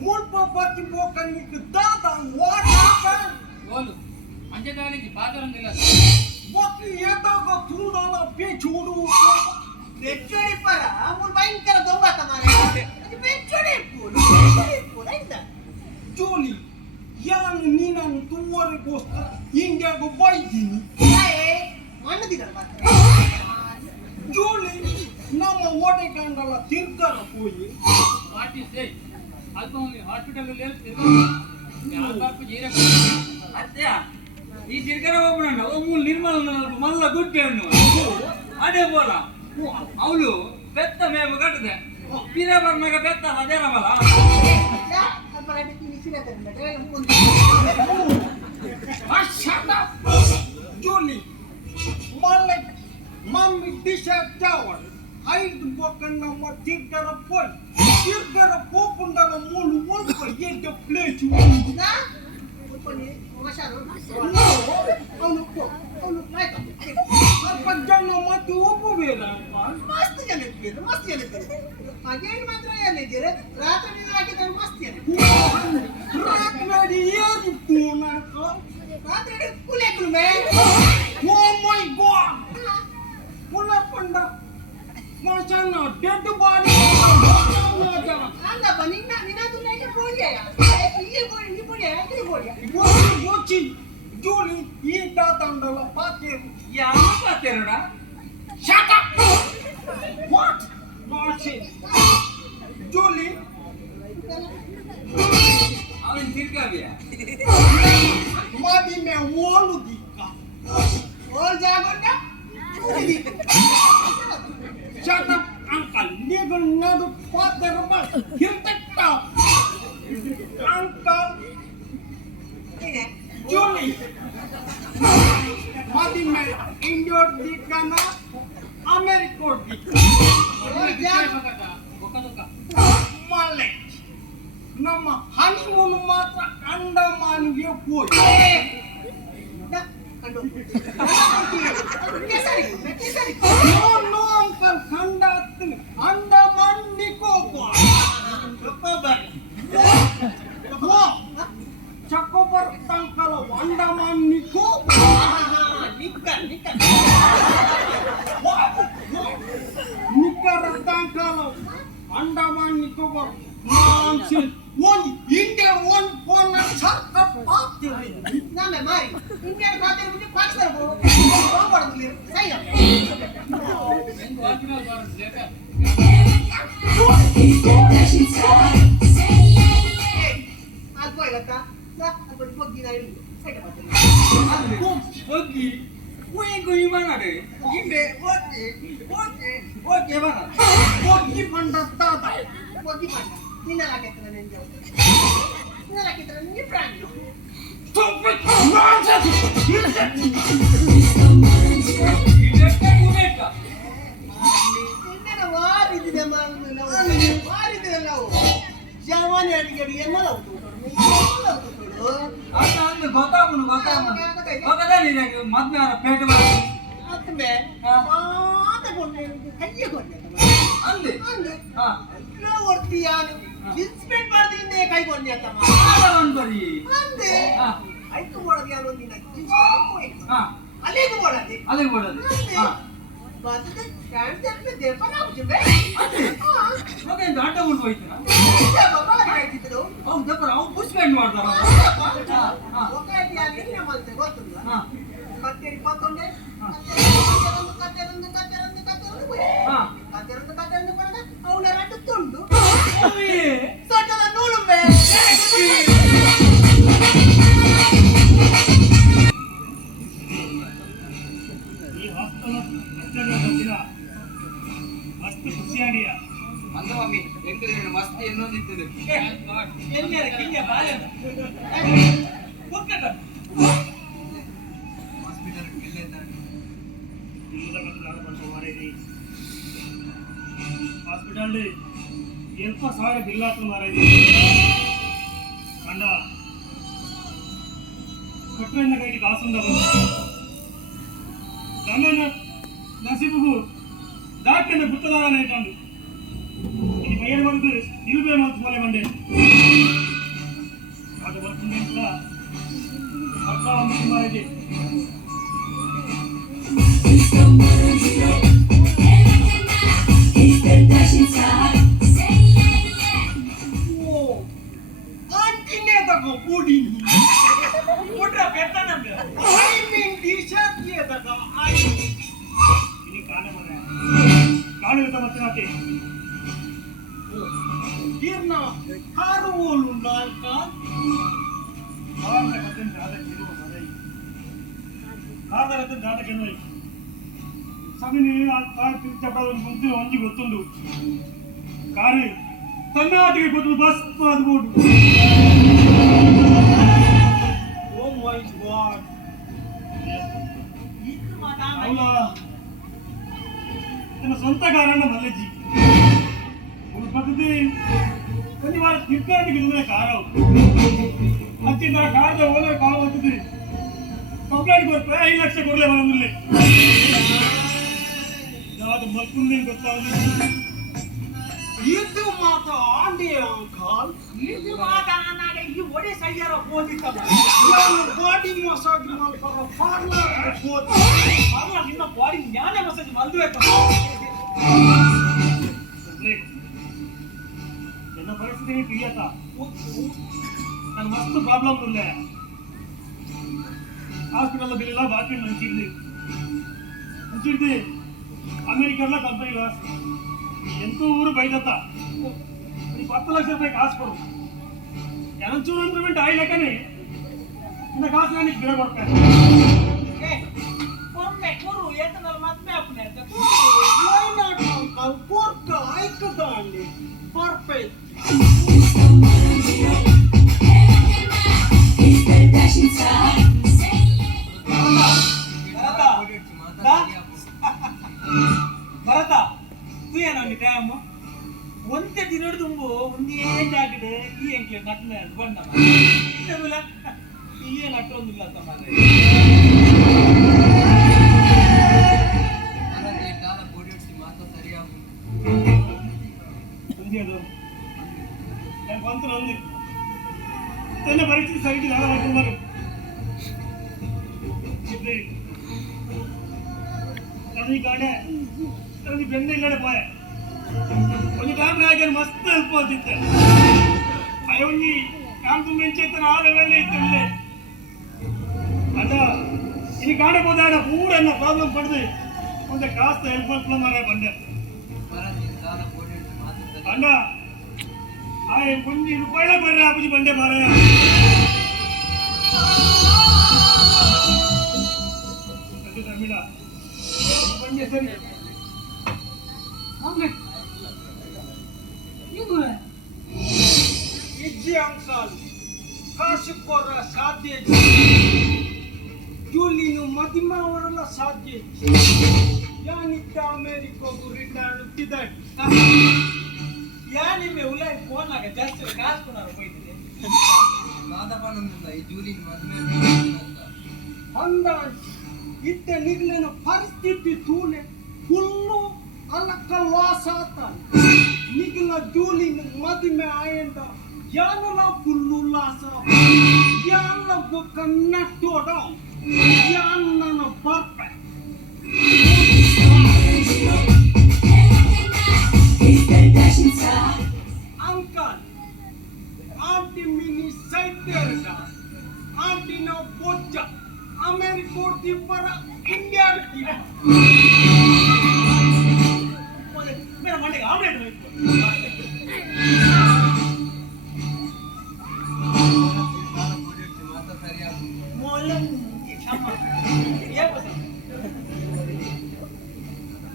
ಮುಲ್ಪ ಬತ್ತಿ పోకనికి దాదా వాటర్ ఓలు అంజడానికి బాధరంగిల ఒక్క ఏదాగా తురుడాల పేచూడు ಬೆಚ್ಚಡಿ ಪರ ಮೂರು ಭಯಂಕರ ದೊಂಬಾತ ಮಾರೆ ಅದು ಬೆಚ್ಚಡಿ ಪೂಲು ಆಯ್ತಾ ಜೋಲಿ ಯಾನು ನೀನನ್ನು ತುವರೆಗೋಸ್ಕರ ಇಂಡಿಯಾಗ ಬೈದೀನಿ ಮಣ್ಣು ದಿನ ಜೋಲಿ ನಮ್ಮ ಓಡೆಗಂಡಲ ತಿರ್ಗಾರ ಹೋಗಿ వాట్ ఇస్ దే అల్పం హాస్పిటల్ లో లేదు ಅತ್ಯ ಈ ಜಿರ್ಗರ ಒಬ್ಬನ ಮೂಲ ನಿರ್ಮಲ ಮಲ್ಲ ಗುಡ್ಡೆಯನ್ನು ಅದೇ ಬೋಲ ಅವಳು ಬೆತ್ತ ಮೇವು ಕಟ್ಟದೆ ಪಿರ ಬರ್ನಾಗ ಬೆತ್ತ ಅದೇ ರಮಲ Julie, Malek, Mami Disha Tower, Hide Bokan nama Tirgara Pol, Tirgara Popun dalam mulu mulu pergi ke play cuma. Nah, apa ni? Masalah. Apa jangan mati apa bela? Masti jalan kiri. Pagi ini matra yang lejer, raat ini lagi dan masti jalan. Rat nadi ya di puna kau. Raat ini kuliah me. Oh my god! Puna panda. Macam dead body. Anda paling nak ni nak tu lagi boleh ya? Ini boleh. Watching Julie, ini datang dalam pakai. ಯಾವ ಪಾತ್ರೆಡ Shut up! What? Nonsense! Julie, ಅವನ್ ತಿರ್ಗಾವಿಯ madi me wolu dika. All jagonda. Shut up, uncle. Dia gonna pakai rumah. Hilta. Uncle, Ini. Julie. Madi me India dika na America dika. All jagon. Malek. Nama honeymoon matra Andaman dia pun. Dah. Aduh. Kesari. No, uncle, Kandatin, Andaman Nicobar. Wah, Chakobar Tangkala, Andaman Nicobar. Nikah. Nikar Tangkala, Andaman Nicobar. Nonsense. One India, one Sarka Party. Nama mari. Ini ada bater punya pasar bo. Kau baru beli. Saya. Aku ayat tak. Dah, aku pergi lagi. Saya dapat. ಹೋಗಿ ಕುಯ್ಕು ಇವನಡೆ ಹಿಂದೆ ಓಕೆ ಬರ Pergi pendatang. Pergi mana? Ini lagi terus nenjau. Ini lagi terus ni brand. Stupid nonsense. ಇದಕ್ಕೆ ಗುಣಕ Ini war itu dia malu. War itu dia lau. Jangan yang jadi yang lau tu. ಅದ ಅಂದು ಗೊತ್ತಾಗುನು ಗೊತ್ತಾದ ನಿನಗೆ ಮಧ್ಯಾಹ್ನ ಪೇಟ ಬರ Aku be. Ada konde. Kaya konde. ಅಂದೆ Ande. ಹಾ Kau orti anu. Inspect berarti ini kaya konde sama. ಆದವನ್ ಬರಿ Ande. ಹಾ Aitu bola dia lo dina. Inspect kau ini. ಹಾ Ali tu bola dia. ಅದೇ ಕೊಡೋದು ಹಾ Baca tu dance tu dia pernah aku coba. ಅಂದೆ ಮಗ ಇಂದ ಆಟ ಉಂಟು ಹೋಯ್ತನ Ya bapa lagi kayak gitu. ಅವ್ನು ದಪ್ಪರ ಅವ್ನು ಪುಷ್ಪೆಂಡ್ ಮಾಡ್ತಾರ Oke dia ini nama tu betul lah. ಹಾ Kateri potong deh. ಹಾ Kateran. ಹಾ Kateran pada awalnya ratu tundu. ಅಯ್ಯೇ Saudara nulung be. ಈ ಹಾಸ್ಟೆಲ್ ದಿನ ಮಸ್ತ್ ಖುಷಿಯಾಗಿಯ ಅಂದ ಮಮ್ಮಿ ಹೆಂಗ್ರಿ ಮಸ್ತಿ ಇನ್ನೊಂದಿತ್ತು ಎಲ್ಲಿಯಾರ ಕಿಂಗೆ ಬಾಳೆ ಕೂತ್ಕೊಂಡ ಹಾಸ್ಪಿಟಲ್ ಎಲ್ಪ ಸಾವಿರ ಬಿಲ್ ಹಾಕಲು ಮಾರಾಯ್ತು ಕಂಡ ಕಟ್ಟುವಿನ ಕೈಗೆ ಕಾಸುಂದ ಗಮನ ನಸೀಬುಗು ಡಾಕ್ಟರ್ ಗುತ್ತದಾರ ಇಟ್ಟಂಡು ಈ ಪೈಯನ್ ಬಂದು ಇಲ್ಬೇ ಮತ್ತು ಮನೆ ಮಂಡೆ ಅದು ಬರ್ತೀನಿ ಕೂಡ ಅಕ್ಕ ಒಂದು ಮಾರಿಗೆ Antinya tak kau puding. ಕೊಟ್ರ ಬೆಟ್ಟನ I mean t-shirt dia tak kau. ini ಕಾಣುವ ಮತ್ತೆ ನಾತೆ Dia nak haru ulun kan? ಕಾರಣಕರ್ತನ ಜಾತಕಿರುವ ಮರೈ ಕಾರಣಕರ್ತನ ಜಾತಕೇನು ಸಮೀನಿ ಆ ಕಾರ್ ತಿರುಚಪಡ ಮುಂದೆ ಒಂಜಿ ಗೊತ್ತುಂಡು ಕಾರು ಕರ್ನಾಟಕ ಕೊಟ್ಟು ಬಸ್ ಆದ್ಬೋದು ಓ ಮೈ ಗಾಡ್ ಅವಳ ತನ್ನ ಸ್ವಂತ ಕಾರಣ ಮಲ್ಲಜ್ಜಿ ಪಕ್ಕದ ಒಂದು ವಾರ ಫ್ಲಿಪ್ಕಾರ್ಟ್ಗೆ ಇಲ್ಲದೆ ಕಾರ್ ಹತ್ತಿಂದ ಕಾರದ ಓನರ್ ಕಾಲ್ ಬರ್ತದೆ ಕಂಪ್ಲೇಂಟ್ ಕೊಟ್ಟರೆ 5 ಲಕ್ಷ ಕೊಡಲೇ ಬರೋದಿಲ್ಲ ಯಾವ್ದು ಮಲ್ಕುಂದೇನು ಗೊತ್ತಾಗಲಿಲ್ಲ ಇದು ಮಾತ್ರ ಆಂಡಿ ಅಂಕಲ್ ಇದು ಮಾತ್ರ ನಾಗ ಈ ಒಡೆ ಸೈಯರ ಹೋದಿತ್ತಲ್ಲ ನಾನು ಬಾಡಿ ಮಸಾಜ್ ಮಾಡ್ತಾರ ಪಾರ್ಲರ್ ಹೋದ ಅಲ್ಲ ನಿನ್ನ ಬಾಡಿ ಜ್ಞಾನ ಮಸಾಜ್ ಮಾಡ್ಬೇಕು ನನ್ನ ಪರಿಸ್ಥಿತಿ ತಿಳಿಯತ್ತ ನನ್ನ ಮಸ್ತ್ ಪ್ರಾಬ್ಲಮ್ ಇಲ್ಲ ಹಾಸ್ಪಿಟಲ್ ಬಿಲ್ ಎಲ್ಲ ಬಾಕಿ ಹಂಚಿಡ್ದು ಅಮೆರಿಕಲ್ಲ ಕಂಪನಿ ಲಾಸ್ ಎಂತೂ ಊರು ಬೈದತ್ತ ಈ 10 ಲಕ್ಷ ರೂಪಾಯಿ ಕಾಸು ಕೊಡು ಏನೊಂಚೂರು ಇಂಪ್ರೂವ್ಮೆಂಟ್ ಆಗಿಲ್ಲಕ್ಕನೆ ಇನ್ನ ಕಾಸು ನನಗೆ ಬೆಲೆ ಕೊಡ್ತಾರೆ ಒಮ್ಮೆ ಕುರು ಏತನಲ್ಲ ಮತ್ತೆ ಅಪ್ಪನೆ ವೈ ನಾಟ್ ಅಂಕಲ್ ಪೋರ್ಕ ಐಕದ ಅಲ್ಲಿ ಪರ್ಫೆಕ್ಟ್ ಭರತ ತೂ ಏನಂಗಿ ಟೈಮ್ ಒಂದೇ ದಿನ ತುಂಬು ಒಂದೇ ಜಾಗಡೆ ಈ ಎಂಕ್ಲೆ ನಟ್ನ ಬಂಡ ಈ ನಟ್ಟೊಂದಿಲ್ಲ ಅಂತ ಮಾರೆ ಬಂತು ನಂದು ತನ್ನ ಪರಿಸ್ಥಿತಿ ಸರಿ ನಾನು ಮಾಡ್ಕೊಂಡು ನನಗೆ ಗಾಡೆ ನನಗೆ ಬೆಂದ ಇಲ್ಲಡೆ ಪೋಯ ಒಂದು ಟೈಮ್ ಹಾಗೆ ಮಸ್ತ್ ಹೆಲ್ಪ್ ಆಗ್ತಿತ್ತೆ ಅಯ್ಯೊಂಜಿ ನಾನು ಮೆಂಚೈತನ ಆ ಲೆವೆಲ್ ಇತ್ತು ಅದ ಇನ್ನು ಗಾಡೆ ಹೋದಾಡ ಪೂರ ಎಲ್ಲ ಪ್ರಾಬ್ಲಮ್ ಪಡೆದು ಒಂದು ಕಾಸ್ತ ಹೆಲ್ಪ್ ಮಾಡ್ಕೊಳ್ಳೋ ಮಾರ ಬಂದೆ ಅಣ್ಣ ಆಯ್ ಒಂಜಿ ರೂಪಾಯಿಲ ಬರ್ರೆ ಆಪುಜಿ ಬಂಡೆ ಮಾರಾಯ ತಮಿಳ ಬಂಡೆ ಸರಿ ಇಜ್ಜಿ ಅಂಕಲ್ ಕಾಸು ಕೊರ ಸಾಧ್ಯ ಜೂಲಿನು ಮದಿಮ ಅವರೆಲ್ಲ ಸಾಧ್ಯ ಯಾನಿದ್ದ ಅಮೇರಿಕೋಗು ರಿಟರ್ನ್ ತಿದಟ್ ಯಾನಿಮೆ ಉಲೈ ಫೋನಾಗ ಜಾಸ್ತಿ ಕಾಸು ಕೊಡಾರು ಹೋಯ್ತಿದೆ ಅಂದ ಇದ್ದ ನಿಗ್ಲಿನ ಪರಿಸ್ಥಿತಿ ತೂಲೆ ಫುಲ್ಲು ಅಲ್ಲಕ್ಕ ಲಾಸ್ ಆತ ನಿಗ್ಲ ಜೂಲಿನ ಮದಿಮೆ ಆಯಂದ ಯಾನಲ ಫುಲ್ಲು ಲಾಸ ಯಾನ ಬೊಕ್ಕ ನಟ್ಟೋಡ ಯಾನನ ಪರ್ಫೆಕ್ಟ್ ಅಂಕಲ್ ಆಂಟಿ ಮಿನಿ ಸೈಟರ್ಗ ಆಂಟಿ ನಾವು ಪೊಚ್ಚ ಅಮೆರಿಕೋಡ್ ದಿಬ್ಬರ ಇಂಡಿಯಾ ಮೇರ ಮಂಡೆಗೆ ಆಮ್ಲೆಟ್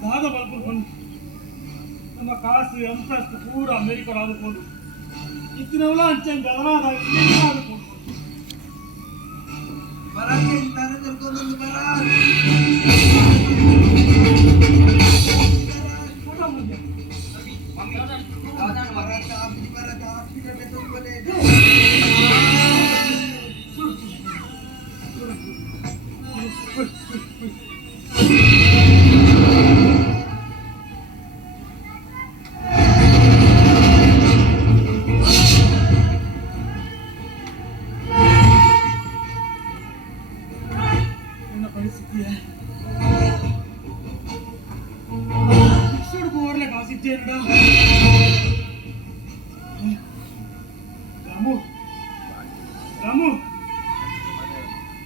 ದಾದ ಬಲ್ಕೊಂಡು ನಮ್ಮ ಕಾಸು ಅಂತಸ್ತು ಪೂರ ಅಮೆರಿಕ ಆದುಕೊಂಡು ಇತ್ತಿನವಳ ಅಂಚಂಗೆ ಅದರಾದ ಆದುಕೊಂಡು ಪರಿಸ್ಥಿತಿಯ ಓರ್ಲೆ ಕಾಸಿದ್ದೇನಡ ರಾಮು ರಾಮು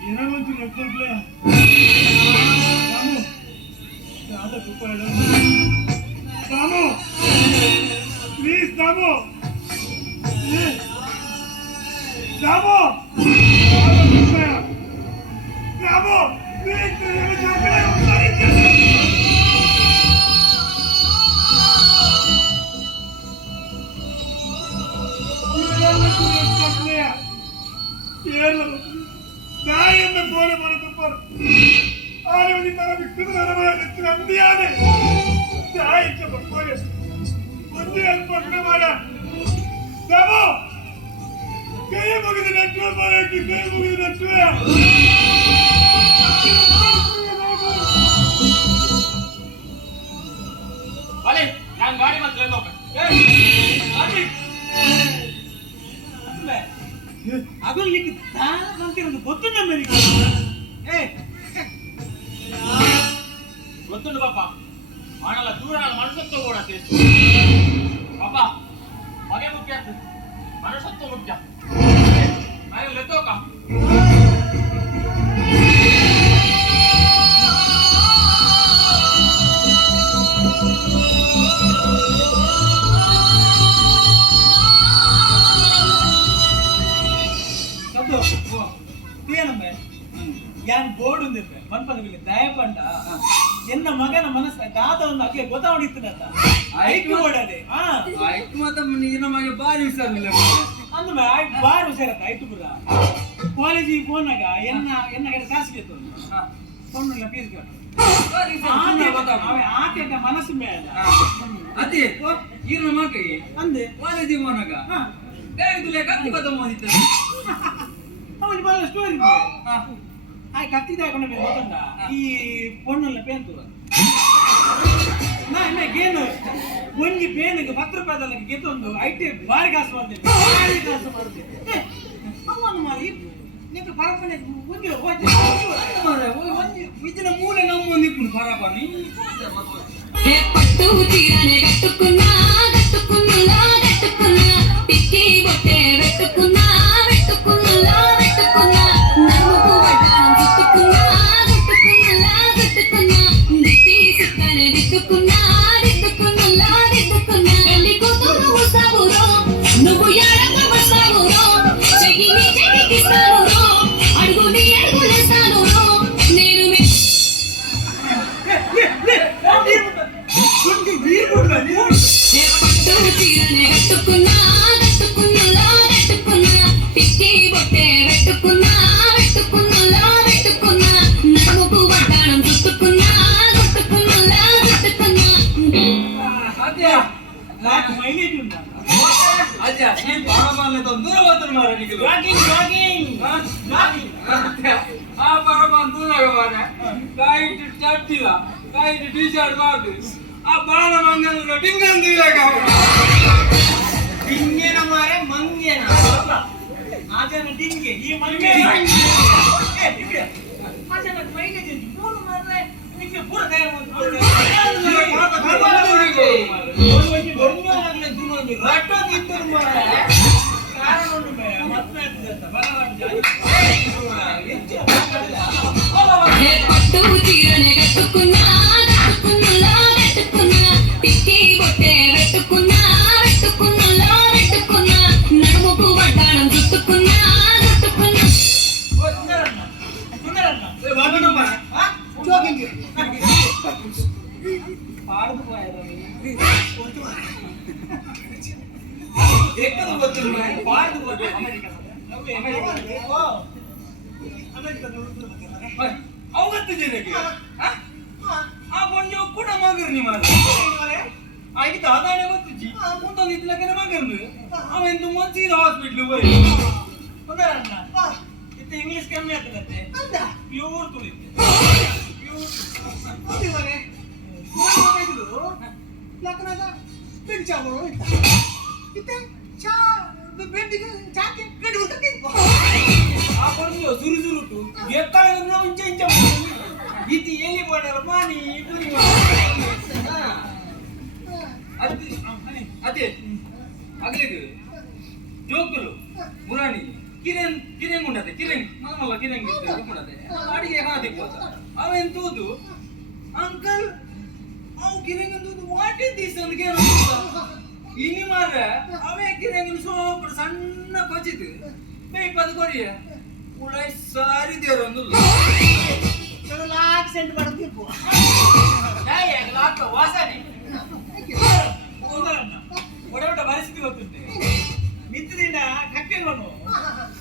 ಏನಾಗಂತೂ ನೆಟ್ಕೊಳ್ಲೆ ರಾಮು ಯಾವ್ದ ರೂಪಾಯಿ ರಾಮು ಪ್ಲೀಸ್ ರಾಮು ರಾಮು Bravo! നായെന്നെ പോലെ മണത്തപ്പോൾ ആരോഗ്യം തല വിട്ടത് നിറമാനത്തിന് അന്തിയാണ് പോലെ കുഞ്ഞുകൾ പട്ടണമാണ് കൈ മുഖത്ത് നെറ്റുക പോലേക്ക് കൈ മുഖത്ത് നെറ്റുക ಅಲೆ ನಾನು ಗಾಡಿ ಮಾತ್ರ ನೋಡ್ಬೇಕು ಅಗಲ್ ನಿಂಗೆ ತಾಂತಿರೋದು ಗೊತ್ತಿಲ್ಲ ಮೇರಿಗೆ ಗೊತ್ತುಂಡು ಪಾಪ ಆನಲ್ಲ ದೂರ ಮನಸತ್ವ ಕೂಡ ತಿಳಿಸು ಪಾಪ ಮಗೆ ಮುಖ್ಯ ಮನಸತ್ವ ಮುಖ್ಯ ನಾನು ಲೆತ್ತೋಕ ഞാൻ ಬೋರ್ಡ್ ಒಂದಿರ್ಬೇಕು ಮನ್ಪದವಿಲ್ಲ ದಯಪಂಡ ಎನ್ನ ಮಗನ ಮನಸ್ಸ ದಾದವನ್ನು ಅಕ್ಕೆ ಗೊತ್ತಾವಡಿತ್ತನಂತ ಐಕು ಓಡದೆ ಐಕ್ ಮಾತ್ರ ನಿನ್ನ ಮಗ ಬಾರಿ ಹುಷಾರಿಲ್ಲ ಅಂದ ಬಾರಿ ಹುಷಾರತ್ತ ಐಟು ಬುರ ಕಾಲೇಜಿಗೆ ಹೋನಾಗ ಎನ್ನ ಕಡೆ ಕಾಸಿಗೆ ಕೊಣ್ಣ ಫೀಸ್ ಆಕೆ ಮನಸ್ಸು ಮೇಲ ಅದೇ ಇರ್ನ ಮಕ್ಕಳಿಗೆ ಅಂದೆ ಕಾಲೇಜಿಗೆ ಹೋನಾಗ ಬ್ಯಾಗ್ ತುಲೆ ಕತ್ತಿ ಕತ್ತ ಮಾಡಿದ್ದ ಅವನಿಗೆ ಬಹಳ ಸ್ಟೋರಿ ಆ ಕತ್ತಿದಾಕೊಂಡು ಗೊತ್ತಂಡ ಈ ಪೊಣ್ಣಲ್ಲ ಪೇಂತು ನಾ ಇಲ್ಲ ಗೇನು ಒಂಜಿ ಪೇನಿಗೆ 10 ರೂಪಾಯಿದಲ್ಲ ಗೆತ್ತೊಂದು ಐಟಿ ಬಾರಿ ಕಾಸು ಮಾಡ್ತೀನಿ ಬಾರಿ ಕಾಸು ಮಾಡ್ತೀನಿ ಅವನು ಮಾರಿ ನಿಂಗೆ ಪರಪನೆ ಒಂಜಿ ಒಂಜಿ ಇದನ್ನ ಮೂಲೆ ನಮ್ಮ ಒಂದಿಪ್ಪು ಪರಪನಿ పట్టు చీరనే కట్టుకున్నా కట్టుకున్నా కట్టుకున్నా పిచ్చి బొట్టే పెట్టుకున్నా పెట్టుకున్నా పెట్టుకున్నా నవ్వుకు వడ్డానం చుట్టుకున్నా చుట్టుకున్నా చుట్టుకున్నా దిక్కి సుక్కనే దిక్కుకున్నా దిక్కుకున్నా దిక్కుకున్నా పెళ్లి కూతురు వస్తావురో నువ్వు ఎడకు వస్తావురో చెయ్యిని చెయ్యికిస్తానురో అడుగుని అడుగులేస్తానురో నేను పట్టు చీరనే కట్టుకున్నా కట్టుకున్నా కట్టుకున్నా పిచ్చి బొట్టే పెట్టుకున్నా పెట్టుకున్నా పెట్టుకున్నా నడుముకు వడ్డానం చుట్టుకున్నా చుట్టుకున్నా చుట్టుకున్నా ಅದೇ నాకు మైలేజ్ ఉందా ಅದೇ ನೀನ್ ಪರಮಾನ್ಲದ ದೂರ ಹೋದ್ರು ಮಾರ ನಿಗಲು ಜಾಗಿಂಗ್ ಜಾಗಿಂಗ್ ಜಾಗಿಂಗ್ ಆ ಪರಮಾನ್ ದೂರ ಮಾರ ಕಾಯಿಟ್ ಚಟ್ಟಿಲ್ಲ ಕಾಯಿಟ್ ಟಿ ಶರ್ಟ್ ಮಾಡು ಆ ಬಾಳ ಮಂಗನ ಡಿಂಗನ್ ದೀಲಾಗ ಡಿಂಗೆನ ಮಾರೆ ಮಂಗೆನ ಆಜನ ಡಿಂಗೆ ಈ ಮಂಗೆ ಆಜನ మైలేజ్ ఉంది ಫೋನ್ ಮಾರೆ ನಿಮಗೆ ಪೂರ ಕೈ పట్టు చీరనే కట్టుకున్నా కట్టుకున్నా కట్టుకున్నా పిచ్చి బొట్టే పెట్టుకున్నా పెట్టుకున్నా పెట్టుకున్నా నడుముకు వడ్డానం చుట్టుకున్నా చుట్టుకున్నా ಅವತ್ತು ಜನಕ್ಕೆ ಆ ಪೊಂಜು ಕೂಡ ಮಗರು ನಿಮ್ಮ ಆಯ್ತು ಅದಾನೆ ಗೊತ್ತಿಜ್ಜಿ ಮುಂದೊಂದು ಇತ್ಲಕ್ಕನೆ ಮಗಂದು ಅವೆಂದು ಮುಂಚೀದ ಹಾಸ್ಪಿಟ್ಲ್ ಹೋಗಿ ಇತ್ತ ಇಂಗ್ಲಿಷ್ ಕಮ್ಮಿ ಆಗ್ತದೆ ಪ್ಯೂರ್ ತುಳಿತೆ ಲಗ್ನದ ಬೆಂಚಾವೋ ಇತ್ತೆ ಚಾ ಬೆಂಡಿಗೆ ಚಾಕೆ ಗಡಿ ಉಂಟು ಆ ಪೊಂಜು ಸುರು ಸುರುಟು ಎಕ್ಕಳ ಇಂಚ ಇಂಚ ಇತಿ ಎಲ್ಲಿ ಮಾಡಲ್ಲ ಮಾನಿ ಅದೇ ಅಗಲಿಗೆ ಜೋಕುಲು ಮುರಾಣಿ ಕಿರೆಂಗ್ ಉಂಡತೆ ಕಿರೆಂಗ್ ಮಲ್ಲ ಕಿರೆಂಗ್ ಉಂಡತೆ ಅಡಿಗೆ ಹಾದಿಕ್ಕೋತ ಅವೆನ್ ತೂದು ಅಂಕಲ್ ಅವು ಕಿರೆಂಗ್ ತೂದು ವಾಟ್ ಇಸ್ ದಿಸ್ ಅಂತ ಕೇಳ ಇಲ್ಲಿ ಮಾರ ಅವೇ ಕಿರೆಂಗ್ ಸೋಪು ಸಣ್ಣ ಕೊಚ್ಚಿತು ಬೇಪದ ಕೊರಿಯ ಉಳೈ ಸಾರಿ ದೇರೊಂದು ಆಕ್ಸೆಂಟ್ ಮಾಡ್ತಿರ್ಬೋ ಲಾಕ ವಾಸನೆ ಒಡ ಒಡ ಪರಿಸ್ಥಿತಿ ಗೊತ್ತುಂಟೆ ಮಿತ್ರದಿಂದ ಕಕ್ಕೆಗೋನು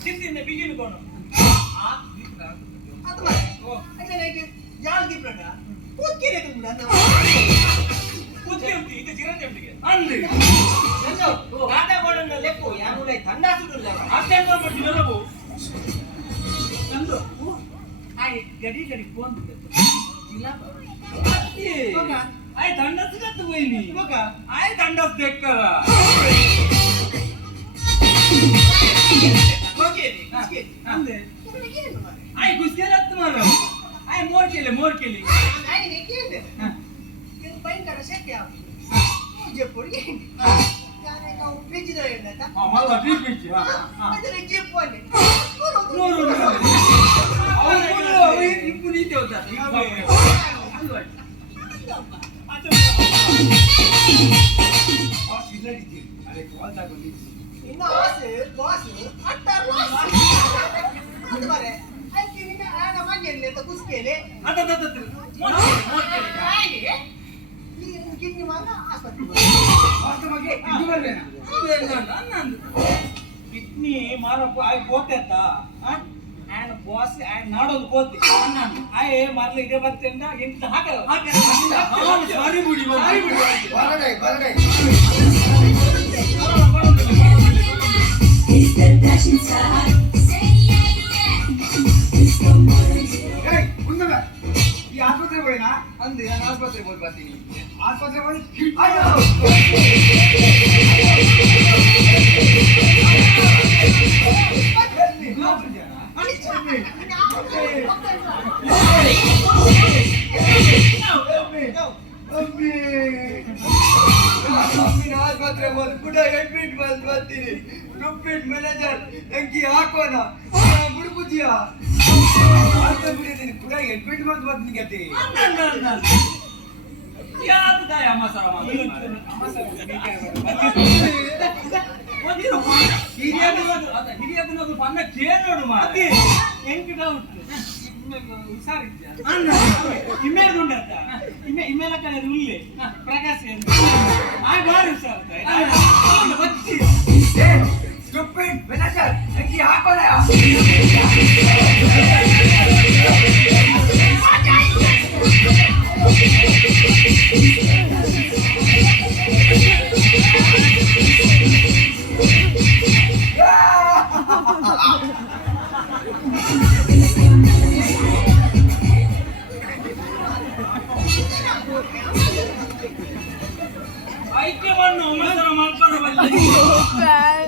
ಚಿಂದಿಂದ ಬಿಗಿನ್ಗೋನು ಅದು ಮಾರೆ ಅದೇ ಯಾಳ್ಗಿ ಪ್ರಣ ಕೂತ್ಕೆರೆ ಕೂಡ ಕೂತ್ಕೆ ಉಂಟು ಇದು ಚಿರಂಜೀವಿಗೆ ಅಲ್ಲಿ ಗಾದ ಗೋಡನ್ನ ಲೆಕ್ಕು ಯಾನುಲೈ ತಂಡ ಸುಡುಲ್ಲ ಅಷ್ಟೇ ಮಾಡ್ತಿಲ್ಲವು ನಂದು ಆಯ್ ಗಡಿ ಗಡಿ ಫೋನ್ ಇಲ್ಲ ಆಯ್ ತಂಡ ಸುಡತ್ತು ಹೋಯ್ನಿ ಆಯ್ ತಂಡ ಬೆಕ್ಕರ ಅಂದೆ ಆಯ್ ಗುಸ್ಕೆಲ ಹತ್ತು ಮಾರ ಆಯ್ ಮೋರ್ ಕೇಳಿ ಭಯಂಕರ ಶಕ್ತಿ ಜಪ್ಪುಡಿ ಫ್ರಿಜ್ಜಿದ್ರೆ ಮಲ್ಲ ಫ್ರಿಜ್ ಅದರ ಜಪ್ಪಲ್ಲಿ ಅವರು ಇಪ್ಪು ನೀತಿ ಹೋಗ್ತಾರೆ ಇನ್ನು ಆಸೆ ಬಾಸು ಅಟ್ಟಾರ ಅದು ಮಾರೆ ಐತಿ ನಿನ್ನ ಆನ ಮಂಗೆಲ್ಲ ಅಂತ ಕುಸ್ಕೇಲೆ ಹಾಗೆ ಈ ಕಿಡ್ನಿ ಮಾತ್ರ ಆಸ್ಪತ್ರೆ ಕಿಡ್ನಿ ಮಾರಪ್ಪ ಆಯ್ ಹೋಗ್ತೇತ ಆಯನ ಬಾಸ್ ಆಯ್ ನಾಡೋದು ಹೋಗ್ತಿ ಆಯ್ ಮಾರ್ಲ ಇದೆ ಬರ್ತೇಂದ ಎಂತ ಸಾರಿ ಬಿಡಿ ಈ ಆಸ್ಪತ್ರೆ ಹೋಯ್ನಾ ಅಂದೆ ನಾನು ಆಸ್ಪತ್ರೆಗೆ ಹೋಗಿ ಬರ್ತೀನಿ ಆಸ್ಪತ್ರೆ ಹೋಗಿ ಆಸ್ಪತ್ರೆ ಹೋಗಿ ಕೂಡ ಅಡ್ಮಿಟ್ ಮಾಡಿ ಬರ್ತೀನಿ ರುಪಿಟ್ ಮ್ಯಾನೇಜರ್ ಎಂಕಿ ಹಾಕೋಣ ಬಿಡ್ಬುದ್ದಿಯ ಬಿಡಿದ್ದೀನಿ ಕೂಡ ಅಡ್ಮಿಟ್ ಮಾಡಿ ಬರ್ತೀನಿ ಗತಿ ಯಾರು ದಾಯ ಅಮ್ಮಸರ ಹಿರಿಯದನ್ನದು ಪನ್ನ ಕೇಳೋಡು ಮಾತಿ ಎಂಟು ಡೌಟ್ ಇಮೇಲ್ ಉಂಡತ್ತ ಇಮೇಲ ಕಡೆ ಉಳ್ಳಿ ಪ್ರಕಾಶ್ ಆಯ್ ಬಾರಿ ಸರ್ ಸ್ಟುಪಿಡ್ ಮ್ಯಾನೇಜರ್ ಎಂಕಿ ಹಾಕೋಣ ಐಕ್ಯ ಬಣ್ಣ ಉಮೇಸರ ಮಾಡ್ಕೊಂಡು ಬಂದ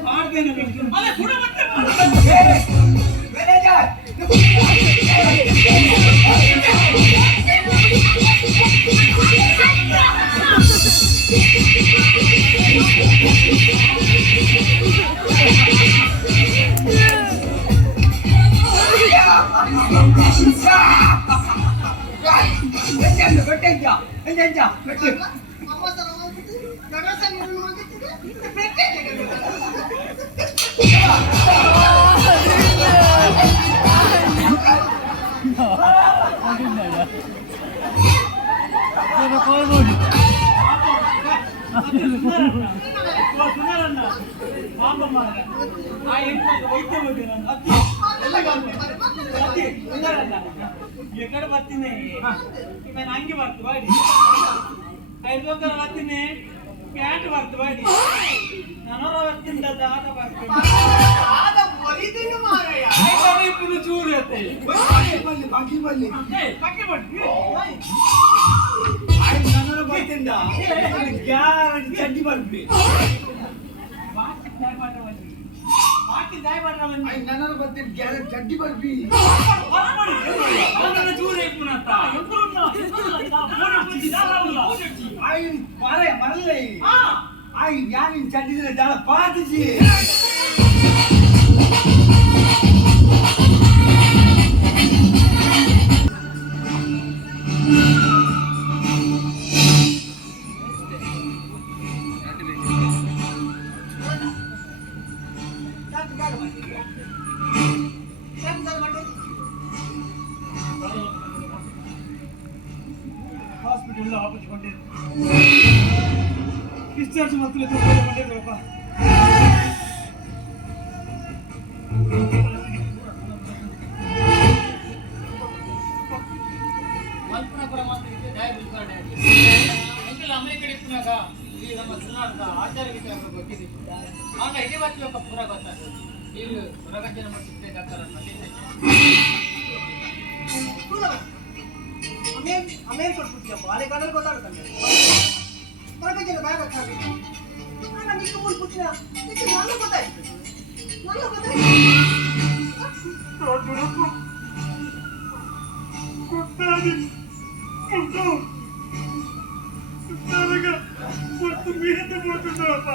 ಮಾಡ್ತೇನೆ ಅಲ್ಲ ಕೂಡ ಮತ್ತೆ ಮ್ಯಾನೇಜರ್ ಅಮ್ಮ ಸರ ಗಣಸ ನೀರು ಮಂಗಿತ್ತಿದೆ ಬೆಟ್ಟೆ ఎక్కడ పత్తినే నేను అంగి పడుతు వాడి 500 పత్తినే ప్యాంట్ పడుతు వాడి నన్నర పత్తింద దాత పడుతు ಆದ ಮರಿದಿನ ಮಾರಯ್ಯ ಐದು ఇప్పుడు చూడతే ಬಾಕಿ ಬಲ್ಲಿ పక్కి పట్టు ఆయన నన్నర పట్టిందా గ్యారెంటీ చడ్డి బల్బి బాకి దాయి పడవని ఆయన నన్నర పట్టిన గ్యారెంటీ చడ్డి బల్బి పరమడి ಅವನನ್ನ చూరేపునత ఎప్పుడున్నా ఫోన్ పుచ్చి దాలావులా ఆయన మారే మరలే ఆయన జ్ఞాని చడ్డిదిన చాలా పాతిచి ಹಾಸ್ಪಿಟಲ್ ಆಪತ್ಕೊಂಡಿದ್ದು ಡಿಸ್ಚಾರ್ಜ್ ಮಾಡ್ತಿಲ್ಲ ಮಾಡಿದ್ರಪ್ಪ. ಮಲ್ಪುರ ಮಾತ್ರ ಇದೆ ಡಯಾಬಿಟಿಸ್ ಕಾರ್ಡ್ ಅಂಕಲ್ ಅಮೆರಿಕಡೆ ಇಪ್ಪನಾಗ ಈ ನಮ್ಮ ಸುನಾರ್ದ ಆಚಾರ ಗೀತೆ ಅವ್ರಿಗೆ ಗೊತ್ತಿದೆ ಆಗ ಇದೇ ಬಾಚಿ ఒక ಪೂರ ಗೊತ್ತಾಗ್ತದೆ ಈಗ ಹೊರಗಜ್ಜನ ಮಾಡ್ತಿದ್ದೆ ಡಾಕ್ಟರ್ ಅಮೇಲ್ ಕೊಟ್ಬಿಟ್ಟಿಯಪ್ಪ ಹಳೆ ಕಾಲದಲ್ಲಿ ಗೊತ್ತಾಗುತ್ತೆ ಹೊರಗಜ್ಜನ ಬ್ಯಾಗ್ ಹಾಕಿ ನಾನು ಈಗ ಮೂರು ಪುಟ್ಟ ನನ್ನ ಗೊತ್ತಾಯ್ತು ಕೊಟ್ಟಾಗಿ ಮತ್ತು ಮೀರಿದ್ದು ಹೋಗ್ತಿದ್ದಪ್ಪ.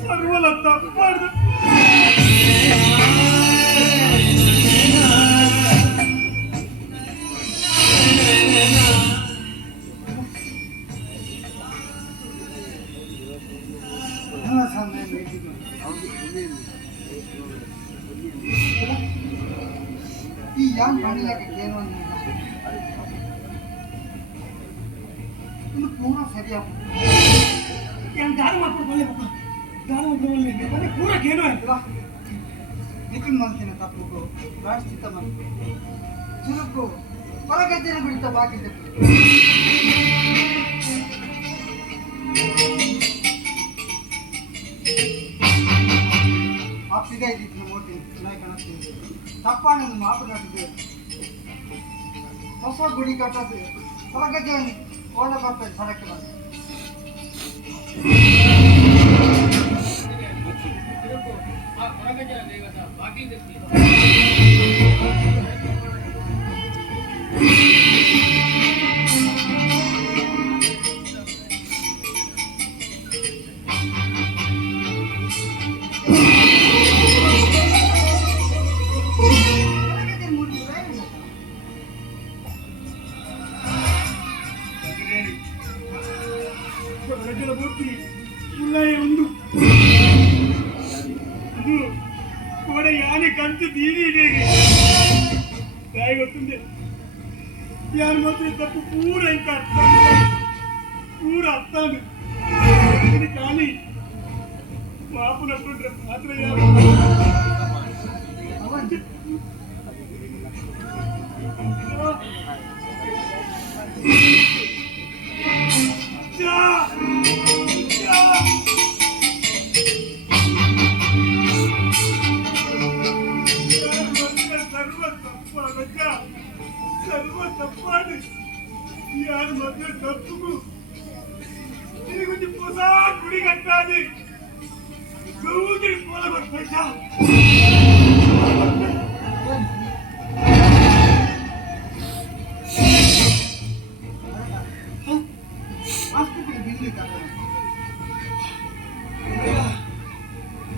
ಸರ್ವಲ ತಪ್ಪಾಡ್ದು ಈ ಯಾವ ಮಾಡಲಿಕ್ಕೆ ಏನು ಇನ್ನು ಪೂರ ಸರಿಯಾಗ ದಾರಿ ಮಾಡ್ಕೊಂಡು ದಾರಿ ಮಾಡ್ಕೊಂಡು ಪೂರ ಏನೋ ಆಯ್ತು ನಿಖಿಲ್ ಮಾಡ್ತೀನಿ ತಪ್ಪು ಪ್ರಾಶ್ಚಿತ ಮಾಡ್ತೀನಿ ಚುರುಕು ಹೊರಗಜ್ಜನ ಬಿಡ್ತಾ ಬಾಕಿ ಆಪ್ಸಿಗೆ ಇದ್ದಿತ್ತು ಓಟಿ ನಾಯಿ ಕಾಣಿಸ್ತೀನಿ ತಪ್ಪಾನ ಮಾತನಾಡಿದೆ ಹೊಸ ಗುಡಿ ಕಟ್ಟೋದು ಹೊರಗಜ್ಜನ ಓದ ಬರ್ತದೆ ಸರಕ್ಕೆ ಬಂದು ಹೊರಗಜ್ಜನ ದೈವದ ಬಾಕಿ ಮೂರ್ತಿ ಮುಲ್ಲಾಯ ಒಂದು ಇದು ಕೂಡ ಯಾನೆ ಕಂತು ದೀನಿ ಇದೆ ತಾಯಿ ಗೊತ್ತುಂದೆ ಯಾರು ಮಾತ್ರ ತಪ್ಪು ಪೂರ ಇಂಕ ಪೂರ ಅರ್ಥಾನು ಖಾಲಿ ಮಾಪು ನಟ್ಕೊಂಡ್ರೆ ಮಾತ್ರ ಯಾರು ಸರ್ವ ತಪ್ಪಾಡು ಯಾರು ಮದುವೆ ತಪ್ಪು ನಿನಗೊಂದು ಹೊಸ ಗುಡಿ ಕಟ್ಟಾದೆ ಗೌಗಿರಿ ಪೋಲ ಬರ್ಬೇಕ ಆಸ್ಪತ್ರೆ ಬಿಲ್ಲಿ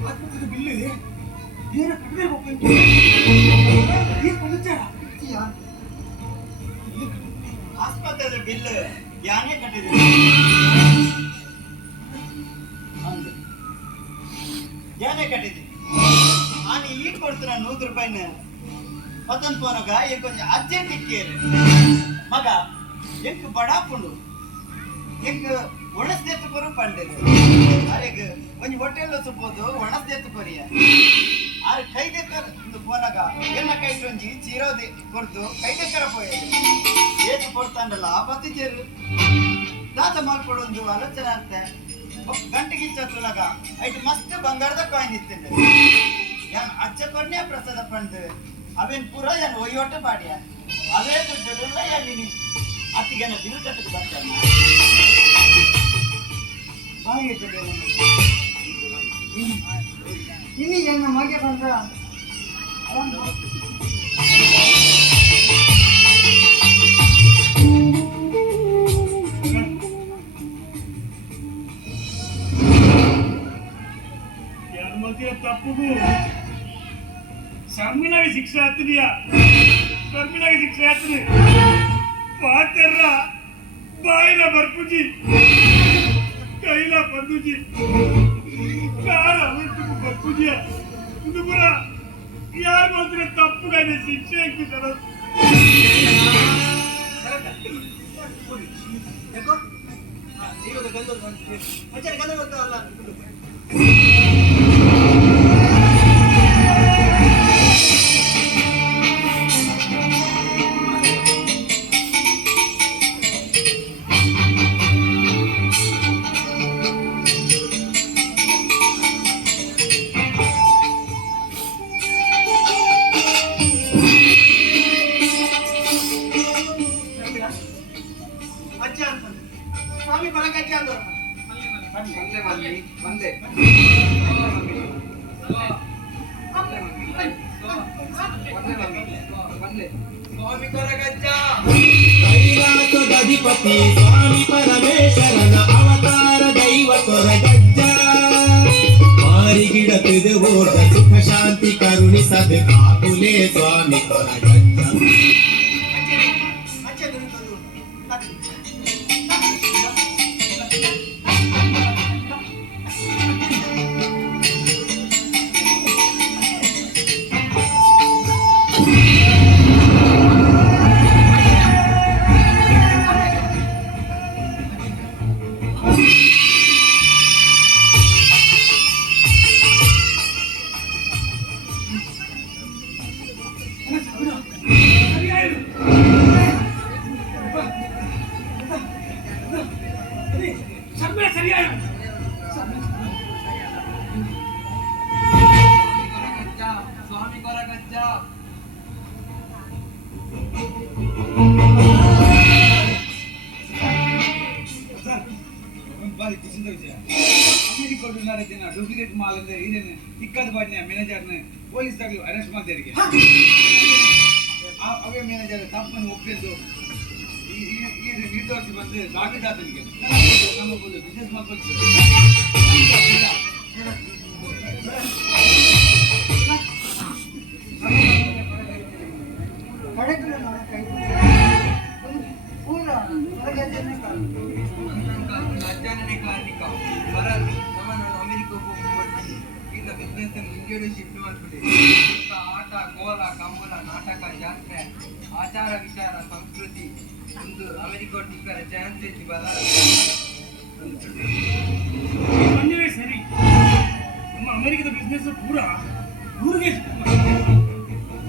ಆಸ್ಪತ್ರೆ ಬಿಲ್ಲಿ ಏನ ಕಡಿಮೆ ಹೋಗ್ಬೇಕು ಏನ್ ಪಂಚಾರ ಆಸ್ಪತ್ರೆ ಬಿಲ್ ಯಾನೇ ಕಟ್ಟಿದೆ ಯಾನೇ ಕಟ್ಟಿದೆ ನಾನು ಈಗ ಕೊಡ್ತೀರ 100 ರೂಪಾಯಿನ ಪತನ್ ಪೋನಗ ಕೊಂಚ ಅರ್ಜೆಂಟ್ ಇಕ್ಕೇರಿ ಮಗ ಎಂಕ್ ಬಡಾಪುಂಡು ಎಂಕ್ ಒಣಸ್ದೆತ್ತು ಕೊರು ಪಂಡೆದು ಅರೆಗ್ ಒಂಜಿ ಹೊಟ್ಟೆಲ್ಲ ಸುಬೋದು ಒಣಸ್ದೆತ್ತು ಕೊರಿಯ ಆರೆ ಕೈದೆಕ್ಕರ್ ಒಂದು ಪೋನಗ ಎನ್ನ ಕೈಟ್ ಒಂಜಿ ಚೀರೋದಿ ಕೊರ್ದು ಕೈದೆಕ್ಕರ ಪೋಯದು ಏತು ಕೊಡ್ತಾಂಡಲ್ಲ ಬತ್ತಿಚೇರು ದಾತ ಮಾಡ್ಕೊಡೊಂದು ಆಲೋಚನೆ ಅಂತೆ ಗಂಟೆಗೆ ಚತ್ತುನಗ ಐಟ್ ಮಸ್ತ್ ಬಂಗಾರದ ಕಾಯಿನ್ ಇತ್ತಿಂದೆ ಯಾನ್ ಅಚ್ಚ ಕೊಡ್ನೆ ಪ್ರಸಾದ ಪಂಡು ಅವೇನ್ ಪೂರ ಯಾನ್ ಒಯ್ಯೋಟ ಪಾಡ್ಯ ಅವೇ ದುಡ್ಡುಲ್ಲ ಯಾನ್ ನೀನು ಅತ್ತಿಗೆನ ಬಿಲ್ ಕಟ್ಟಕ್ಕೆ ಬರ್ತಾನ ಬಾಯಿಗೆ ಇನ್ನು ಏನು ಮಗೆ ಬಂದ್ರ ಯಾರು ಮಾಡ್ತೀರ ತಪ್ಪುಗೂ ಶರ್ಮಿಲಾಗಿ ಶಿಕ್ಷೆ ಆಗ್ತಿದೆಯಾ ಶರ್ಮಿಲಾಗಿ ಶಿಕ್ಷೆ ಆಗ್ತದೆ ಪಾತೆರ್ರ ಬಾಯಿನ ಬರ್ಪುಜಿ ಕೈಲ ಬಂದುಜಿ ಕಾರ ಅವತ್ತು ಬರ್ಪುಜಿಯ ಇದು ಪುರ ಯಾರು ಮಾಡ್ತೀರ ತಪ್ಪುಗಾನೆ ಶಿಕ್ಷೆ ಆಗ್ತಿದ್ದಾರ ಅಜ್ಜ ಅಂತಂದ್ರೆ ಸ್ವಾಮಿ ಬರಕ್ಕೆ ಅಜ್ಜ ಅಂದವ್ರ ಬಂದೆ ಸ್ವಾಮಿ ಕೊರಗಜ್ಜ ಕೈಲಾಸದಧಿಪತಿ ಸ್ವಾಮಿ ಪರಮೇಶ್ವರನ ಅವತಾರ ದೈವ ಕೊರಗಜ್ಜ ಮಾರಿಗಿಡತಿದೆ ಓಟ ಸುಖ ಶಾಂತಿ ಕರುಣಿಸದೆ ಕಾಕುಲೇ ಸ್ವಾಮಿ ಕೊರಗಜ್ಜ ಅಜ್ಜ ನುಡಿದದು ಶರ್ಮಿಳ ಸರಿಯಾಗಿ ಸ್ವಾಮಿ ಕೊರಗಜ್ಜ ಬಾರಿ ಖುಷಿದ ವಿಷಯ ಅಮೆರಿಕ ನಡೆದಿನ ಡೂಪ್ಲಿಕೇಟ್ ಮಾಲ್ ಅಂದ್ರೆ ಏನೇನು ಇಕ್ಕದ ಬಾಡಿನ ಮ್ಯಾನೇಜರ್ನ ಪೊಲೀಸ್ ತಗಲು ಅರೆಸ್ಟ್ ಮಾಡಿದರಿಗೆ ಅವೇ ಮ್ಯಾನೇಜರ್ ತಪ್ಪನ್ನು ಒಪ್ಪಿದ್ದು ಈ ನಿರ್ದೋಷಿ ಬಂದು ಸಾಗಿದಾತನಿಗೆ ನಮ್ಮ ಬಿಸ್ನೆಸ್ ಮಾಡ್ಕೊಳ್ತಾರೆ ಕಡೆಗ್ರೆ ನೋಡ ಕೈ ಪೂರ ಹೊರಗಜ್ಜನೆ ಅಜ್ಜಾನನೇ ಕಾರ್ಮಿಕ ಬರದು ನಮ್ಮನ್ನು ಅಮೆರಿಕ ಹೋಗ್ಬಿಟ್ಟು ಈಗ ಬಿಸ್ನೆಸ್ ಇಂಡಿಯಾಗೆ ಶಿಫ್ಟ್ ಮಾಡ್ಬಿಟ್ಟು ಆಟ ಗೋಲ ಕಂಬಳ ನಾಟಕ ಜಾತ್ರೆ ಆಚಾರ ವಿಚಾರ ಸಂಸ್ಕೃತಿ ಒಂದು ಅಮೆರಿಕ ಟಿಕ್ಕರ ಚಾನ್ಸ್ ಐತಿ ಬರ ಬಂದಿವೆ ಸರಿ ನಮ್ಮ ಅಮೆರಿಕದ ಬಿಸ್ನೆಸ್ ಪೂರ ಊರಿಗೆ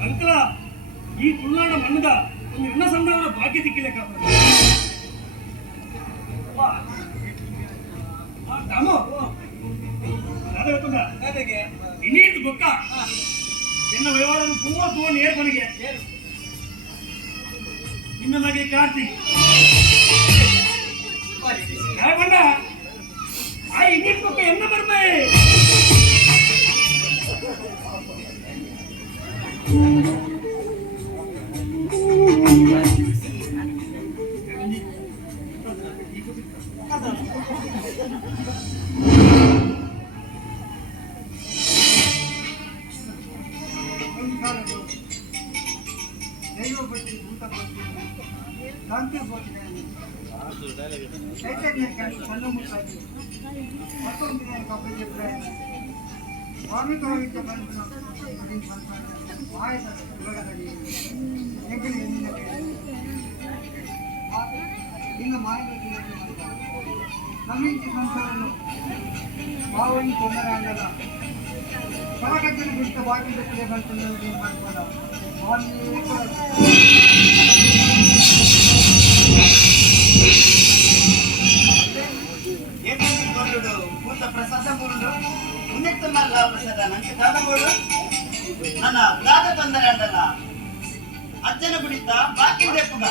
ಅಂಕಲ ಈ ತುಳುನಾಡ ಮಣ್ಣದ ಒಂದು ಋಣ ಸಂಬಳದ ಭಾಗ್ಯ ದಿಕ್ಕಿಲ್ಲ ಇನ್ನೇನು ಗೊತ್ತಾ ಎನ್ನ ವ್ಯವಹಾರ ಪೂರ ತೋನ್ ಏರ್ ಮನೆಗೆ ಇನ್ನ ಮಗೆ ಕಾರ್ತಿಕ್ ಯಾರು ಬಂದ ಆ ಇನ್ನೇನು ಗೊತ್ತ ಎನ್ನ ಬರ್ಬೇ దైవ బట్టి భూత బట్టి కాంతి పోతున్నాను అయితే నేను కన్ను ముట్టాలి మొత్తం నేను కప్పలు చెప్పాను స్వామి తొలగించబడుతున్నాను ఆయన ఇవ్వగలది ఎక్కడ ఇంకా మాయలు నమ్మించి సంసారంలో బావని పొందరాంగల పలకజ్జలు గుర్తు వాటిని పెట్టలేబడుతున్నది నేను అనుకోదా ఏంటి గొల్లుడు పూత ప్రసాదముడు ఉన్నెత్తమల్ల ప్రసాద ನಂಗೆ ದಾದಗೋಡು ನನ್ನ ದಾದ ತೊಂದರೆ ಅಂಡಲ್ಲ ಅಜ್ಜನ ಗುಡಿತ ಬಾಕಿ ದೆಪ್ಪುಗ